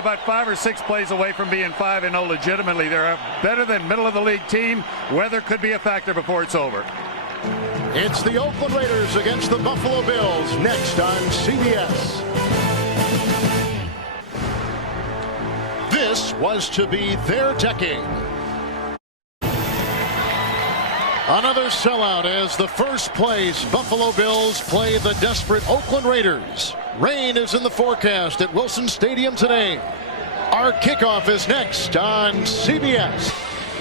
about 5 or 6 plays away from being 5-0 legitimately. They're a better than middle of the league team. Weather could be a factor before it's over. It's the Oakland Raiders against the Buffalo Bills next on CBS. This was to be their decade. Another sellout as the first place Buffalo Bills play the desperate Oakland Raiders. Rain is in the forecast at Wilson Stadium today. Our kickoff is next on CBS.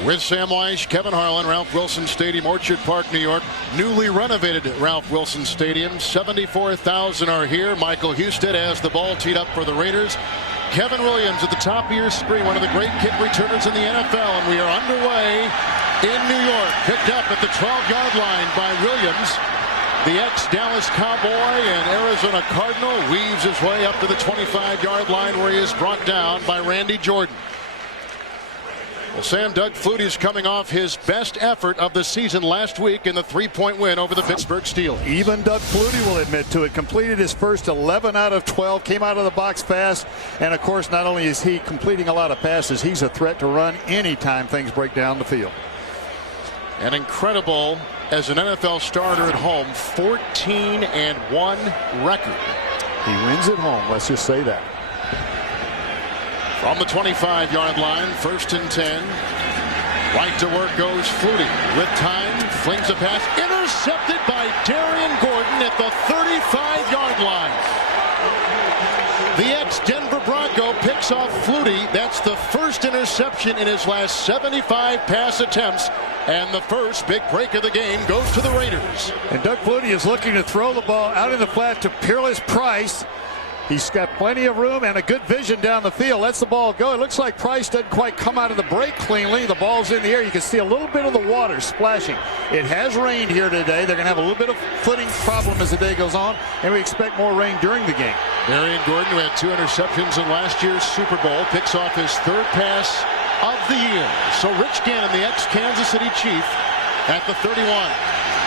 With Sam Weish, Kevin Harlan, Ralph Wilson Stadium, Orchard Park, New York. Newly renovated Ralph Wilson Stadium. 74,000 are here. Michael Husted has the ball teed up for the Raiders. Kevin Williams at the top of your screen, one of the great kick returners in the NFL, and we are underway in New York. Picked up at the 12-yard line by Williams. The ex-Dallas Cowboy and Arizona Cardinal weaves his way up to the 25-yard line where he is brought down by Randy Jordan. Well, Sam, Doug Flutie is coming off his best effort of the season last week in the 3-point win over the Pittsburgh Steelers. Even Doug Flutie will admit to it. Completed his first 11 out of 12. Came out of the box fast. And, of course, not only is he completing a lot of passes, he's a threat to run anytime things break down the field. And incredible as an NFL starter at home, 14-1 record. He wins at home. Let's just say that. From the 25-yard line, 1st and 10. Right to work goes Flutie. With time, flings a pass. Intercepted by Darian Gordon at the 35-yard line. The ex-Denver Bronco picks off Flutie. That's the first interception in his last 75 pass attempts. And the first big break of the game goes to the Raiders. And Doug Flutie is looking to throw the ball out in the flat to Peerless Price. He's got plenty of room and a good vision down the field. Lets the ball go. It looks like Price doesn't quite come out of the break cleanly. The ball's in the air. You can see a little bit of the water splashing. It has rained here today. They're going to have a little bit of footing problem as the day goes on, and we expect more rain during the game. Darian Gordon, who had 2 interceptions in last year's Super Bowl, picks off his 3rd pass of the year. So Rich Gannon, the ex-Kansas City Chief, at the 31.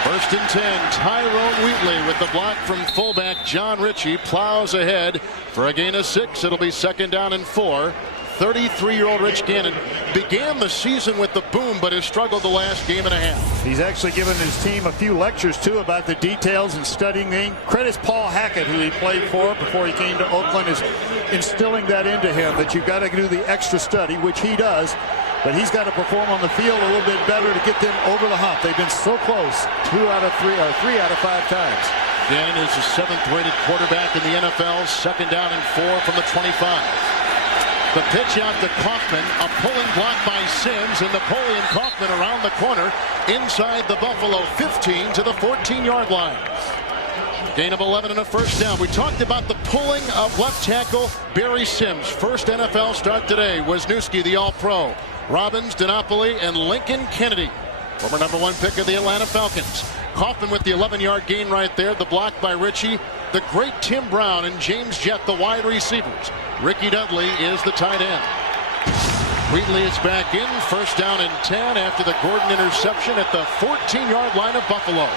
1st and 10. Tyrone Wheatley with the block from fullback John Ritchie plows ahead for a gain of 6. It'll be 2nd down and 4. 33-year-old Rich Gannon began the season with the boom, but has struggled the last game and a half. He's actually given his team a few lectures, too, about the details and studying the game. Credits Paul Hackett, who he played for before he came to Oakland, is instilling that into him, that you've got to do the extra study, which he does. But he's got to perform on the field a little bit better to get them over the hump. They've been so close 3 out of 5 times. Gannon is the 7th-rated quarterback in the NFL. 2nd down and 4 from the 25. The pitch out to Kaufman. A pulling block by Sims, and Napoleon Kaufman around the corner inside the Buffalo 15 to the 14-yard line. Gain of 11 and a 1st down. We talked about the pulling of left tackle Barry Sims. First NFL start today. Wisniewski, the All-Pro. Robbins, DiNapoli, and Lincoln Kennedy. Former #1 pick of the Atlanta Falcons. Kaufman with the 11-yard gain right there. The block by Ritchie. The great Tim Brown and James Jett, the wide receivers. Ricky Dudley is the tight end. Wheatley is back in. 1st down and 10 after the Gordon interception at the 14-yard line of Buffalo.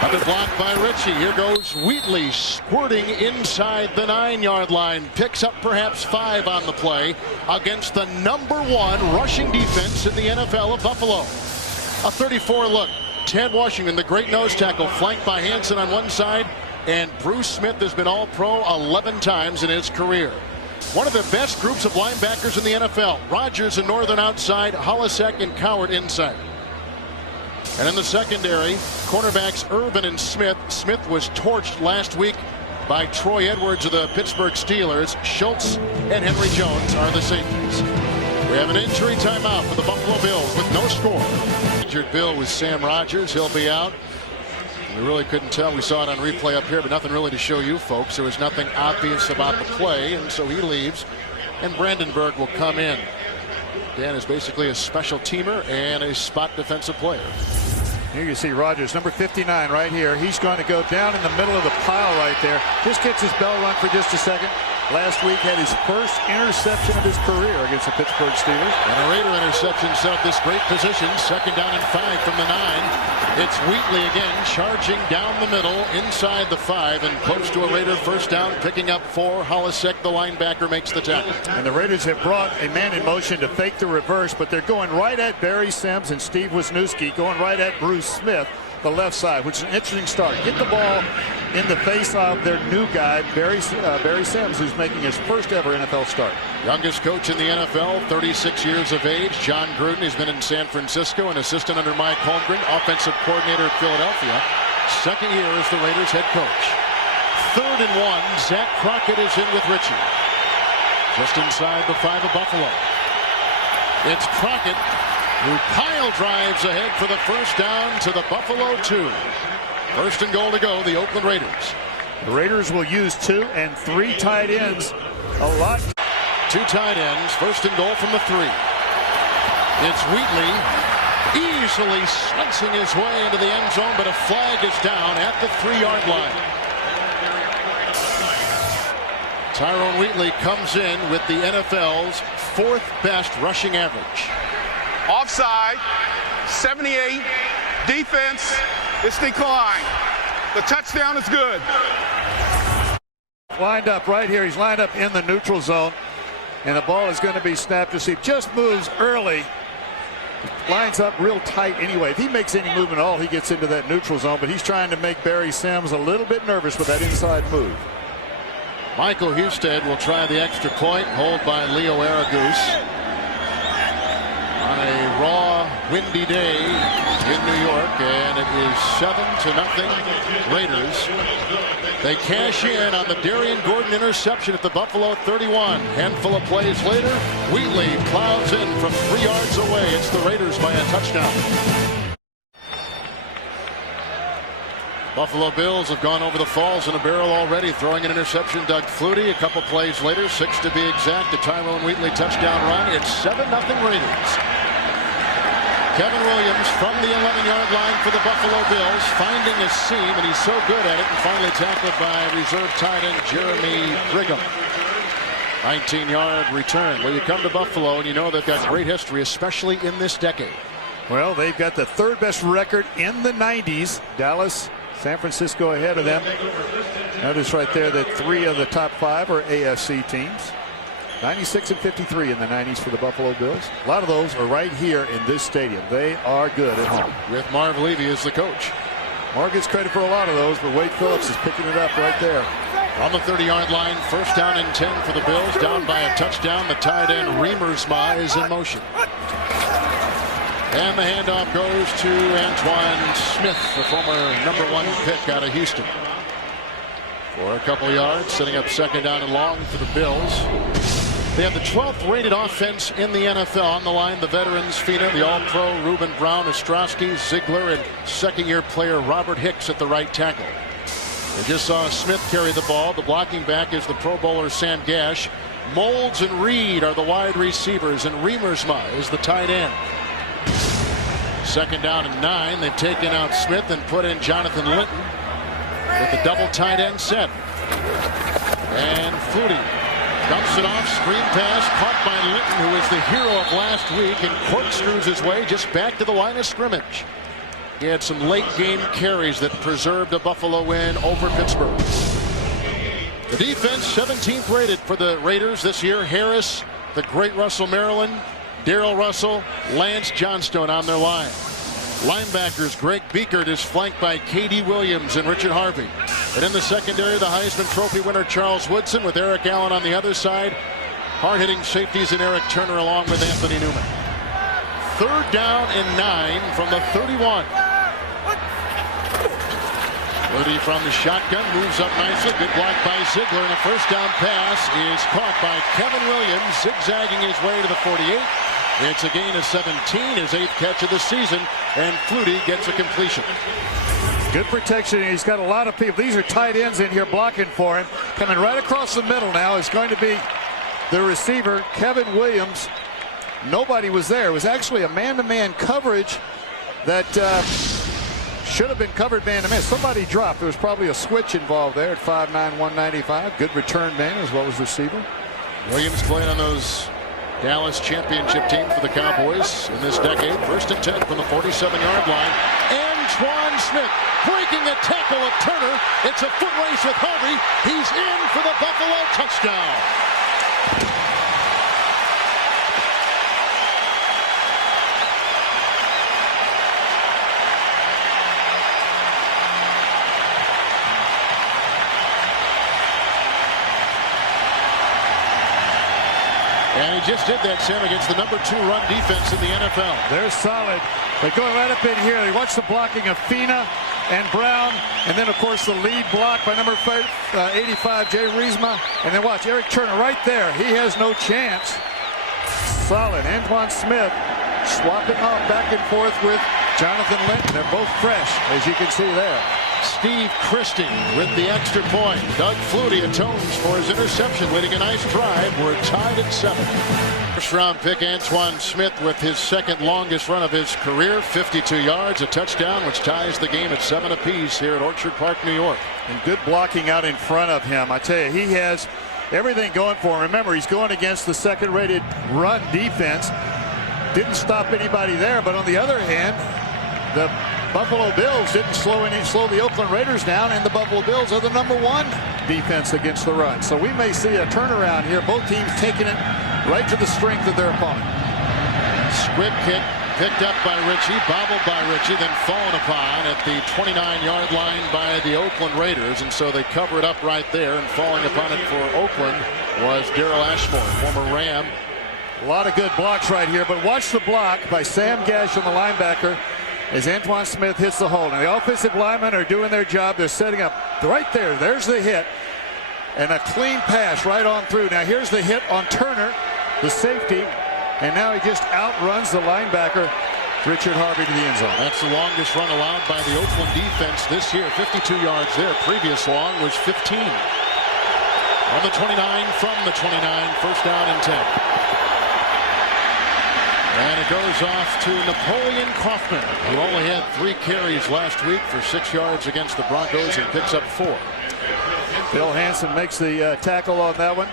Another block by Ritchie. Here goes Wheatley squirting inside the 9-yard line. Picks up perhaps 5 on the play against the #1 rushing defense in the NFL of Buffalo. A 34 look. Ted Washington, the great nose tackle, flanked by Hansen on one side. And Bruce Smith has been All-Pro 11 times in his career. One of the best groups of linebackers in the NFL. Rodgers and Northern outside, Holisek and Coward inside. And in the secondary, cornerbacks Irvin and Smith. Smith was torched last week by Troy Edwards of the Pittsburgh Steelers. Schultz and Henry Jones are the safeties. We have an injury timeout for the Buffalo Bills with no score. Injured Bill with Sam Rodgers. He'll be out. We really couldn't tell. We saw it on replay up here, but nothing really to show you folks. There was nothing obvious about the play, and so he leaves. And Brandenburg will come in. Dan is basically a special teamer and a spot defensive player. Here you see Rodgers, number 59 right here. He's going to go down in the middle of the pile right there. Just gets his bell rung for just a second. last week had his first interception of his career against the Pittsburgh Steelers. And a Raider interception set up this great position. 2nd down and 5 from the 9. It's Wheatley again charging down the middle inside the 5 and close to a Raider first down, picking up 4. Holisek, the linebacker, makes the tackle. And the Raiders have brought a man in motion to fake the reverse, but they're going right at Barry Sims and Steve Wisniewski, going right at Bruce Smith, the left side, which is an interesting start. Get the ball in the face of their new guy, Barry Sims, who's making his first ever NFL start. Youngest coach in the NFL, 36 years of age. John Gruden. He's been in San Francisco, an assistant under Mike Holmgren, offensive coordinator at Philadelphia. 2nd year as the Raiders head coach. 3rd and 1. Zach Crockett is in with Richie. Just inside the 5 of Buffalo. It's Crockett who pile drives ahead for the first down to the Buffalo 2. 1st and goal to go, the Oakland Raiders. The Raiders will use 2 and 3 tight ends a lot. 2 tight ends, 1st and goal from the 3. It's Wheatley easily slicing his way into the end zone, but a flag is down at the 3-yard line. Tyrone Wheatley comes in with the NFL's 4th best rushing average. Offside, 78, defense, it's declined. The touchdown is good. Lined up right here. He's lined up in the neutral zone, and the ball is going to be snapped. As he just moves early, lines up real tight anyway. If he makes any movement at all, he gets into that neutral zone, but he's trying to make Barry Sims a little bit nervous with that inside move. Michael Husted will try the extra point, hold by Leo Aragus. On a raw, windy day in New York, and it is 7-0 Raiders. They cash in on the Darian Gordon interception at the Buffalo 31. Handful of plays later, Wheatley plows in from 3 yards away. It's the Raiders by a touchdown. Buffalo Bills have gone over the falls in a barrel already, throwing an interception. Doug Flutie, a couple plays later, 6 to be exact, a Tyrone Wheatley touchdown run. It's 7-0 Raiders. Kevin Williams from the 11-yard line for the Buffalo Bills, finding a seam, and he's so good at it, and finally tackled by reserve tight end Jeremy Brigham. 19-yard return. Well, you come to Buffalo, and you know they've got great history, especially in this decade. Well, they've got the 3rd best record in the 90s. Dallas, San Francisco ahead of them. Notice right there that 3 of the top 5 are AFC teams. 96 and 53 in the 90s for the Buffalo Bills. A lot of those are right here in this stadium. They are good at home. With Marv Levy as the coach. Marv gets credit for a lot of those, but Wade Phillips is picking it up right there. On the 30-yard line, 1st down and 10 for the Bills. Down by a touchdown. The tight end Remersma is in motion. And the handoff goes to Antoine Smith, the former #1 pick out of Houston. For a couple yards, setting up 2nd down and long for the Bills. They have the 12th rated offense in the NFL. On the line, the veterans Fina, the All-Pro Reuben Brown, Ostrowski, Ziegler, and 2nd-year player Robert Hicks at the right tackle. They just saw Smith carry the ball. The blocking back is the Pro Bowler Sam Gash. Molds and Reed are the wide receivers, and Remersma is the tight end. 2nd down and 9. They've taken out Smith and put in Jonathan Linton with the double tight end set. And Flutie dumps it off, screen pass, caught by Linton, who is the hero of last week, and corkscrews his way just back to the line of scrimmage. He had some late game carries that preserved a Buffalo win over Pittsburgh. The defense 17th rated for the Raiders this year. Harris, the great Russell Maryland, Darrell Russell, Lance Johnstone on their line. Linebackers Greg Biekert is flanked by K.D. Williams and Richard Harvey. And in the secondary, the Heisman Trophy winner Charles Woodson with Eric Allen on the other side. Hard-hitting safeties and Eric Turner along with Anthony Newman. 3rd down and 9 from the 31. Flutie from the shotgun moves up nicely. Good block by Ziegler, and a 1st down pass is caught by Kevin Williams, zigzagging his way to the 48. It's a gain of 17, his 8th catch of the season, and Flutie gets a completion. Good protection. He's got a lot of people. These are tight ends in here blocking for him. Coming right across the middle now is going to be the receiver, Kevin Williams. Nobody was there. It was actually a man-to-man coverage that should have been covered man to man. Somebody dropped. There was probably a switch involved there at 5'9", 195. Good return man as well as receiver. Williams playing on those Dallas championship team for the Cowboys in this decade. 1st and 10 from the 47-yard line. Antoine Smith breaking a tackle of Turner. It's a foot race with Harvey. He's in for the Buffalo touchdown. And he just did that, Sam, against the #2 run defense in the NFL. They're solid. They're going right up in here. They watch the blocking of Fina and Brown. And then, of course, the lead block by number 85, Jay Reesma. And then watch Eric Turner right there. He has no chance. Solid. Antoine Smith swapping off back and forth with Jonathan Linton. They're both fresh, as you can see there. Steve Christie with the extra point. Doug Flutie atones for his interception, leading a nice drive. We're tied at 7. First-round pick Antoine Smith with his second longest run of his career, 52 yards, a touchdown, which ties the game at 7 apiece here at Orchard Park, New York. And good blocking out in front of him. I tell you, he has everything going for him. Remember, he's going against the second-rated run defense. Didn't stop anybody there, but on the other hand, the Buffalo Bills didn't slow the Oakland Raiders down, and the Buffalo Bills are the #1 defense against the run. So we may see a turnaround here. Both teams taking it right to the strength of their opponent. Squib kick picked up by Ritchie, bobbled by Ritchie, then fallen upon at the 29-yard line by the Oakland Raiders, and so they cover it up right there, and falling upon it for Oakland was Daryl Ashmore, former Ram. A lot of good blocks right here, but watch the block by Sam Gash on the linebacker as Antoine Smith hits the hole. And the offensive linemen are doing their job. They're setting up right there. There's the hit. And a clean pass right on through. Now here's the hit on Turner, the safety. And now he just outruns the linebacker, Richard Harvey, to the end zone. That's the longest run allowed by the Oakland defense this year. 52 yards there. Previous long was 15. On the 29, from the 29, first down and 10. And it goes off to Napoleon Kaufman, who only had 3 carries last week for 6 yards against the Broncos and picks up 4. Bill Hansen makes the tackle on that one.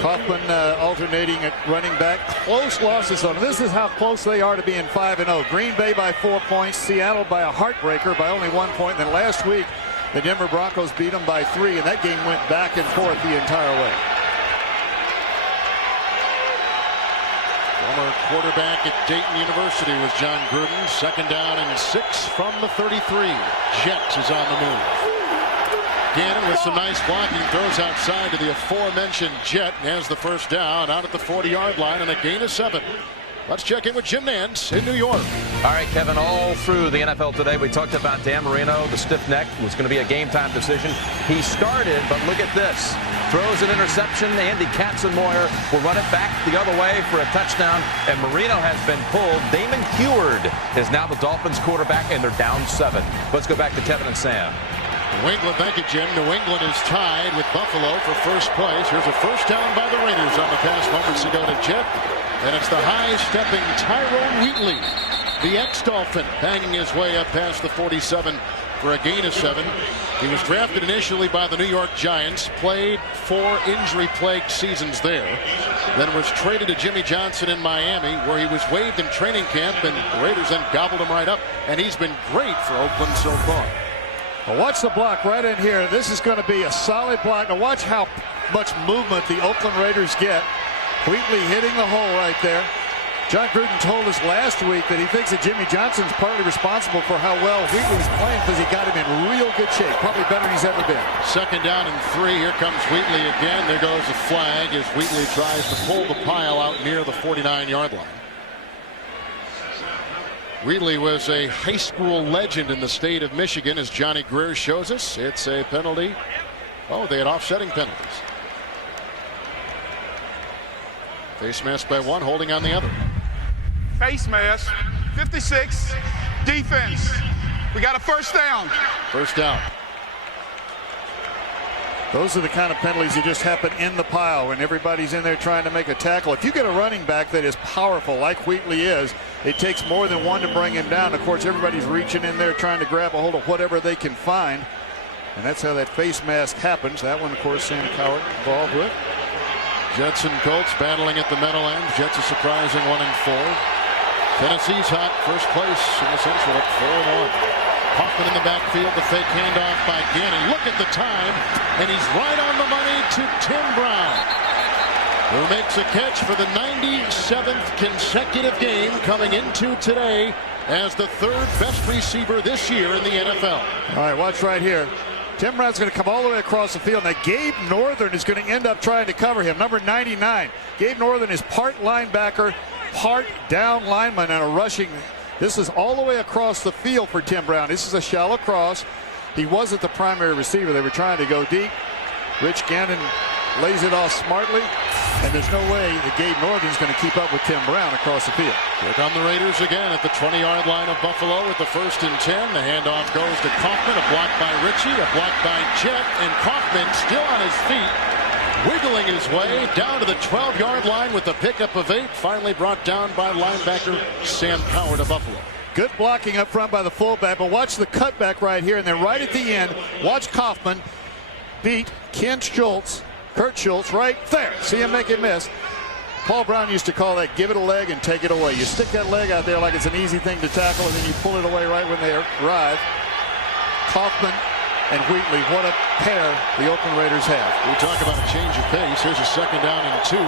Kaufman alternating at running back. Close losses on. This is how close they are to being 5-0. Green Bay by 4 points. Seattle by a heartbreaker by only 1 point. And then last week, the Denver Broncos beat them by 3, and that game went back and forth the entire way. Former quarterback at Dayton University was John Gruden. 2nd down and 6 from the 33. Jets is on the move. Gannon with some nice blocking, throws outside to the aforementioned Jet and has the first down out at the 40-yard line and a gain of 7. Let's check in with Jim Nantz in New York. All right, Kevin, all through the NFL today, we talked about Dan Marino, the stiff neck, was going to be a game-time decision. He started, but look at this. Throws an interception. Andy Katzenmoyer will run it back the other way for a touchdown, and Marino has been pulled. Damon Huard is now the Dolphins quarterback, and they're down 7. Let's go back to Kevin and Sam. New England, thank you, Jim. New England is tied with Buffalo for first place. Here's a first down by the Raiders on the pass moments ago to Jet. And it's the high-stepping Tyrone Wheatley, the ex-Dolphin, banging his way up past the 47 for a gain of 7. He was drafted initially by the New York Giants, played 4 injury-plagued seasons there, then was traded to Jimmy Johnson in Miami, where he was waived in training camp, and the Raiders then gobbled him right up, and he's been great for Oakland so far. Well, watch the block right in here. This is going to be a solid block. Now watch how much movement the Oakland Raiders get. Wheatley hitting the hole right there. John Gruden told us last week that he thinks that Jimmy Johnson's partly responsible for how well Wheatley's playing because he got him in real good shape. Probably better than he's ever been. 2nd down and 3. Here comes Wheatley again. There goes the flag as Wheatley tries to pull the pile out near the 49-yard line. Wheatley was a high school legend in the state of Michigan, as Johnny Greer shows us. It's a penalty. Oh, they had offsetting penalties. Face mask by one, holding on the other. Face mask, 56, defense. We got a first down. First down. Those are the kind of penalties that just happen in the pile when everybody's in there trying to make a tackle. If you get a running back that is powerful like Wheatley is, it takes more than one to bring him down. Of course, everybody's reaching in there trying to grab a hold of whatever they can find. And that's how that face mask happens. That one, of course, Sam Cowart involved with. Jets and Colts battling at the Meadowlands. Jets a surprising 1-4. Tennessee's hot, first place in the Central at 4-1. Kaufman in the backfield, the fake handoff by Gannon. Look at the time, and he's right on the money to Tim Brown, who makes a catch for the 97th consecutive game, coming into today as the third best receiver this year in the NFL. All right, watch right here. Tim Brown's going to come all the way across the field. Now, Gabe Northern is going to end up trying to cover him. Number 99. Gabe Northern is part linebacker, part down lineman, and a rushing. This is all the way across the field for Tim Brown. This is a shallow cross. He wasn't the primary receiver. They were trying to go deep. Rich Gannon lays it off smartly, and there's no way that Gabe Northern's going to keep up with Tim Brown across the field. Here come the Raiders again at the 20-yard line of Buffalo with the 1st and 10. The handoff goes to Kaufman, a block by Ritchie, a block by Jet, and Kaufman still on his feet, wiggling his way down to the 12-yard line with the pickup of 8, finally brought down by linebacker Sam Cowart of Buffalo. Good blocking up front by the fullback, but watch the cutback right here, and then right at the end, watch Kaufman beat Kurt Schultz right there. See him make it miss. Paul Brown used to call that give it a leg and take it away. You stick that leg out there like it's an easy thing to tackle, and then you pull it away right when they arrive. Kaufman and Wheatley, what a pair the Oakland Raiders have. We talk about a change of pace. Here's a 2nd down and 2.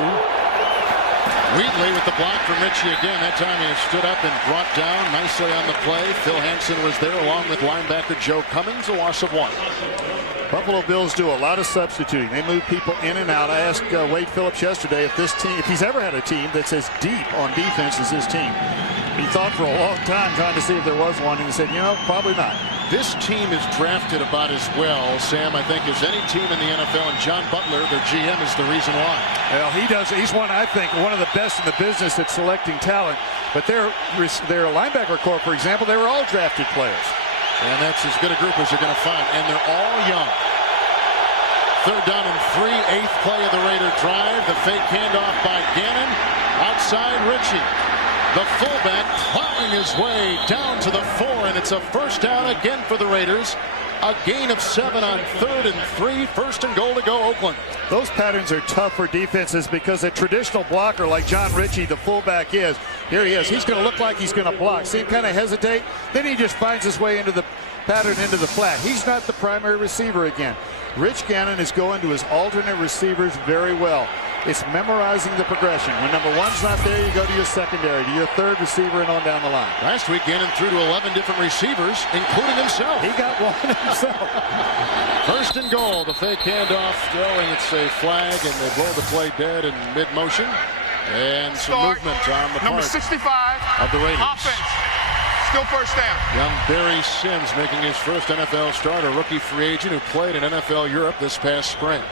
Wheatley with the block from Ritchie again. That time he stood up and brought down nicely on the play. Phil Hansen was there along with linebacker Joe Cummins, a loss of 1. Buffalo Bills do a lot of substituting. They move people in and out. I asked Wade Phillips yesterday if this team, if he's ever had a team that's as deep on defense as this team. He thought for a long time trying to see if there was one, and he said, you know, probably not. This team is drafted about as well, Sam, I think, as any team in the NFL, and John Butler, their GM, is the reason why. Well, he does. He's one, I think, one of the best in the business at selecting talent. But their linebacker corps, for example, they were all drafted players. And that's as good a group as you're going to find. And they're all young. 3rd down and 3, 8th play of the Raider drive. The fake handoff by Gannon. Outside Ritchie. The fullback plowing his way down to the 4, and it's a 1st down again for the Raiders. A gain of 7 on 3rd and 3. 1st and goal to go, Oakland. Those patterns are tough for defenses because a traditional blocker like John Ritchie, the fullback, is. Here he is. He's going to look like he's going to block. See him kind of hesitate. Then he just finds his way into the pattern, into the flat. He's not the primary receiver again. Rich Gannon is going to his alternate receivers very well. It's memorizing the progression. When number 1's not there, you go to your secondary, to your 3rd receiver, and on down the line. Last week, Gannon threw to 11 different receivers, including himself. He got one himself. 1st and goal. The fake handoff throwing. It's a flag, and they blow the play dead in mid-motion. And some movement on the number part 65 of the Raiders. Offense. Still 1st down. Young Barry Sims making his first NFL start, a rookie free agent who played in NFL Europe this past spring.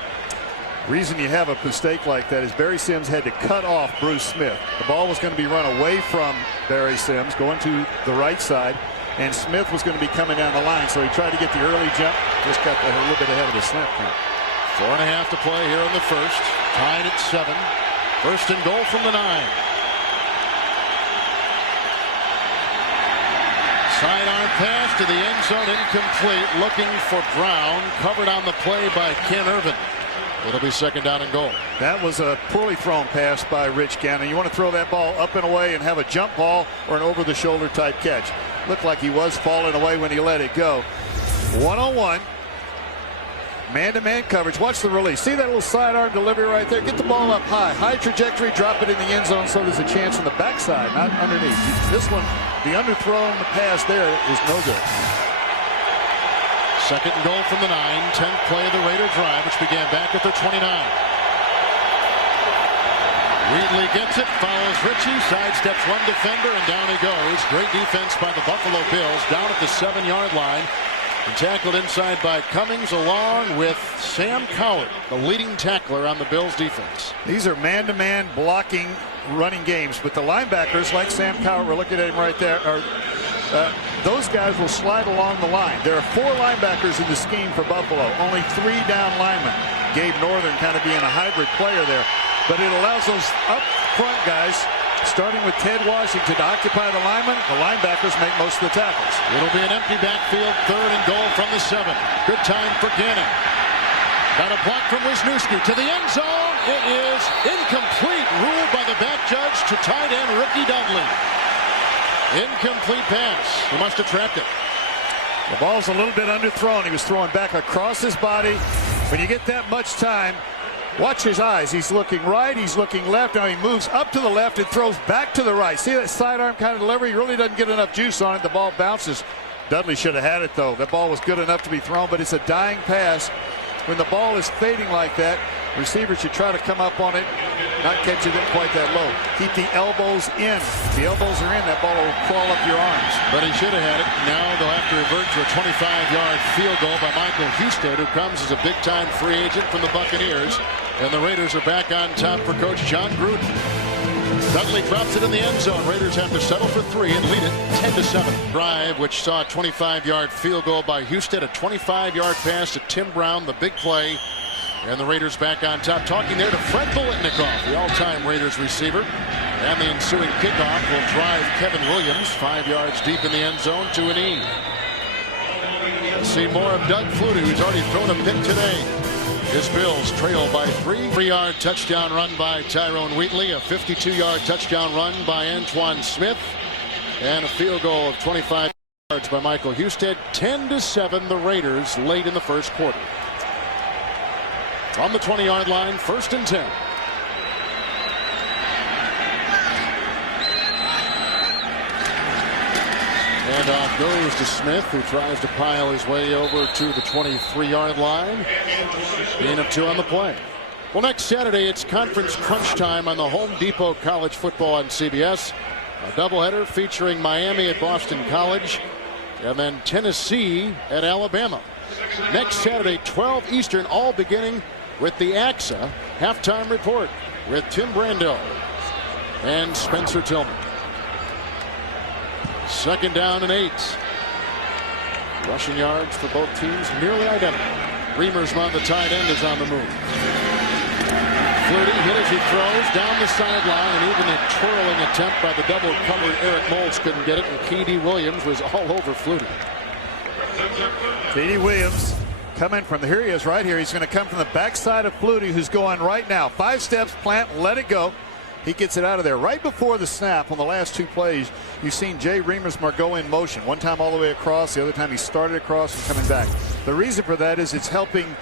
Reason you have a mistake like that is Barry Sims had to cut off Bruce Smith. The ball was going to be run away from Barry Sims, going to the right side, and Smith was going to be coming down the line, so he tried to get the early jump, just got a little bit ahead of the snap count. 4.5 to play here in the 1st. Tied at 7. 1st and goal from the 9. Sidearm pass to the end zone, incomplete. Looking for Brown, covered on the play by Ken Irvin. It'll be 2nd down and goal. That was a poorly thrown pass by Rich Gannon. You want to throw that ball up and away and have a jump ball or an over-the-shoulder type catch. Looked like he was falling away when he let it go. 1-on-1. Man-to-man coverage. Watch the release. See that little sidearm delivery right there? Get the ball up high. High trajectory. Drop it in the end zone so there's a chance on the backside, not underneath. This one, the underthrown pass there is no good. 2nd and goal from the 9. 10th play of the Raider drive, which began back at the 29. Wheatley gets it, follows Ritchie, sidesteps one defender, and down he goes. Great defense by the Buffalo Bills, down at the 7-yard line. And tackled inside by Cummings along with Sam Cowart, the leading tackler on the Bills defense. These are man-to-man blocking running games, but the linebackers like Sam Cowart, we're looking at him right there, are those guys will slide along the line. There are 4 linebackers in the scheme for Buffalo, only 3 down linemen. Gabe Northern kind of being a hybrid player there. But it allows those up front guys, starting with Ted Washington, to occupy the linemen. The linebackers make most of the tackles. It'll be an empty backfield, 3rd and goal from the 7. Good time for Gannon. Got a block from Wisniewski to the end zone. It is incomplete. Ruled by the back judge to tight end Ricky Dudley. Incomplete pass. He must have trapped it. The ball's a little bit underthrown. He was throwing back across his body. When you get that much time, watch his eyes. He's looking right. He's looking left. Now he moves up to the left and throws back to the right. See that sidearm kind of delivery? He really doesn't get enough juice on it. The ball bounces. Dudley should have had it, though. That ball was good enough to be thrown, but it's a dying pass. When the ball is fading like that, receivers should try to come up on it, not catch it quite that low. Keep the elbows in. If the elbows are in, that ball will crawl up your arms. But he should have had it. Now they'll have to revert to a 25-yard field goal by Michael Husted, who comes as a big-time free agent from the Buccaneers. And the Raiders are back on top for Coach John Gruden. Dudley drops it in the end zone. Raiders have to settle for 3 and lead it 10-7. Drive, which saw a 25-yard field goal by Husted, a 25-yard pass to Tim Brown, the big play. And the Raiders back on top. Talking there to Fred Biletnikoff, the all-time Raiders receiver. And the ensuing kickoff will drive Kevin Williams 5 yards deep in the end zone to an E. We'll see more of Doug Flutie, who's already thrown a pick today. His Bills trail by 3. 3-yard touchdown run by Tyrone Wheatley. A 52-yard touchdown run by Antoine Smith. And a field goal of 25 yards by Michael Husted. 10-7 the Raiders late in the first quarter. From the 20-yard line, 1st and 10. And off goes to Smith, who tries to pile his way over to the 23-yard line. Gain of 2 on the play. Well, next Saturday, it's conference crunch time on the Home Depot College Football on CBS. A doubleheader featuring Miami at Boston College, and then Tennessee at Alabama. Next Saturday, 12 Eastern, all beginning with the AXA halftime report with Tim Brando and Spencer Tillman. 2nd down and 8. Rushing yards for both teams nearly identical. Remersma, the tight end, is on the move. Flutie hit as he throws down the sideline, and even a twirling attempt by the double-covered Eric Moulds couldn't get it, and K.D. Williams was all over Flutie. K.D. Williams coming from here. He is right here. He's going to come from the backside of Flutie, who's going right now. 5 steps, plant, let it go. He gets it out of there. Right before the snap on the last 2 plays, you've seen Jay Remersma go in motion. One time all the way across, the other time he started across and coming back. The reason for that is it's helping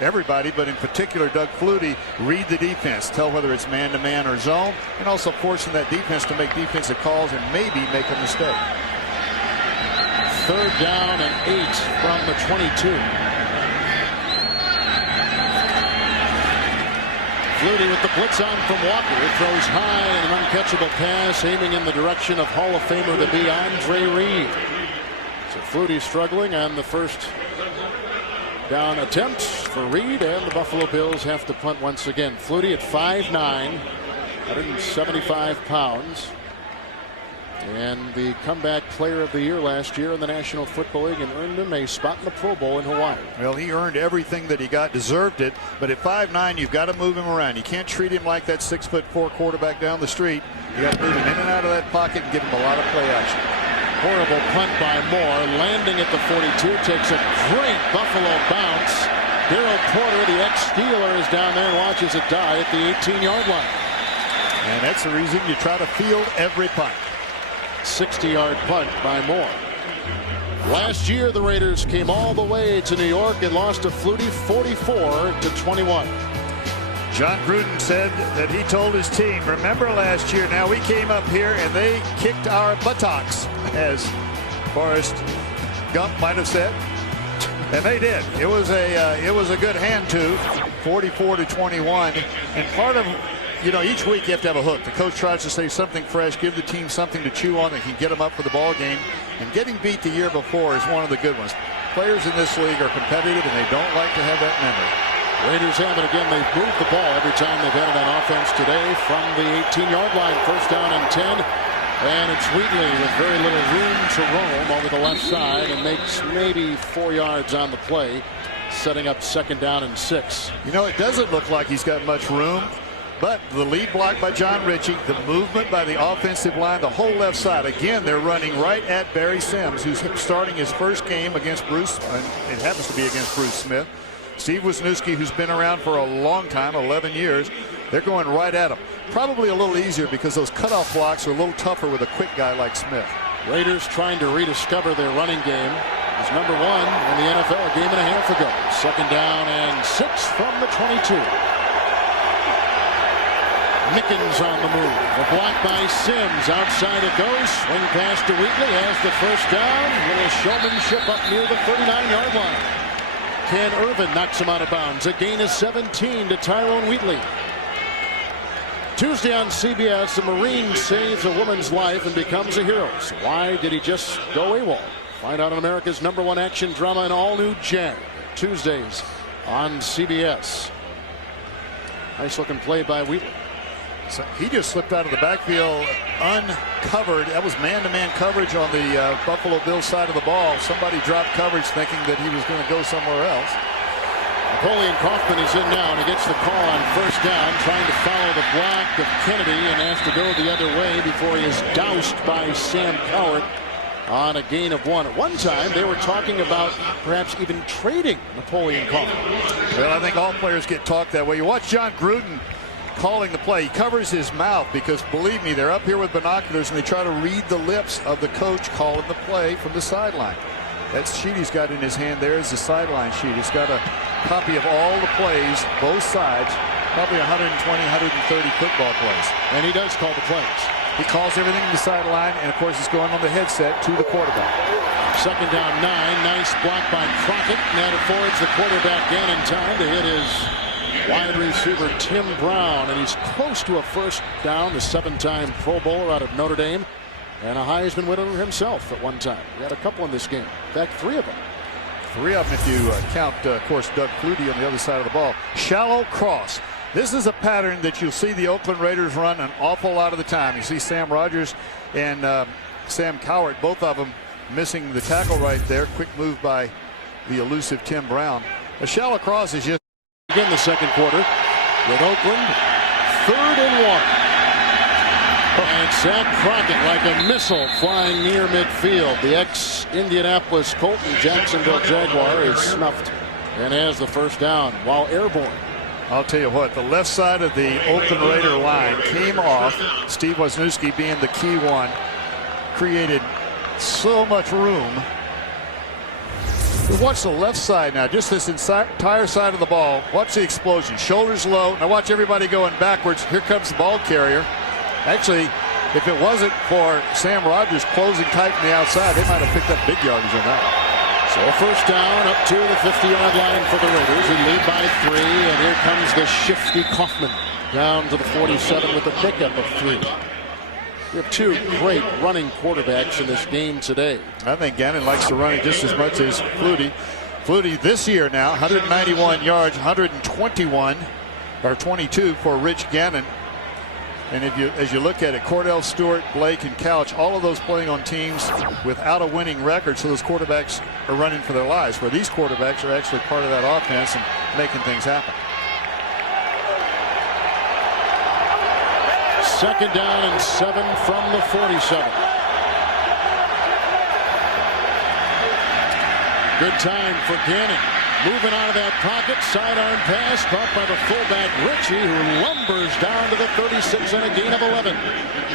everybody, but in particular Doug Flutie, read the defense, tell whether it's man-to-man or zone, and also forcing that defense to make defensive calls and maybe make a mistake. 3rd down and 8 from the 22. Flutie with the blitz on from Walker. It throws high and an uncatchable pass aiming in the direction of Hall of Famer to be Andre Reed. So Flutie struggling on the first down attempt for Reed, and the Buffalo Bills have to punt once again. Flutie at 5'9", 175 pounds. And the comeback player of the year last year in the National Football League, and earned him a spot in the Pro Bowl in Hawaii. Well, he earned everything that he got, deserved it. But at 5'9", you've got to move him around. You can't treat him like that 6'4" quarterback down the street. You got to move him in and out of that pocket and give him a lot of play action. Horrible punt by Moore, landing at the 42, takes a great Buffalo bounce. Daryl Porter, the ex-Steeler, is down there and watches it die at the 18-yard line. And that's the reason you try to field every punt. 60-yard punt by Moore. Last year, the Raiders came all the way to New York and lost to Flutie 44-21. John Gruden said that he told his team, remember last year, now we came up here and they kicked our buttocks, as Forrest Gump might have said. And they did. It was a good hand to 44-21. And part of, each week you have to have a hook. The coach tries to say something fresh, give the team something to chew on that can get them up for the ball game. And getting beat the year before is one of the good ones. Players in this league are competitive and they don't like to have that memory. Raiders have it again. They've moved the ball every time they've had it on offense today from the 18-yard line. 1st down and 10. And it's Wheatley with very little room to roam over the left side and makes maybe 4 yards on the play, setting up 2nd down and 6. You know, it doesn't look like he's got much room, but the lead block by John Ritchie, the movement by the offensive line, the whole left side. Again, they're running right at Barry Sims, who's starting his first game against Bruce. It happens to be against Bruce Smith. Steve Wisniewski, who's been around for a long time, 11 years. They're going right at him. Probably a little easier because those cutoff blocks are a little tougher with a quick guy like Smith. Raiders trying to rediscover their running game. It's number 1 in the NFL a game and a half ago. 2nd down and 6 from the 22. Mickens on the move. A block by Sims. Outside it goes. Swing pass to Wheatley has the first down. Little showmanship up near the 39-yard line. Ken Irvin knocks him out of bounds. A gain of 17 to Tyrone Wheatley. Tuesday on CBS, a Marine saves a woman's life and becomes a hero. So why did he just go AWOL? Find out on America's #1 action drama, an all-new Jag. Tuesdays on CBS. Nice looking play by Wheatley. So he just slipped out of the backfield uncovered. That was man-to-man coverage on the Buffalo Bills side of the ball. Somebody dropped coverage thinking that he was going to go somewhere else. Napoleon Kaufman is in now and he gets the call on 1st down, trying to follow the block of Kennedy and has to go the other way before he is doused by Sam Cowart on a gain of 1. At one time, they were talking about perhaps even trading Napoleon Kaufman. Well, I think all players get talked that way. You watch John Gruden calling the play. He covers his mouth because, believe me, they're up here with binoculars and they try to read the lips of the coach calling the play from the sideline. That sheet he's got in his hand there is the sideline sheet. It's got a copy of all the plays, both sides, probably 120, 130 football plays. And he does call the plays. He calls everything to the sideline, and of course it's going on the headset to the quarterback. 2nd down 9. Nice block by Crockett. And that affords the quarterback Gannon time to hit his wide receiver Tim Brown. And he's close to a 1st down, the 7-time Pro Bowler out of Notre Dame. And a Heisman winner himself at one time. He had a couple in this game. In fact, 3 of them. 3 of them if you count, of course, Doug Flutie on the other side of the ball. Shallow cross. This is a pattern that you'll see the Oakland Raiders run an awful lot of the time. You see Sam Rogers and Sam Cowart, both of them missing the tackle right there. Quick move by the elusive Tim Brown. A shallow cross is just... Again, the 2nd quarter with Oakland. 3rd and 1. And Zach Crockett, like a missile, flying near midfield. The ex-Indianapolis Colt and Jacksonville Jaguar is snuffed and has the 1st down while airborne. I'll tell you what, the left side of the Oakland Raider line came off. Steve Wisniewski being the key one, created so much room. Watch the left side now, just this entire side of the ball. Watch the explosion, shoulders low. Now watch everybody going backwards. Here comes the ball carrier. Actually, if it wasn't for Sam Rogers closing tight from the outside, they might have picked up big yardage on that. So a 1st down up to the 50-yard line for the Raiders, who lead by 3. And here comes the shifty Kaufman down to the 47 with a pickup of 3. We have 2 great running quarterbacks in this game today. I think Gannon likes to run it just as much as Flutie. Flutie this year now, 191 yards, 121 or 22 for Rich Gannon. And as you look at it, Cordell Stewart, Blake, and Couch, all of those playing on teams without a winning record, so those quarterbacks are running for their lives, where these quarterbacks are actually part of that offense and making things happen. 2nd down and 7 from the 47. Good time for Gannon. Moving out of that pocket, sidearm pass caught by the fullback Ritchie, who lumbers down to the 36 and a gain of 11.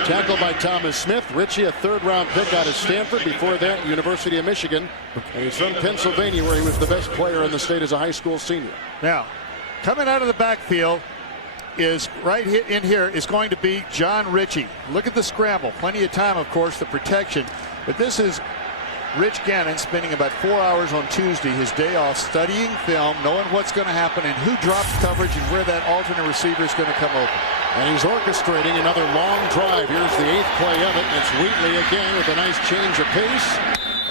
Tackled by Thomas Smith. Ritchie, a 3rd-round pick out of Stanford. Before that, University of Michigan. And he's from Pennsylvania, where he was the best player in the state as a high school senior. Now, coming out of the backfield is right in here is going to be John Ritchie. Look at the scramble. Plenty of time, of course, the protection. But this is Rich Gannon spending about 4 hours on Tuesday, his day off, studying film, knowing what's going to happen and who drops coverage and where that alternate receiver is going to come open. And he's orchestrating another long drive. Here's the 8th play of it. It's Wheatley again with a nice change of pace.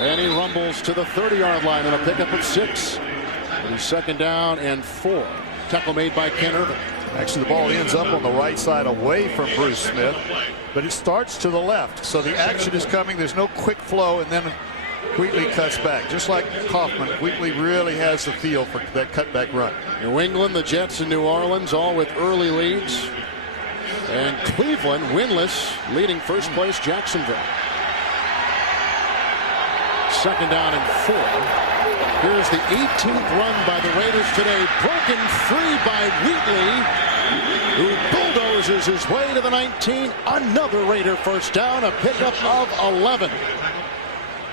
And he rumbles to the 30-yard line on a pickup of 6. And he's 2nd down and 4. Tackle made by Ken Irvin. Actually, the ball ends up on the right side away from Bruce Smith, but it starts to the left. So the action is coming. There's no quick flow, and then Wheatley cuts back. Just like Kaufman, Wheatley really has the feel for that cutback run. New England, the Jets, and New Orleans all with early leads. And Cleveland winless, leading first place Jacksonville. Second down and 4. Here's the 18th run by the Raiders today, broken free by Wheatley, who bulldozes his way to the 19. Another Raider first down, a pickup of 11.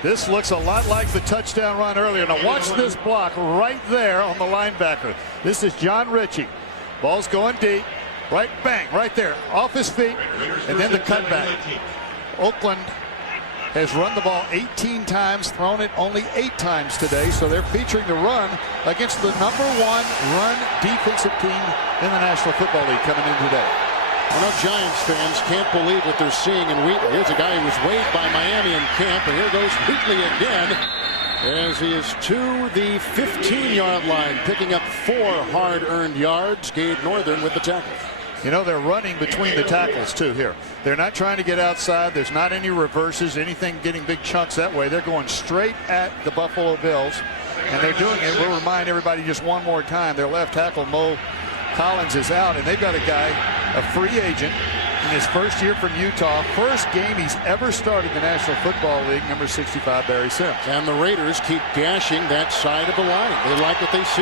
This looks a lot like the touchdown run earlier. Now watch this block right there on the linebacker. This is John Ritchie. Ball's going deep. Right, bang, right there, off his feet, and then the cutback. Oakland has run the ball 18 times, thrown it only 8 times today, so they're featuring the run against the #1 run defensive team in the National Football League coming in today. I know Giants fans can't believe what they're seeing in Wheatley. Here's a guy who was waived by Miami in camp, and here goes Wheatley again as he is to the 15-yard line, picking up 4 hard-earned yards. Gabe Northern with the tackle. You know, they're running between the tackles, too, here. They're not trying to get outside. There's not any reverses, anything getting big chunks that way. They're going straight at the Buffalo Bills, and they're doing it. We'll remind everybody just one more time. Their left tackle, Mo Collins, is out, and they've got a guy, a free agent, in his first year from Utah. First game he's ever started the National Football League, number 65, Barry Sims. And the Raiders keep gashing that side of the line. They like what they see.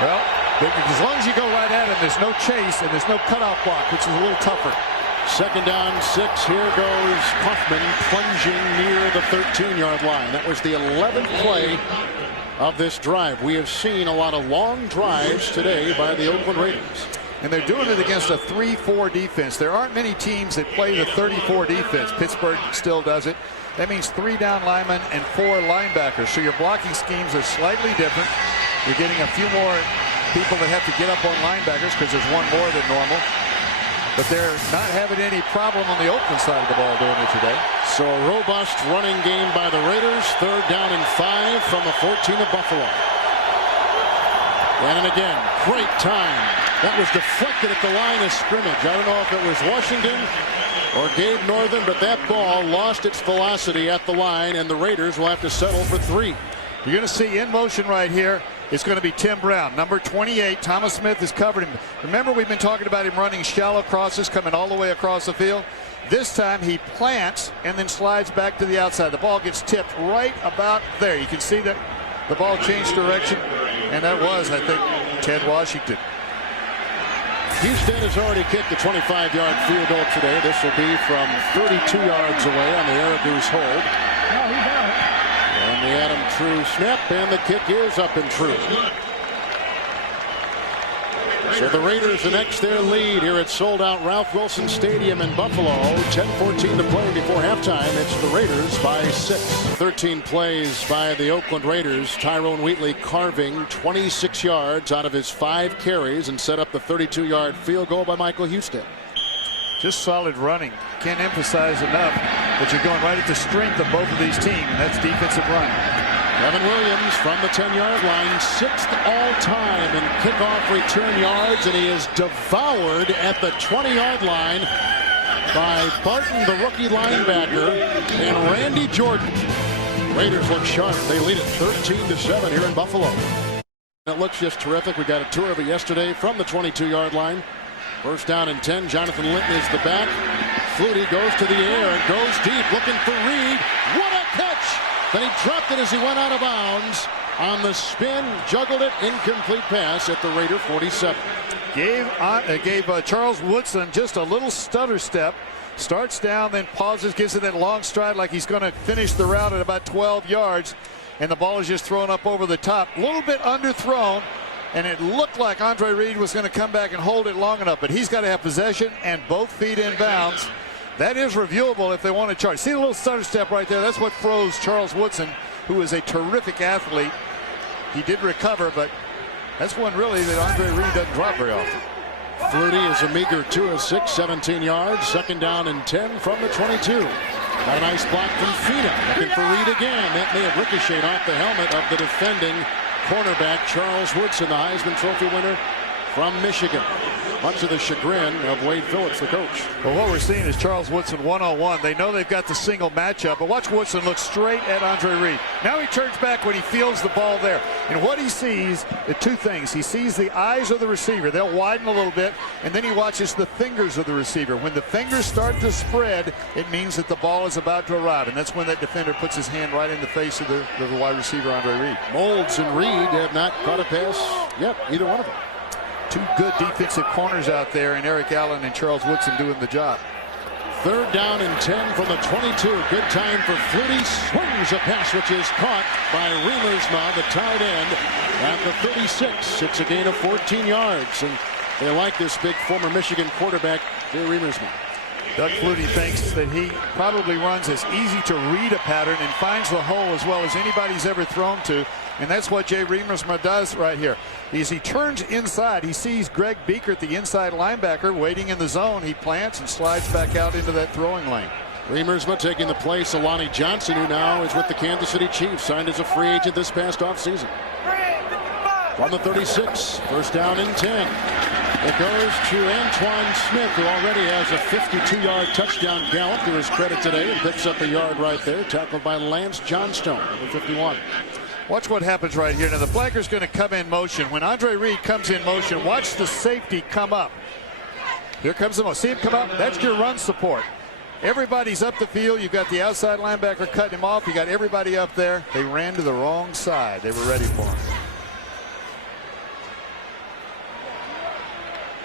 Well, as long as you go right at him, there's no chase and there's no cutoff block, which is a little tougher. Second down, 6. Here goes Kaufman plunging near the 13-yard line. That was the 11th play of this drive. We have seen a lot of long drives today by the Oakland Raiders. And they're doing it against a 3-4 defense. There aren't many teams that play the 34 defense. Pittsburgh still does it. That means 3 down linemen and 4 linebackers. So your blocking schemes are slightly different. You're getting a few more people that have to get up on linebackers because there's one more than normal. But they're not having any problem on the Oakland side of the ball doing it today. So a robust running game by the Raiders. 3rd down and 5 from the 14 of Buffalo. And again, great time. That was deflected at the line of scrimmage. I don't know if it was Washington or Gabe Northern, but that ball lost its velocity at the line, and the Raiders will have to settle for 3. You're going to see in motion right here. It's going to be Tim Brown, number 28. Thomas Smith has covered him. Remember, we've been talking about him running shallow crosses, coming all the way across the field. This time he plants and then slides back to the outside. The ball gets tipped right about there. You can see that the ball changed direction, and that was, I think, Ted Washington. Houston has already kicked the 25-yard field goal today. This will be from 32 yards away on the Aragoose hold. And the Adam True snap, and the kick is up and true. So the Raiders annex their lead here at sold-out Ralph Wilson Stadium in Buffalo. 10:14 to play before halftime. It's the Raiders by 6. 13 plays by the Oakland Raiders. Tyrone Wheatley carving 26 yards out of his 5 carries and set up the 32-yard field goal by Michael Houston. Just solid running. Can't emphasize enough that you're going right at the strength of both of these teams, and that's defensive run. Evan Williams from the 10-yard line, 6th all-time in kickoff return yards, and he is devoured at the 20-yard line by Barton, the rookie linebacker, and Randy Jordan. Raiders look sharp. They lead it 13-7 here in Buffalo. It looks just terrific. We got a tour of it yesterday from the 22-yard line. First down and 10. Jonathan Linton is the back. Flutie goes to the air and goes deep, looking for Reed. What a catch! Then he dropped it as he went out of bounds. On the spin, juggled it, incomplete pass at the Raider 47. Gave Charles Woodson just a little stutter step. Starts down, then pauses, gives it that long stride like he's going to finish the route at about 12 yards. And the ball is just thrown up over the top. A little bit underthrown. And it looked like Andre Reed was going to come back and hold it long enough. But he's got to have possession and both feet in bounds. That is reviewable if they want to charge. See the little stutter step right there? That's what froze Charles Woodson, who is a terrific athlete. He did recover, but that's one really that Andre Reed doesn't drop very often. Flutie is a meager 2 of 6, 17 yards. 2nd down and 10 from the 22. Got a nice block from Fina. Looking for Reed again. That may have ricocheted off the helmet of the defending cornerback Charles Woodson, the Heisman Trophy winner from Michigan. Much to the chagrin of Wade Phillips, the coach. Well, what we're seeing is Charles Woodson one-on-one. They know they've got the single matchup, but watch Woodson look straight at Andre Reed. Now he turns back when he feels the ball there. And what he sees, the two things. He sees the eyes of the receiver. They'll widen a little bit, and then he watches the fingers of the receiver. When the fingers start to spread, it means that the ball is about to arrive, and that's when that defender puts his hand right in the face of the wide receiver, Andre Reed. Moulds and Reed have not caught a pass yet, either one of them. Two good defensive corners out there, and Eric Allen and Charles Woodson doing the job. 3rd down and 10 from the 22. Good time for Flutie. Swings a pass which is caught by Riemersma, the tight end, at the 36. It's a gain of 14 yards, and they like this big former Michigan quarterback, Jay Riemersma. Doug Flutie thinks that he probably runs as easy to read a pattern and finds the hole as well as anybody's ever thrown to. And that's what Jay Riemersma does right here. As he turns inside, he sees Greg Biekert, the inside linebacker, waiting in the zone. He plants and slides back out into that throwing lane. Riemersma taking the place of Lonnie Johnson, who now is with the Kansas City Chiefs, signed as a free agent this past offseason. From the 36, 1st down and 10. It goes to Antoine Smith, who already has a 52-yard touchdown gallop to his credit today, and picks up a yard right there, tackled by Lance Johnstone, number 51. Watch what happens right here. Now the flagger's going to come in motion. When Andre Reed comes in motion, watch the safety come up. Here comes the motion. See him come up? That's your run support. Everybody's up the field. You've got the outside linebacker cutting him off. You got everybody up there. They ran to the wrong side. They were ready for him.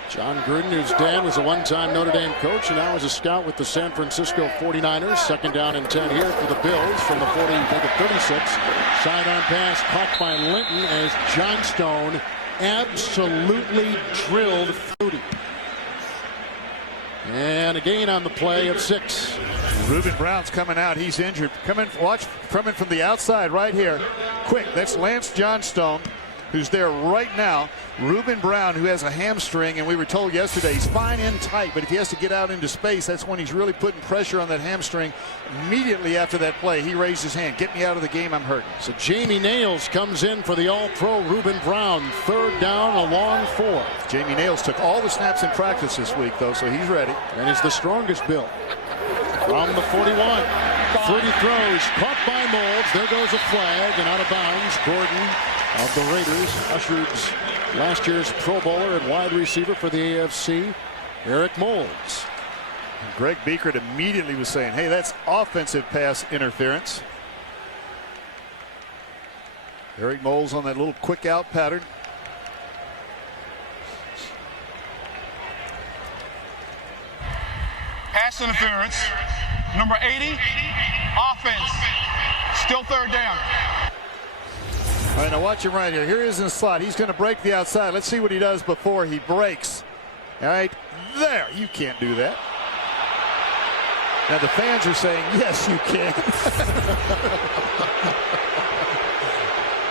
John Gruden, whose dad was a one-time Notre Dame coach and now is a scout with the San Francisco 49ers. 2nd down and 10 here for the Bills from the 40, make it 36. Sidearm pass caught by Linton as Johnstone absolutely drilled Flutie. And a gain on the play of 6. Ruben Brown's coming out. He's injured. Watch coming from the outside right here. Quick, that's Lance Johnstone, who's there right now. Ruben Brown, who has a hamstring, and we were told yesterday he's fine in tight, but if he has to get out into space, that's when he's really putting pressure on that hamstring. Immediately after that play, he raised his hand. Get me out of the game, I'm hurting. So Jamie Nails comes in for the All-Pro Ruben Brown. 3rd down, a long 4. Jamie Nails took all the snaps in practice this week, though, so he's ready. And he's the strongest Bill. From the 41. 30 throws, caught by Moulds. There goes a flag, and out of bounds. Gordon of the Raiders ushered last year's Pro Bowler and wide receiver for the AFC, Eric Moulds. Greg Biekert immediately was saying, hey, that's offensive pass interference. Eric Moulds on that little quick out pattern. Pass interference. Number 80, offense. Still 3rd down. All right, now watch him right here. Here he is in the slot. He's going to break the outside. Let's see what he does before he breaks. All right, there. You can't do that. Now the fans are saying, yes, you can.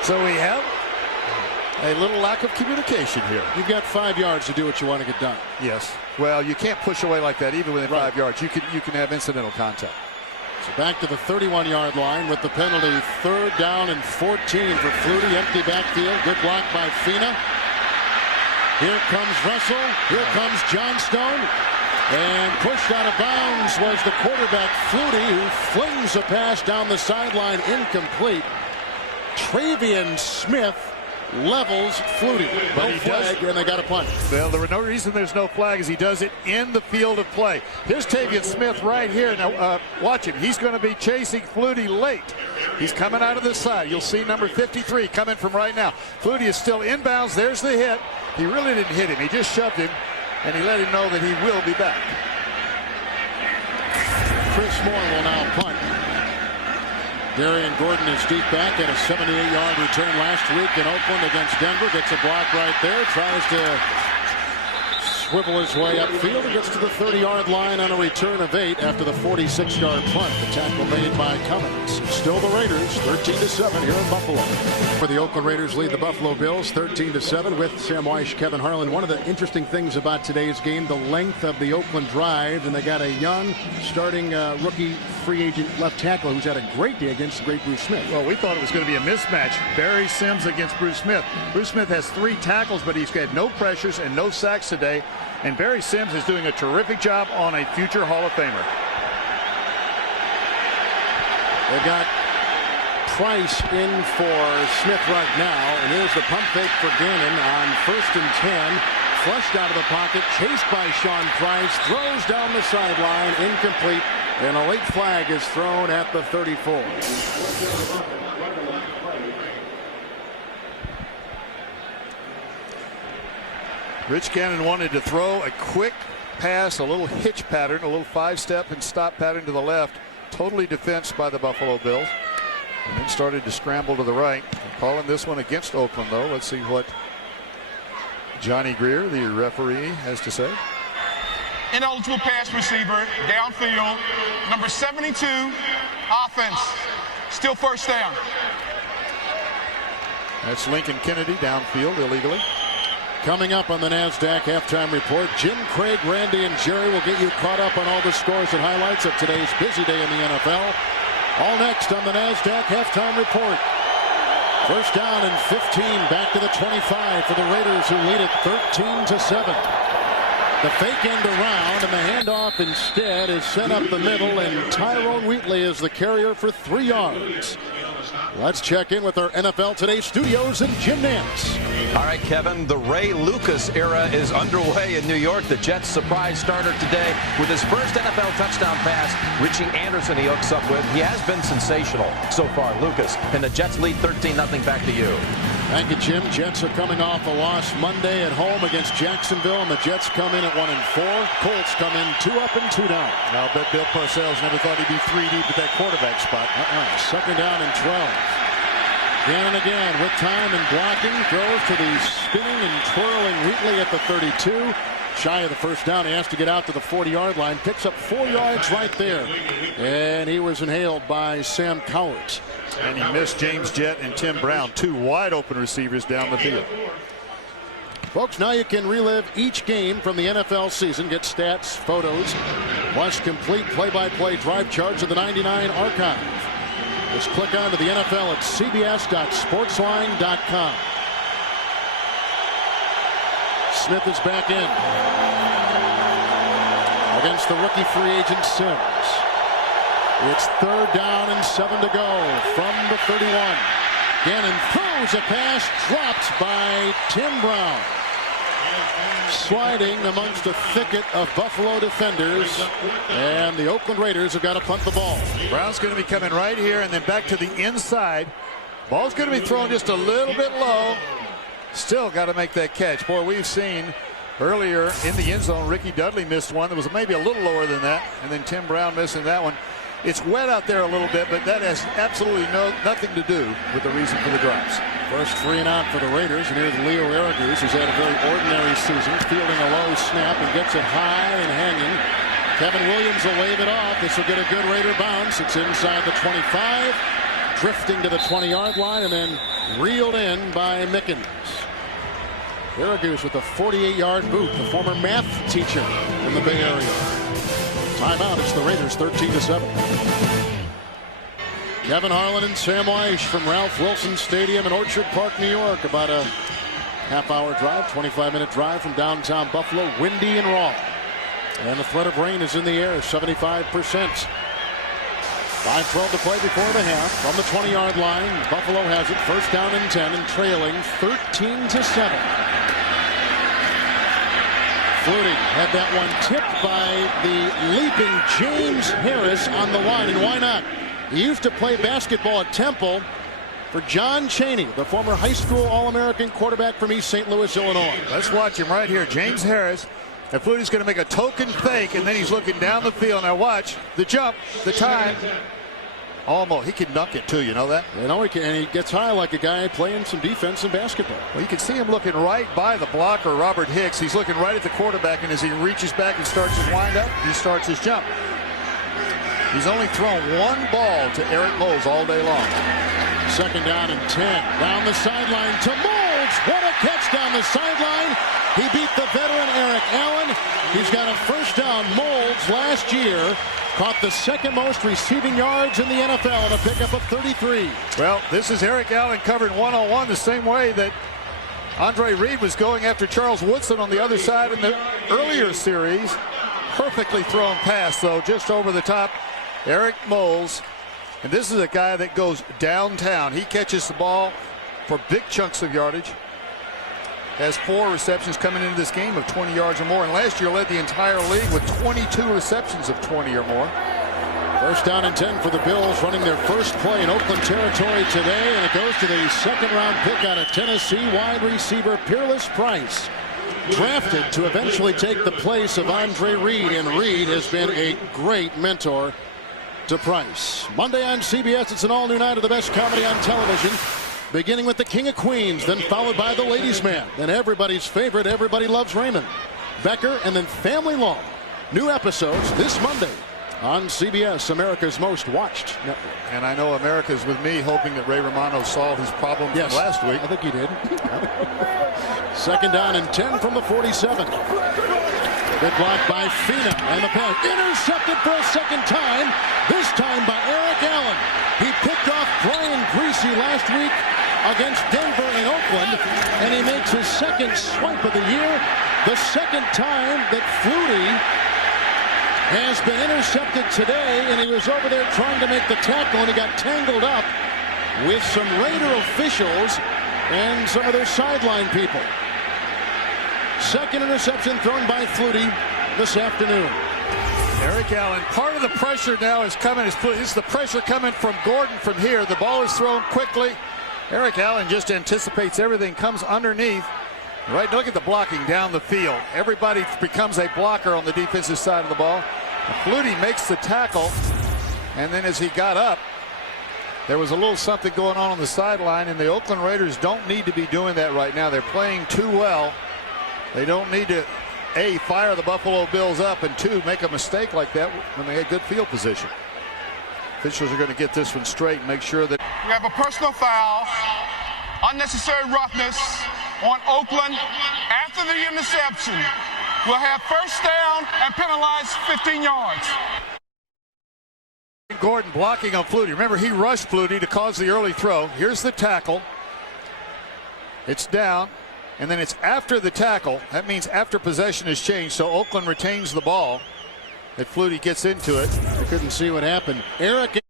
So we have a little lack of communication here. You've got 5 yards to do what you want to get done. Yes. Well, you can't push away like that, even within 5 yards. You can have incidental contact. So back to the 31-yard line with the penalty. 3rd down and 14 for Flutie. Empty backfield. Good block by Fina. Here comes Russell. Here comes Johnstone. And pushed out of bounds was the quarterback Flutie, who flings a pass down the sideline, incomplete. Travian Smith levels Flutie. But no flag, and they got a punt. Well, there were no reason there's no flag as he does it in the field of play. Here's Travian Smith right here. Now, watch him. He's going to be chasing Flutie late. He's coming out of the side. You'll see number 53 coming from right now. Flutie is still inbounds. There's the hit. He really didn't hit him. He just shoved him, and he let him know that he will be back. Chris Moore will now punt. Darian Gordon is deep back at a 78-yard return last week in Oakland against Denver. Gets a block right there. Tries to swivel his way upfield and gets to the 30-yard line on a return of 8 after the 46-yard punt. The tackle made by Cummins. Still the Raiders 13-7 here in Buffalo. For the Oakland Raiders lead the Buffalo Bills 13-7 with Sam Wyche, Kevin Harlan. One of the interesting things about today's game, the length of the Oakland drive, and they got a young starting rookie free agent left tackle who's had a great day against the great Bruce Smith. Well, we thought it was going to be a mismatch. Barry Sims against Bruce Smith. Bruce Smith has 3 tackles, but he's had no pressures and no sacks today. And Barry Sims is doing a terrific job on a future Hall of Famer. They got Price in for Smith right now. And here's the pump fake for Gannon on 1st and 10. Flushed out of the pocket, chased by Sean Price, throws down the sideline, incomplete, and a late flag is thrown at the 34. Rich Gannon wanted to throw a quick pass, a little hitch pattern, a little 5-step and stop pattern to the left, totally defensed by the Buffalo Bills, and then started to scramble to the right. I'm calling this one against Oakland, though. Let's see what Johnny Greer, the referee, has to say. Ineligible pass receiver, downfield, number 72, offense, still first down. That's Lincoln Kennedy downfield illegally. Coming up on the NASDAQ halftime report, Jim, Craig, Randy, and Jerry will get you caught up on all the scores and highlights of today's busy day in the NFL. All next on the NASDAQ halftime report. First down and 15, back to the 25 for the Raiders, who lead it 13-7. The fake end around, and the handoff instead is sent up the middle, and Tyrone Wheatley is the carrier for 3 yards. Let's check in with our NFL Today studios and Jim Nance. All right, Kevin, the Ray Lucas era is underway in New York. The Jets' surprise starter today with his first NFL touchdown pass. Richie Anderson he hooks up with. He has been sensational so far, Lucas. And the Jets lead 13-0 back to you. Thank you, Jim. Jets are coming off a loss Monday at home against Jacksonville, and the Jets come in at 1-4. Colts come in 2 up and 2 down. I'll bet Bill Parcells never thought he'd be 3 deep at that quarterback spot. Second down and 12. Gannon again with time and blocking. Throws to the spinning and twirling Wheatley at the 32. Shy of the first down. He has to get out to the 40-yard line. Picks up 4 yards right there. And he was inhaled by Sam Cowart. And he missed James Jett and Tim Brown, 2 wide open receivers down the field. Folks, now you can relive each game from the NFL season. Get stats, photos, plus complete play-by-play drive charts of the 99 archive. Just click on to the NFL at cbs.sportsline.com. Smith is back in against the rookie free agent Sims. It's 3rd down and 7 to go from the 31. Gannon throws a pass, dropped by Tim Brown. Sliding amongst a thicket of Buffalo defenders, and the Oakland Raiders have got to punt the ball. Brown's going to be coming right here and then back to the inside. Ball's going to be thrown just a little bit low. Still got to make that catch. Boy, we've seen earlier in the end zone, Ricky Dudley missed one that was maybe a little lower than that, and then Tim Brown missing that one. It's wet out there a little bit, but that has absolutely nothing to do with the reason for the drops. First 3 and out for the Raiders, and here's Leo Aragus, who's had a very ordinary season, fielding a low snap and gets it high and hanging. Kevin Williams will wave it off. This will get a good Raider bounce. It's inside the 25, drifting to the 20-yard line, and then reeled in by Mickens. Aragus with a 48-yard boot, the former math teacher in the Bay Area. Timeout. It's the Raiders 13-7. Kevin Harlan and Sam Wyche from Ralph Wilson Stadium in Orchard Park, New York. About a half-hour drive, 25-minute drive from downtown Buffalo. Windy and raw. And the threat of rain is in the air, 75%. 5:12 to play before the half. From the 20-yard line, Buffalo has it. First down and 10 and trailing 13-7. Flutie had that one tipped by the leaping James Harris on the line. And why not? He used to play basketball at Temple for John Chaney, the former high school All-American quarterback from East St. Louis, Illinois. Let's watch him right here. James Harris. And Flutie's going to make a token fake, and then he's looking down the field. Now watch the jump, the time. Almost. He can dunk it too, you know that? You know he can, and he gets high like a guy playing some defense in basketball. Well, you can see him looking right by the blocker, Robert Hicks. He's looking right at the quarterback, and as he reaches back and starts his windup, he starts his jump. He's only thrown one ball to Eric Moulds all day long. Second down and 10. Down the sideline to Moulds. What a catch down the sideline. He beat the veteran Eric Allen. He's got a first down. Moulds last year caught the second most receiving yards in the NFL on a pickup of 33. Well, this is Eric Allen covering one-on-one the same way that Andre Reed was going after Charles Woodson on the other side in the earlier series. Perfectly thrown pass, though, just over the top. Eric Moulds. And this is a guy that goes downtown. He catches the ball for big chunks of yardage. Has 4 receptions coming into this game of 20 yards or more. And last year led the entire league with 22 receptions of 20 or more. First down and 10 for the Bills, running their first play in Oakland territory today. And it goes to the second-round pick out of Tennessee, wide receiver Peerless Price. Drafted to eventually take the place of Andre Reed. And Reed has been a great mentor to Price. Monday on CBS, it's an all-new night of the best comedy on television. Beginning with the King of Queens, then followed by the Ladies' Man, then everybody's favorite, Everybody Loves Raymond, Becker, and then Family Law. New episodes this Monday on CBS, America's most watched network. And I know America's with me, hoping that Ray Romano solved his problem from last week. I think he did. Second down and 10 from the 47. Good block by Fina, and the pass intercepted for a second time, this time by Eric Allen. He picked off Brian Greasy last week against Denver and Oakland, and he makes his second swipe of the year. The second time that Flutie has been intercepted today, and he was over there trying to make the tackle, and he got tangled up with some Raider officials and some of their sideline people. Second interception thrown by Flutie this afternoon. Eric Allen, part of the pressure now is coming. This is the pressure coming from Gordon from here. The ball is thrown quickly. Eric Allen just anticipates everything, comes underneath. Right, look at the blocking down the field. Everybody becomes a blocker on the defensive side of the ball. Flutie makes the tackle, and then as he got up, there was a little something going on the sideline, and the Oakland Raiders don't need to be doing that right now. They're playing too well. They don't need to, A, fire the Buffalo Bills up, and 2, make a mistake like that when they had good field position. Officials are going to get this one straight and make sure that... We have a personal foul, unnecessary roughness on Oakland after the interception. We'll have first down and penalize 15 yards. Gordon blocking on Flutie. Remember, he rushed Flutie to cause the early throw. Here's the tackle. It's down. And then it's after the tackle. That means after possession has changed, so Oakland retains the ball. That Flutie gets into it. I couldn't see what happened. Eric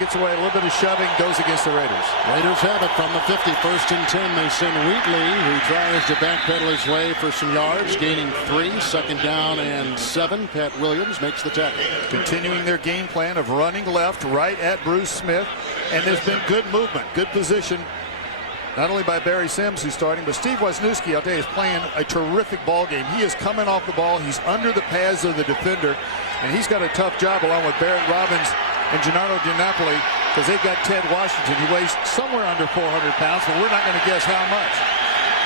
gets away, a little bit of shoving, goes against the Raiders. Raiders have it from the 50. First and 10. They send Wheatley, who tries to backpedal his way for some yards, gaining 3. Second down and 7. Pat Williams makes the tackle. Continuing their game plan of running left, right at Bruce Smith. And there's been good movement, good position. Not only by Barry Sims, who's starting, but Steve Wisniewski, I'll tell you, is playing a terrific ball game. He is coming off the ball. He's under the pads of the defender, and he's got a tough job along with Barrett Robbins and Gennaro DiNapoli, because they've got Ted Washington. He weighs somewhere under 400 pounds, but we're not going to guess how much.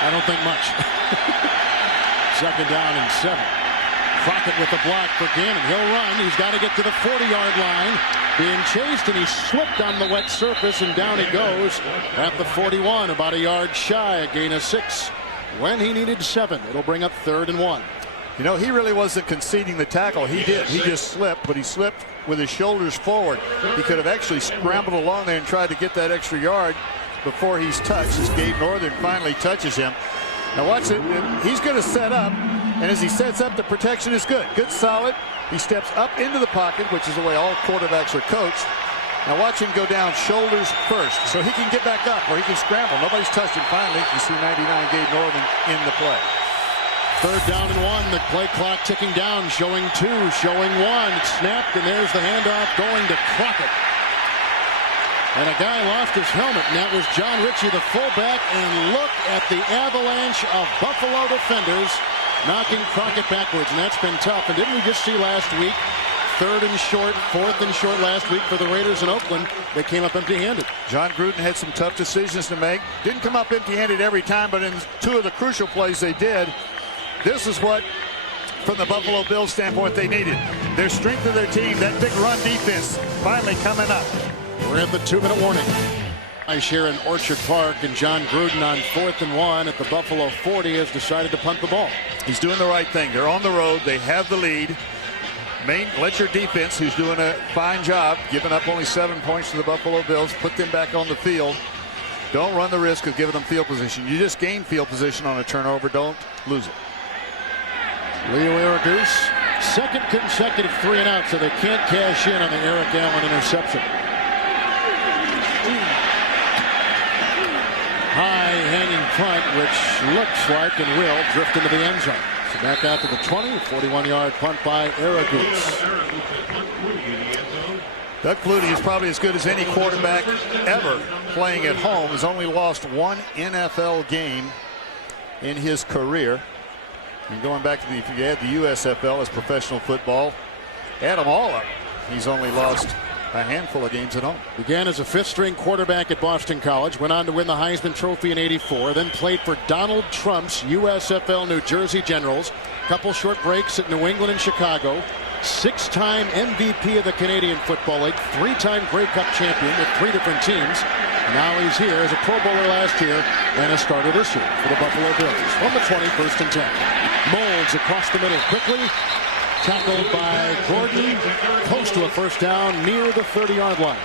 I don't think much. Second down and 7. Crockett with the block for Gannon. He'll run. He's got to get to the 40-yard line. Being chased, and he slipped on the wet surface, and down he goes at the 41, about a yard shy, a gain of 6 when he needed 7. It'll bring up 3rd and 1. You know, he really wasn't conceding the tackle. He did. He just slipped, but he slipped with his shoulders forward. He could have actually scrambled along there and tried to get that extra yard before he's touched, as Gabe Northern finally touches him. Now watch it. He's going to set up, and as he sets up, the protection is good. Good, solid. He steps up into the pocket, which is the way all quarterbacks are coached. Now watch him go down shoulders first, so he can get back up, or he can scramble. Nobody's touched him. Finally, you see 99 Gabe Northern in the play. 3rd down and 1. The play clock ticking down, showing 2, showing 1. It's snapped, and there's the handoff going to Crockett. And a guy lost his helmet, and that was John Ritchie, the fullback. And look at the avalanche of Buffalo defenders knocking Crockett backwards, and that's been tough. And didn't we just see last week 3rd and short, 4th and short last week for the Raiders in Oakland. They came up empty-handed. John Gruden had some tough decisions to make. Didn't come up empty-handed every time, but in 2 of the crucial plays they did. This is what, from the Buffalo Bills standpoint, they needed. Their strength of their team, that big run defense, finally coming up. We're at the 2-minute warning. I share in Orchard Park, and John Gruden on 4th and 1 at the Buffalo 40 has decided to punt the ball. He's doing the right thing. They're on the road. They have the lead. Let your defense, who's doing a fine job, giving up only 7 points to the Buffalo Bills, put them back on the field. Don't run the risk of giving them field position. You just gain field position on a turnover. Don't lose it. Leo Aragoose, 2nd consecutive 3-and-out, so they can't cash in on the Eric Allen interception. High hanging punt, which looks like and will drift into the end zone. So back out to the 20, 41-yard punt by Aragoose. Doug Flutie is probably as good as any quarterback ever playing at home. Has only lost 1 NFL game in his career. And going back to if you add the USFL as professional football, add them all up, he's only lost a handful of games at home. Began as a 5th-string quarterback at Boston College, went on to win the Heisman Trophy in '84, then played for Donald Trump's USFL New Jersey Generals, couple short breaks at New England and Chicago, 6-time MVP of the Canadian Football League, 3-time Grey Cup champion with 3 different teams. Now he's here as a Pro Bowler last year and a starter this year for the Buffalo Bills. On the 20, 1st and 10. Moulds across the middle quickly. Tackled by Gordon. Close to a 1st down near the 30-yard line.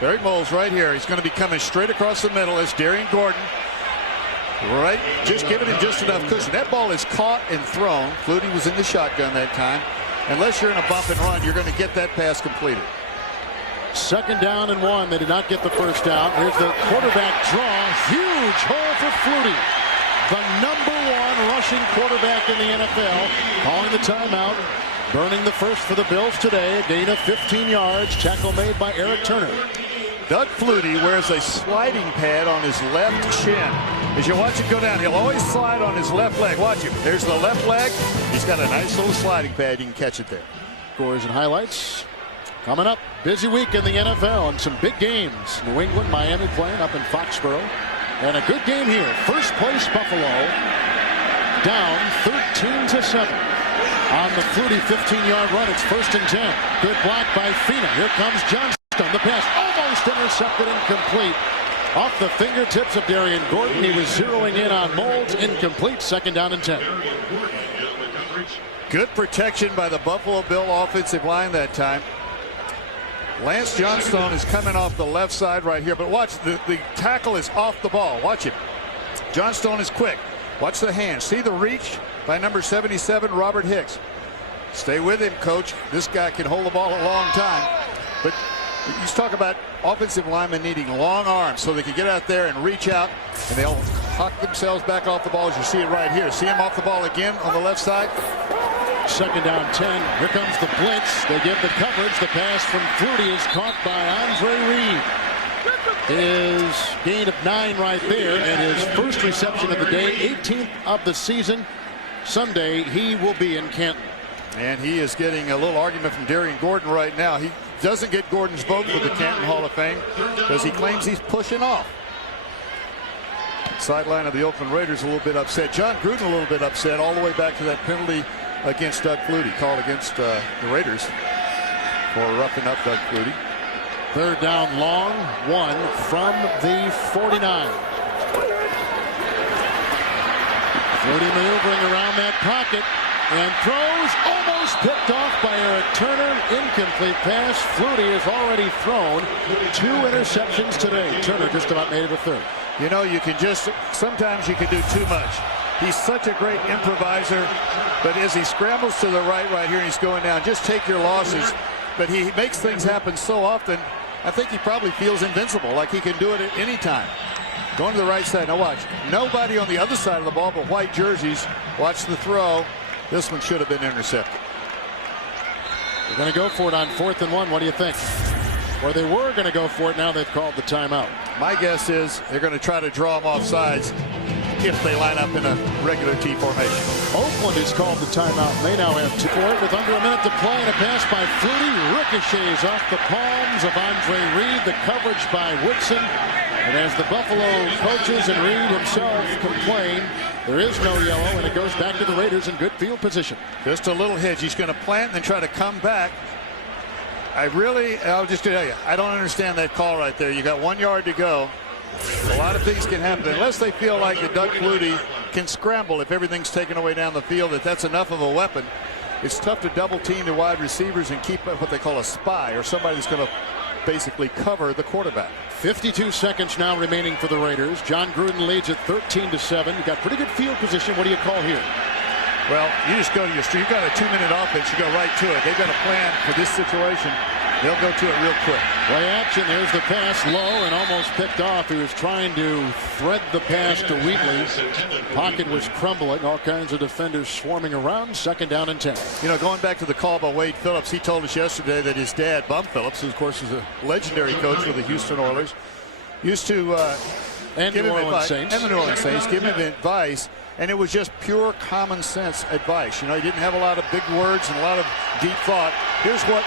Barry Moulds right here. He's going to be coming straight across the middle as Darian Gordon. Right, just giving him just enough cushion. That ball is caught and thrown. Flutie was in the shotgun that time. Unless you're in a bump and run, you're going to get that pass completed. 2nd down and 1. They did not get the 1st down. Here's the quarterback draw. Huge hole for Flutie. The #1 rushing quarterback in the NFL. Calling the timeout. Burning the first for the Bills today. A gain of 15 yards. Tackle made by Eric Turner. Doug Flutie wears a sliding pad on his left shin. As you watch it go down, he'll always slide on his left leg. Watch him. There's the left leg. He's got a nice little sliding pad. You can catch it there. Scores and highlights. Coming up, busy week in the NFL and some big games. New England, Miami playing up in Foxborough. And a good game here. First place Buffalo down 13-7. On the Flutie 15-yard run, it's 1st and 10. Good block by Fina. Here comes Johnstone. The pass almost intercepted, incomplete. Off the fingertips of Darian Gordon. He was zeroing in on Moulds. Incomplete. 2nd down and 10. Good protection by the Buffalo Bill offensive line that time. Lance Johnstone is coming off the left side right here, but watch, the tackle is off the ball. Watch him. Johnstone is quick. Watch the hands. See the reach by number 77, Robert Hicks. Stay with him, coach. This guy can hold the ball a long time. But you talk about offensive linemen needing long arms so they can get out there and reach out, and they'll huck themselves back off the ball as you see it right here. See him off the ball again on the left side. 2nd down 10. Here comes the blitz. They give the coverage. The pass from Flutie is caught by Andre Reed. His gain of 9 right there, and his first reception of the day, 18th of the season. Someday he will be in Canton. And he is getting a little argument from Darian Gordon right now. He doesn't get Gordon's vote for the Canton Hall of Fame because he claims he's pushing off. Sideline of the Oakland Raiders a little bit upset. John Gruden a little bit upset all the way back to that penalty against Doug Flutie, called against the Raiders for roughing up Doug Flutie. 3rd down long, 1 from the 49. Flutie maneuvering around that pocket and throws, almost picked off by Eric Turner. Incomplete pass. Flutie has already thrown 2 interceptions today. Turner just about made it a 3rd. You know, you can just, sometimes you can do too much. He's such a great improviser, but as he scrambles to the right here, and he's going down, just take your losses. But he makes things happen so often, I think he probably feels invincible, like he can do it at any time. Going to the right side. Now watch. Nobody on the other side of the ball but white jerseys. Watch the throw. This one should have been intercepted. They're going to go for it on 4th and 1. What do you think? Or they were going to go for it. Now they've called the timeout. My guess is they're going to try to draw him off sides. if they line up in a regular T formation. Oakland has called the timeout. They now have 2 for it with under a minute to play, and a pass by Flutie ricochets off the palms of Andre Reed. The coverage by Woodson. And as the Buffalo coaches and Reed himself complain, there is no yellow, and it goes back to the Raiders in good field position. Just a little hitch. He's going to plant and then try to come back. I'll just tell you, I don't understand that call right there. You got 1 yard to go. A lot of things can happen unless they feel like the Doug Flutie can scramble if everything's taken away down the field, that's enough of a weapon. It's tough to double team the wide receivers and keep up what they call a spy, or somebody that's going to basically cover the quarterback. 52 seconds now remaining for the Raiders. John Gruden leads at 13-7. You got pretty good field position. What do you call here? Well, you just go to your street. You've got a 2-minute offense. You go right to it. They've got a plan for this situation. They'll go to it real quick. Play action. There's the pass low and almost picked off. He was trying to thread the pass to Wheatley. Pocket was crumbling. All kinds of defenders swarming around. 2nd down and 10. You know, going back to the call by Wade Phillips, he told us yesterday that his dad, Bum Phillips, who of course is a legendary coach with the Houston Oilers, used to and give New him Orleans advice, Saints. and the New Orleans Saints, give him advice, and it was just pure common sense advice. You know, he didn't have a lot of big words and a lot of deep thought. Here's what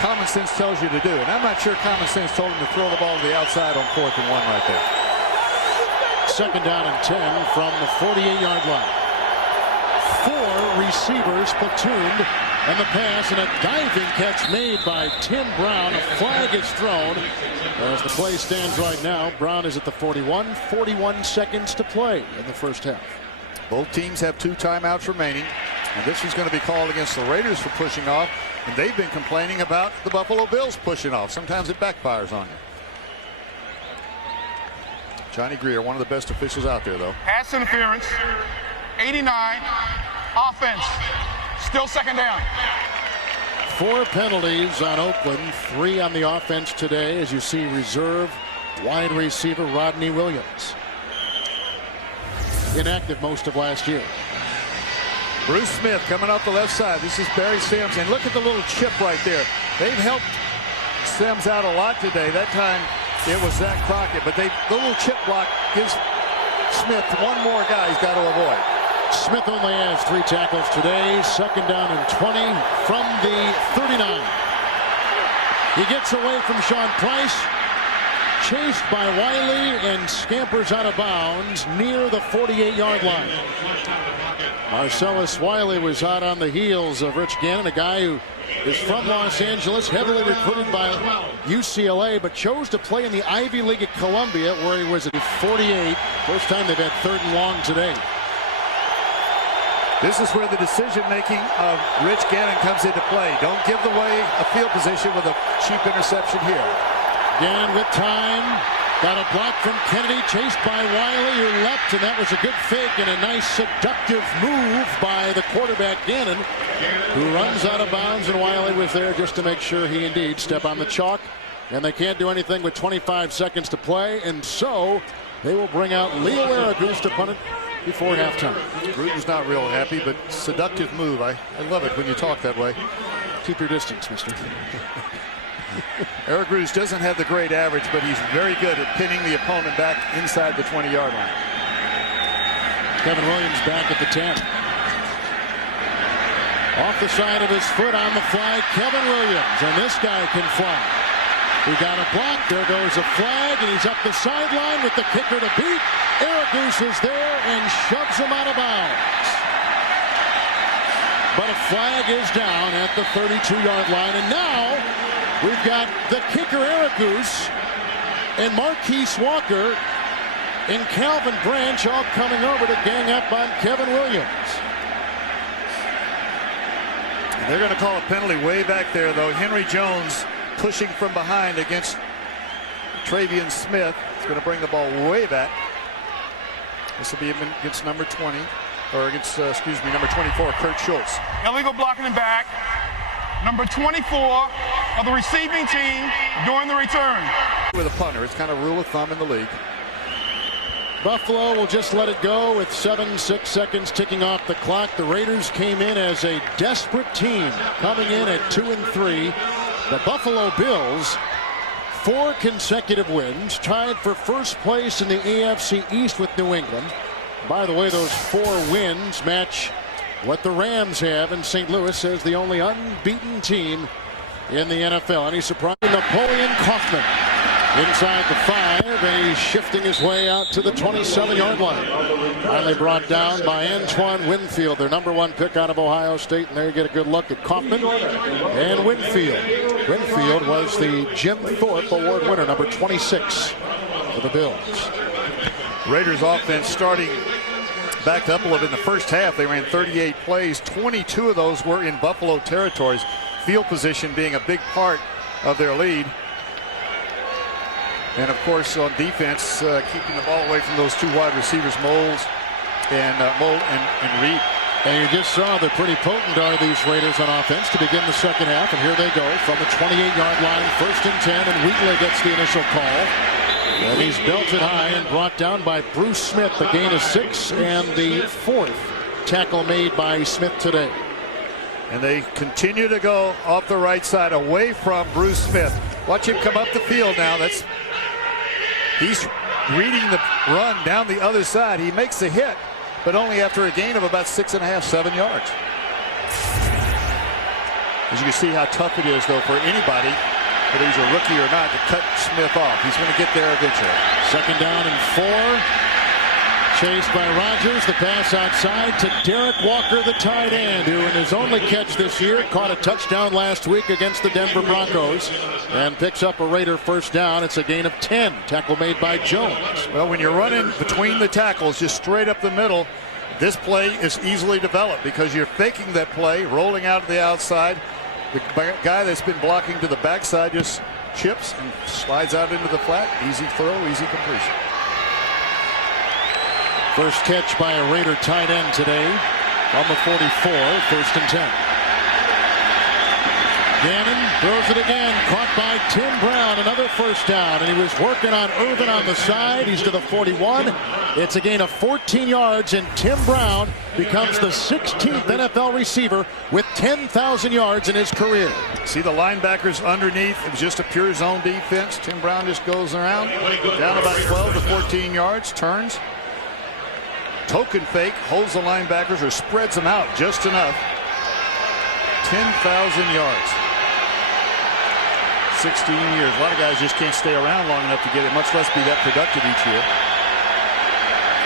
common sense tells you to do, and I'm not sure common sense told him to throw the ball to the outside on 4th and 1 right there. 2nd down and 10 from the 48-yard line. 4 receivers platooned, and the pass, and a diving catch made by Tim Brown. A flag is thrown. As the play stands right now, Brown is at the 41. 41 seconds to play in the first half. Both teams have 2 timeouts remaining, and this is going to be called against the Raiders for pushing off, and they've been complaining about the Buffalo Bills pushing off. Sometimes it backfires on you. Johnny Greer, one of the best officials out there, though. Pass interference, 89, offense, still 2nd down. 4 penalties on Oakland, 3 on the offense today, as you see reserve wide receiver Rodney Williams. Inactive most of last year. Bruce Smith coming off the left side. This is Barry Sims, and look at the little chip right there. They've helped Sims out a lot today. That time it was Zach Crockett, but the little chip block gives Smith one more guy he's got to avoid. Smith only has 3 tackles today. 2nd down and 20 from the 39. He gets away from Sean Price, chased by Wiley, and scampers out of bounds near the 48-yard line. Marcellus Wiley was out on the heels of Rich Gannon, a guy who is from Los Angeles, heavily recruited by UCLA, but chose to play in the Ivy League at Columbia, where he was at 48. First time they've had 3rd and long today. This is where the decision-making of Rich Gannon comes into play. Don't give away a field position with a cheap interception here. Gannon with time. Got a block from Kennedy, chased by Wiley, who leapt, and that was a good fake and a nice seductive move by the quarterback Gannon, who runs out of bounds, and Wiley was there just to make sure he indeed stepped on the chalk. And they can't do anything with 25 seconds to play, and so they will bring out Leo Aragus to punt it before halftime. Gruden's not real happy, but seductive move. I love it when you talk that way. Keep your distance, mister. Aragus doesn't have the great average, but he's very good at pinning the opponent back inside the 20-yard line. Kevin Williams back at the 10. Off the side of his foot on the fly, Kevin Williams, and this guy can fly. We got a block, there goes a flag, and he's up the sideline with the kicker to beat. Aragus is there and shoves him out of bounds. But a flag is down at the 32-yard line, and now we've got the kicker Aragus and Marquise Walker and Calvin Branch all coming over to gang up on Kevin Williams. They're going to call a penalty way back there, though. Henry Jones pushing from behind against Travion Smith. It's going to bring the ball way back. This will be against number 20, or against, number 24, Kurt Schultz. Illegal blocking and back. Number 24 of the receiving team during the return. With a punter, it's kind of rule of thumb in the league. Buffalo will just let it go with 7-6 seconds ticking off the clock. The Raiders came in as a desperate team, coming in at 2-3. The Buffalo Bills, 4 consecutive wins, tied for first place in the AFC East with New England. By the way, those 4 wins match what the Rams have, and St. Louis is the only unbeaten team in the NFL. Any surprise? Napoleon Kaufman inside the 5, and he's shifting his way out to the 27-yard line. Finally brought down by Antoine Winfield, their #1 pick out of Ohio State, and there you get a good look at Kaufman and Winfield. Winfield was the Jim Thorpe Award winner, number 26 for the Bills. Raiders offense starting backed up a little bit in the first half. They ran 38 plays. 22 of those were in Buffalo territories. Field position being a big part of their lead. And of course on defense, keeping the ball away from those 2 wide receivers, Moles and Reed. And you just saw they're pretty potent, are these Raiders on offense to begin the second half. And here they go from the 28-yard line, 1st and 10, and Wheatley gets the initial call. And he's belted high and brought down by Bruce Smith. The gain of 6 and the 4th tackle made by Smith today. And they continue to go off the right side away from Bruce Smith. Watch him come up the field now. He's reading the run down the other side. He makes the hit, but only after a gain of about 6.5, 7 yards. As you can see how tough it is, though, for anybody, whether he's a rookie or not, to cut Smith off. He's going to get there eventually. 2nd down and 4. Chased by Rodgers. The pass outside to Derek Walker, the tight end, who in his only catch this year caught a touchdown last week against the Denver Broncos and picks up a Raider 1st down. It's a gain of 10. Tackle made by Jones. Well, when you're running between the tackles, just straight up the middle, this play is easily developed because you're faking that play, rolling out to the outside. The guy that's been blocking to the backside just chips and slides out into the flat. Easy throw, easy completion. First catch by a Raider tight end today on the 44, 1st and 10. Gannon throws it again, caught by Tim Brown, another 1st down, and he was working on Irvin on the side. He's to the 41. It's a gain of 14 yards, and Tim Brown becomes the 16th NFL receiver with 10,000 yards in his career. See the linebackers underneath. It was just a pure zone defense. Tim Brown just goes around, down about 12 to 14 yards, turns. Token fake, holds the linebackers or spreads them out just enough. 10,000 yards. 16 years. A lot of guys just can't stay around long enough to get it, much less be that productive each year.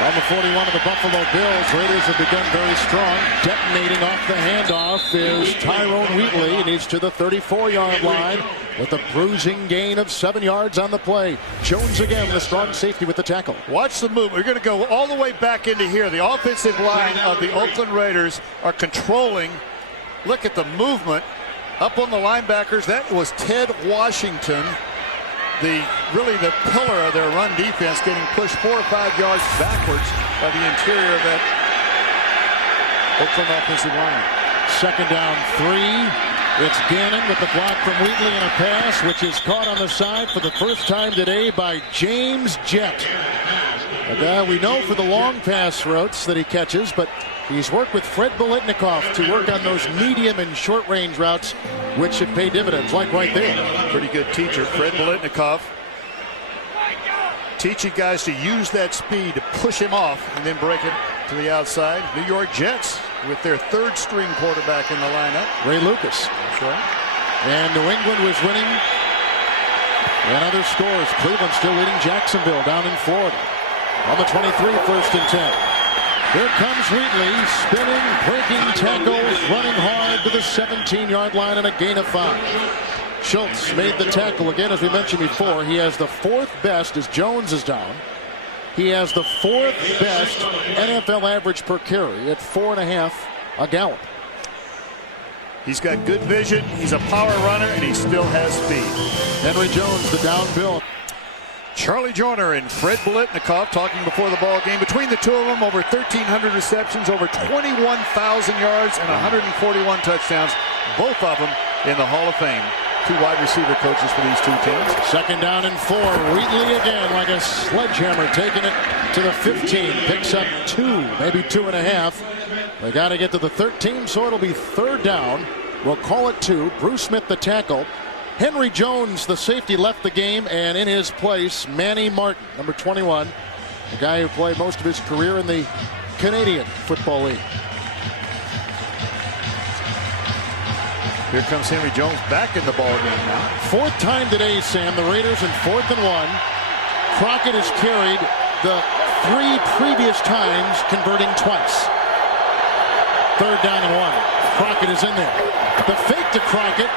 On the 41 of the Buffalo Bills, Raiders have begun very strong. Detonating off the handoff is Tyrone Wheatley, and he's to the 34-yard line with a bruising gain of 7 yards on the play. Jones again, the strong safety with the tackle. Watch the move. We're going to go all the way back into here. The offensive line of the Oakland Raiders are controlling. Look at the movement up on the linebackers. That was Ted Washington, really the pillar of their run defense, getting pushed 4 or 5 yards backwards by the interior of that Oakland offensive line. 2nd down 3. It's Gannon with the block from Wheatley and a pass, which is caught on the side for the first time today by James Jett. A guy we know for the long pass routes that he catches, but he's worked with Fred Biletnikoff to work on those medium and short range routes, which should pay dividends, like right there. Pretty good teacher, Fred Biletnikoff. Teaching guys to use that speed to push him off and then break it to the outside. New York Jets with their 3rd string quarterback in the lineup. Ray Lucas. That's right. And New England was winning. And other scores. Cleveland still leading Jacksonville down in Florida. On the 23, 1st and 10. Here comes Wheatley, spinning, breaking tackles, running hard to the 17-yard line and a gain of 5. Schultz made the tackle again, as we mentioned before. He has the 4th best as Jones is down. He has the 4th best NFL average per carry at 4.5 a gallop. He's got good vision. He's a power runner, and he still has speed. Henry Jones, the down bill. Charlie Joyner and Fred Biletnikoff talking before the ball game. Between the two of them, over 1,300 receptions, over 21,000 yards, and 141 touchdowns. Both of them in the Hall of Fame. 2 wide receiver coaches for these 2 teams. 2nd down and 4. Wheatley again like a sledgehammer, taking it to the 15. Picks up 2, maybe 2.5. They got to get to the 13, so it'll be 3rd down. We'll call it 2. Bruce Smith the tackle. Henry Jones, the safety, left the game, and in his place, Manny Martin, number 21, a guy who played most of his career in the Canadian Football League. Here comes Henry Jones back in the ball game now. Fourth time today, Sam. The Raiders in 4th and 1. Crockett has carried the 3 previous times, converting twice. 3rd down and 1. Crockett is in there. The fake to Crockett.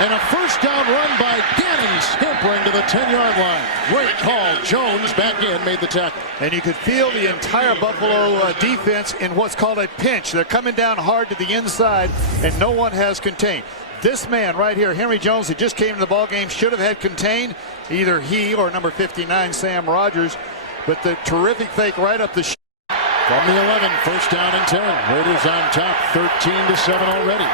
And a first down run by Gannon, scampering to the 10-yard line. Great call. Jones back in, made the tackle. And you could feel the entire Buffalo defense in what's called a pinch. They're coming down hard to the inside, and no one has contained. This man right here, Henry Jones, that just came to the ball game, should have had contained. Either he or number 59, Sam Rogers. But the terrific fake right up the From the 11, first down and 10. Raiders on top, 13-7 already.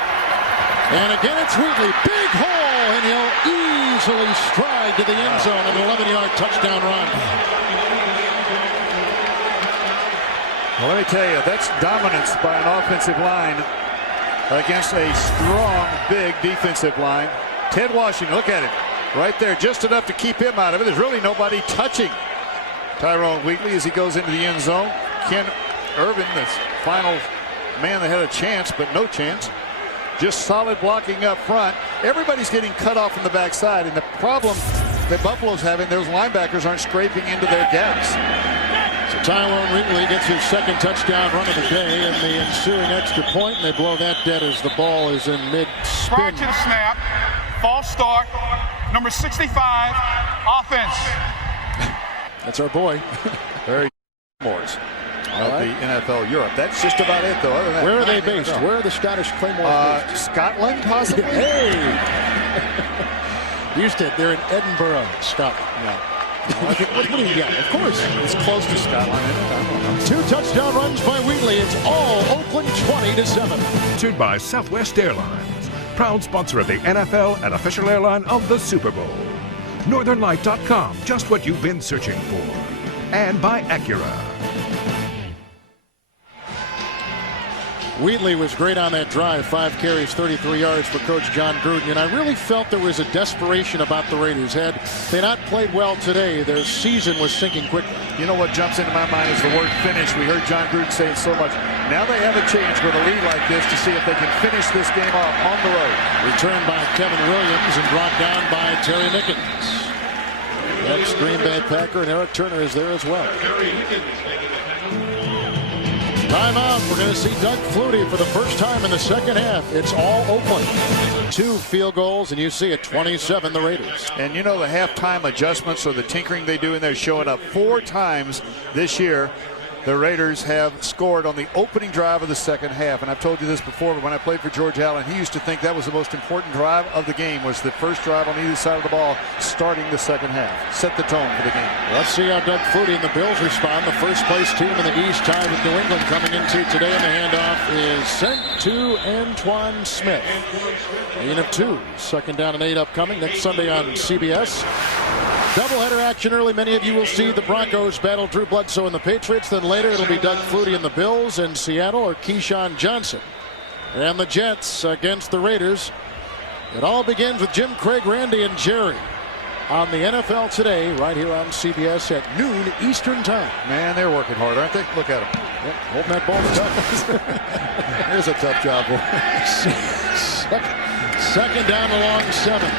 And again, it's Wheatley. Big hole, and he'll easily stride to the end zone. An 11-yard touchdown run. Well, let me tell you, that's dominance by an offensive line against a strong, big defensive line. Ted Washington, look at it. Right there, just enough to keep him out of it. There's really nobody touching Tyrone Wheatley as he goes into the end zone. Ken Irvin, the final man that had a chance, but no chance. Just solid blocking up front. Everybody's getting cut off from the backside, and the problem that Buffalo's having, those linebackers aren't scraping into their gaps. So Tyrone Wheatley gets his 2nd touchdown run of the day, and the ensuing extra point, and they blow that dead as the ball is in mid-spin. Prior to the snap, false start, number 65, offense. That's our boy. Very Claymores of the NFL Europe. That's just about it, though. Other than that, where are they based? Where are the Scottish Claymores based? Scotland, possibly? Hey! Houston, they're in Edinburgh, Scotland. Yeah. What do you got? Of course. It's close to Scotland. I don't know. 2 touchdown runs by Wheatley. It's all Oakland 20-7. Sponsored by Southwest Airlines, proud sponsor of the NFL and official airline of the Super Bowl. NorthernLight.com, just what you've been searching for. And by Acura. Wheatley was great on that drive. 5 carries, 33 yards for Coach John Gruden. And I really felt there was a desperation about the Raiders. Had they not played well today, their season was sinking quickly. You know what jumps into my mind is the word finish. We heard John Gruden say it so much. Now they have a chance with a lead like this to see if they can finish this game off on the road. Returned by Kevin Williams and brought down by Terry Nickens. That's Green Bay Packer, and Eric Turner is there as well. Timeout. We're going to see Doug Flutie for the first time in the second half. It's all Oakland. 2 field goals, and you see it, 27 the Raiders. And you know the halftime adjustments or the tinkering they do in there showing up 4 times this year. The Raiders have scored on the opening drive of the second half. And I've told you this before, but when I played for George Allen, he used to think that was the most important drive of the game, was the first drive on either side of the ball starting the second half. Set the tone for the game. Let's see how Doug Flutie and the Bills respond. The first place team in the East, tied with New England, coming into today, and the handoff is sent to Antoine Smith. Gain of 2. 2nd down and 8 upcoming next Sunday on CBS. Doubleheader action early. Many of you will see the Broncos battle Drew Bledsoe and the Patriots. Then later it'll be Doug Flutie and the Bills in Seattle, or Keyshawn Johnson and the Jets against the Raiders. It all begins with Jim, Craig, Randy, and Jerry on the NFL Today right here on CBS at noon Eastern Time. Man, they're working hard, aren't they? Look at them. Yep, holding that ball tough. Here's a tough job. Second down along 7.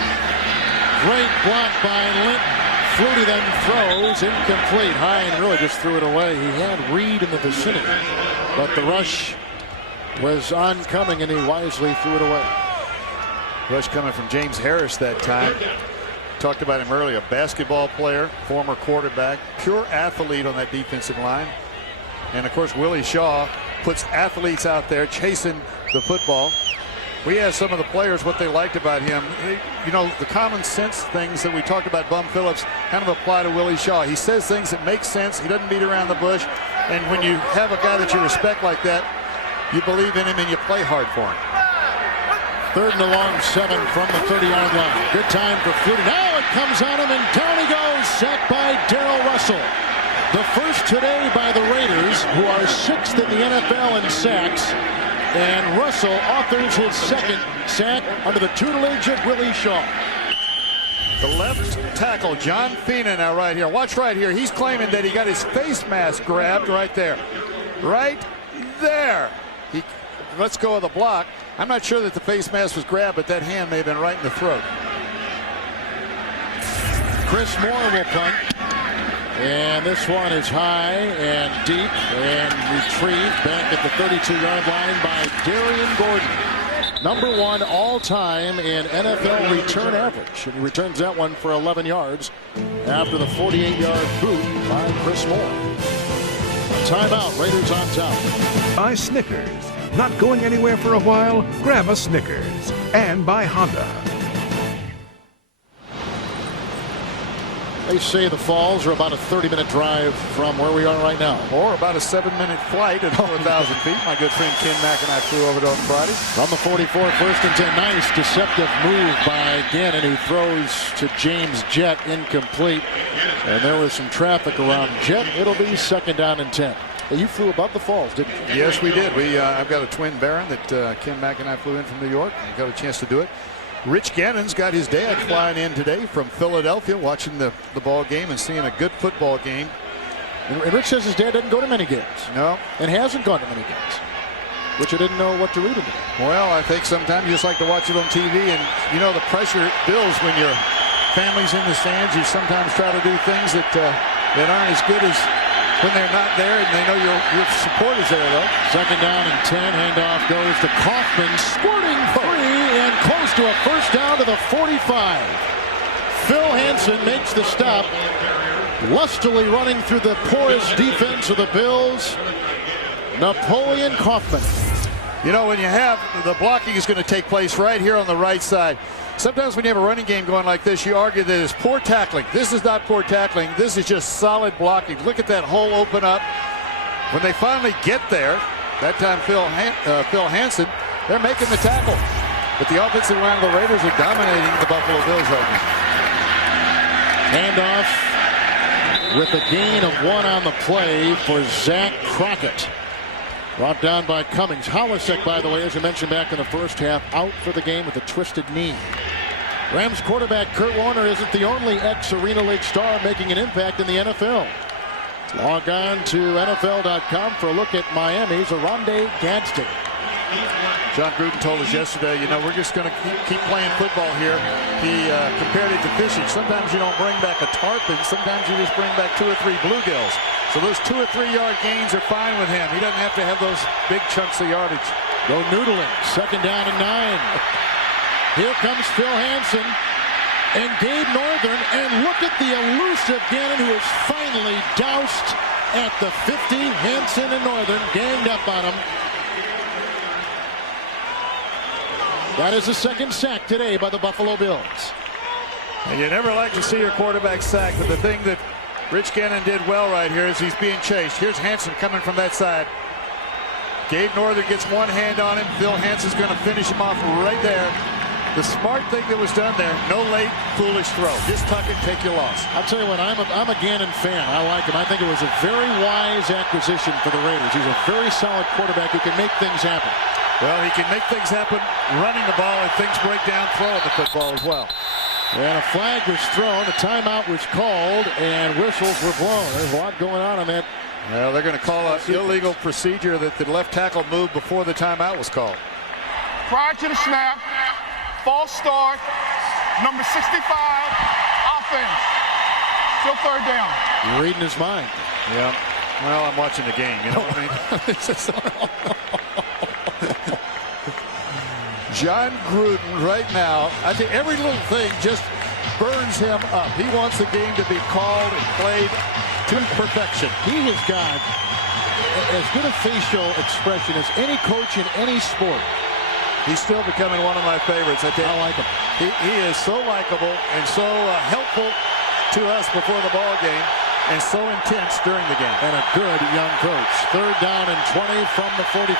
Great block by Linton. Flutie then throws, incomplete. Hine really just threw it away. He had Reed in the vicinity, but the rush was oncoming, and he wisely threw it away. Rush coming from James Harris that time. Talked about him earlier. Basketball player, former quarterback, pure athlete on that defensive line. And of course, Willie Shaw puts athletes out there chasing the football. We asked some of the players what they liked about him. You know, the common sense things that we talked about Bum Phillips kind of apply to Willie Shaw. He says things that make sense. He doesn't beat around the bush. And when you have a guy that you respect like that, you believe in him and you play hard for him. 3rd and along 7 from the 30-yard line. Good time for Flutie. Now it comes on him, and down he goes. Sacked by Darrell Russell. The first today by the Raiders, who are 6th in the NFL in sacks. And Russell authors his 2nd sack under the tutelage of Willie Shaw. The left tackle, John Fina, now right here. Watch right here. He's claiming that he got his face mask grabbed right there. Right there. He lets go of the block. I'm not sure that the face mask was grabbed, but that hand may have been right in the throat. Chris Moore will punt. And this one is high and deep and retrieved back at the 32-yard line by Darian Gordon. Number 1 all-time in NFL return average. And he returns that one for 11 yards after the 48-yard boot by Chris Moore. Timeout, Raiders on top. By Snickers. Not going anywhere for a while? Grab a Snickers. And by Honda. They say the Falls are about a 30-minute drive from where we are right now. Or about a 7-minute flight at 4,000 feet. My good friend Ken Mack and I flew over there on Friday. From the 44, first and 10. Nice deceptive move by Gannon, who throws to James Jett, incomplete. And there was some traffic around Jett. It'll be second down and 10. You flew above the Falls, didn't you? Yes, we did. I've got a twin Baron that Ken Mack and I flew in from New York. I got a chance to do it. Rich Gannon's got his dad flying in today from Philadelphia, watching the ball game and seeing a good football game. And Rich says his dad doesn't go to many games. No. And hasn't gone to many games, which I didn't know what to read into. Well, I think sometimes you just like to watch it on TV, and you know the pressure it builds when your family's in the stands. You sometimes try to do things that aren't as good as when they're not there, and they know your support is there, though. Second down and 10. Handoff goes to Kaufman, squirting free and close to a first down to the 45. Phil Hansen makes the stop, lustily running through the porous defense of the Bills. Napoleon Kaufman. You know, when you have the blocking is going to take place right here on the right side. Sometimes when you have a running game going like this, you argue that it's poor tackling. This is not poor tackling. This is just solid blocking. Look at that hole open up. When they finally get there, that time Phil Hansen, they're making the tackle. But the offensive line of the Raiders are dominating the Buffalo Bills right now. Handoff with a gain of 1 on the play for Zach Crockett. Brought down by Cummings. Howasek, by the way, as I mentioned back in the first half, out for the game with a twisted knee. Rams quarterback Kurt Warner isn't the only ex-Arena League star making an impact in the NFL. Log on to NFL.com for a look at Miami's Oronde Gadsden. John Gruden told us yesterday, you know, we're just going to keep playing football here. He compared it to fishing. Sometimes you don't bring back a tarpon. Sometimes you just bring back 2 or 3 bluegills. So those 2 or 3 yard gains are fine with him. He doesn't have to have those big chunks of yardage. Go noodling. Second down and 9. Here comes Phil Hansen and Gabe Northern. And look at the elusive Gannon, who is finally doused at the 50. Hansen and Northern ganged up on him. That is the second sack today by the Buffalo Bills. And you never like to see your quarterback sacked, but the thing that Rich Gannon did well right here is he's being chased. Here's Hansen coming from that side. Gabe Northern gets one hand on him. Phil Hansen's going to finish him off right there. The smart thing that was done there, no late, foolish throw. Just tuck it, take your loss. I'll tell you what, I'm a Gannon fan. I like him. I think it was a very wise acquisition for the Raiders. He's a very solid quarterback who can make things happen. Well, he can make things happen running the ball and things break down throwing the football as well. And a flag was thrown, a timeout was called, and whistles were blown. There's a lot going on that. Well, they're going to call an illegal procedure that the left tackle moved before the timeout was called. Prior to the snap, false start, number 65, offense. Still third down. You're reading his mind. Yeah. Well, I'm watching the game, you know what I mean? John Gruden right now, I think every little thing just burns him up. He wants the game to be called and played to perfection. He has got as good a facial expression as any coach in any sport. He's still becoming one of my favorites. I like him. He is so likable and so helpful to us before the ball game and so intense during the game. And a good young coach. Third down and 20 from the 45.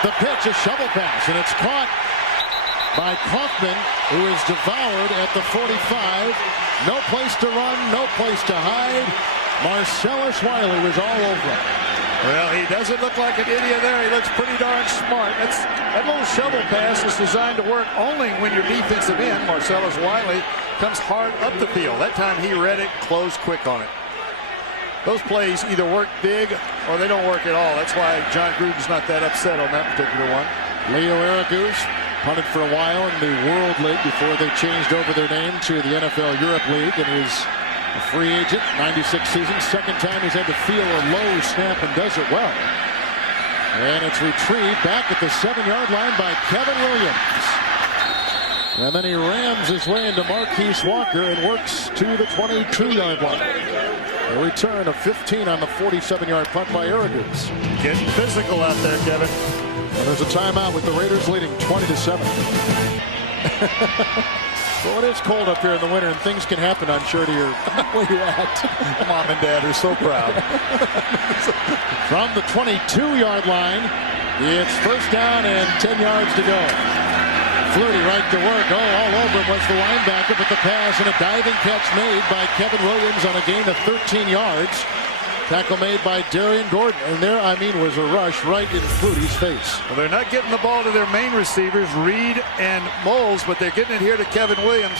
The pitch, a shovel pass, and it's caught by Kaufman, who is devoured at the 45. No place to run, no place to hide. Marcellus Wiley was all over him. Well, he doesn't look like an idiot there. He looks pretty darn smart. That little shovel pass is designed to work only when your defensive end, Marcellus Wiley, comes hard up the field. That time he read it, closed quick on it. Those plays either work big or they don't work at all. That's why John Gruden's not that upset on that particular one. Leo Aragus punted for a while in the World League before they changed over their name to the NFL Europe League, and was a free agent, 96 seasons. Second time he's had to feel a low snap and does it well. And it's retrieved back at the 7-yard line by Kevin Williams. And then he rams his way into Marquise Walker and works to the 22-yard line. A return of 15 on the 47-yard punt by Aragus. Getting physical out there, Kevin. And there's a timeout with the Raiders leading 20-7. Well, it is cold up here in the winter, and things can happen, I'm sure, to your where you at. Mom and Dad are so proud. From the 22-yard line, it's first down and 10 yards to go. Flutie right to work. Oh, all over him was the linebacker, but the pass and a diving catch made by Kevin Williams on a gain of 13 yards. Tackle made by Darian Gordon. And there, I mean, was a rush right in Flutie's face. Well, they're not getting the ball to their main receivers, Reed and Moles, but they're getting it here to Kevin Williams.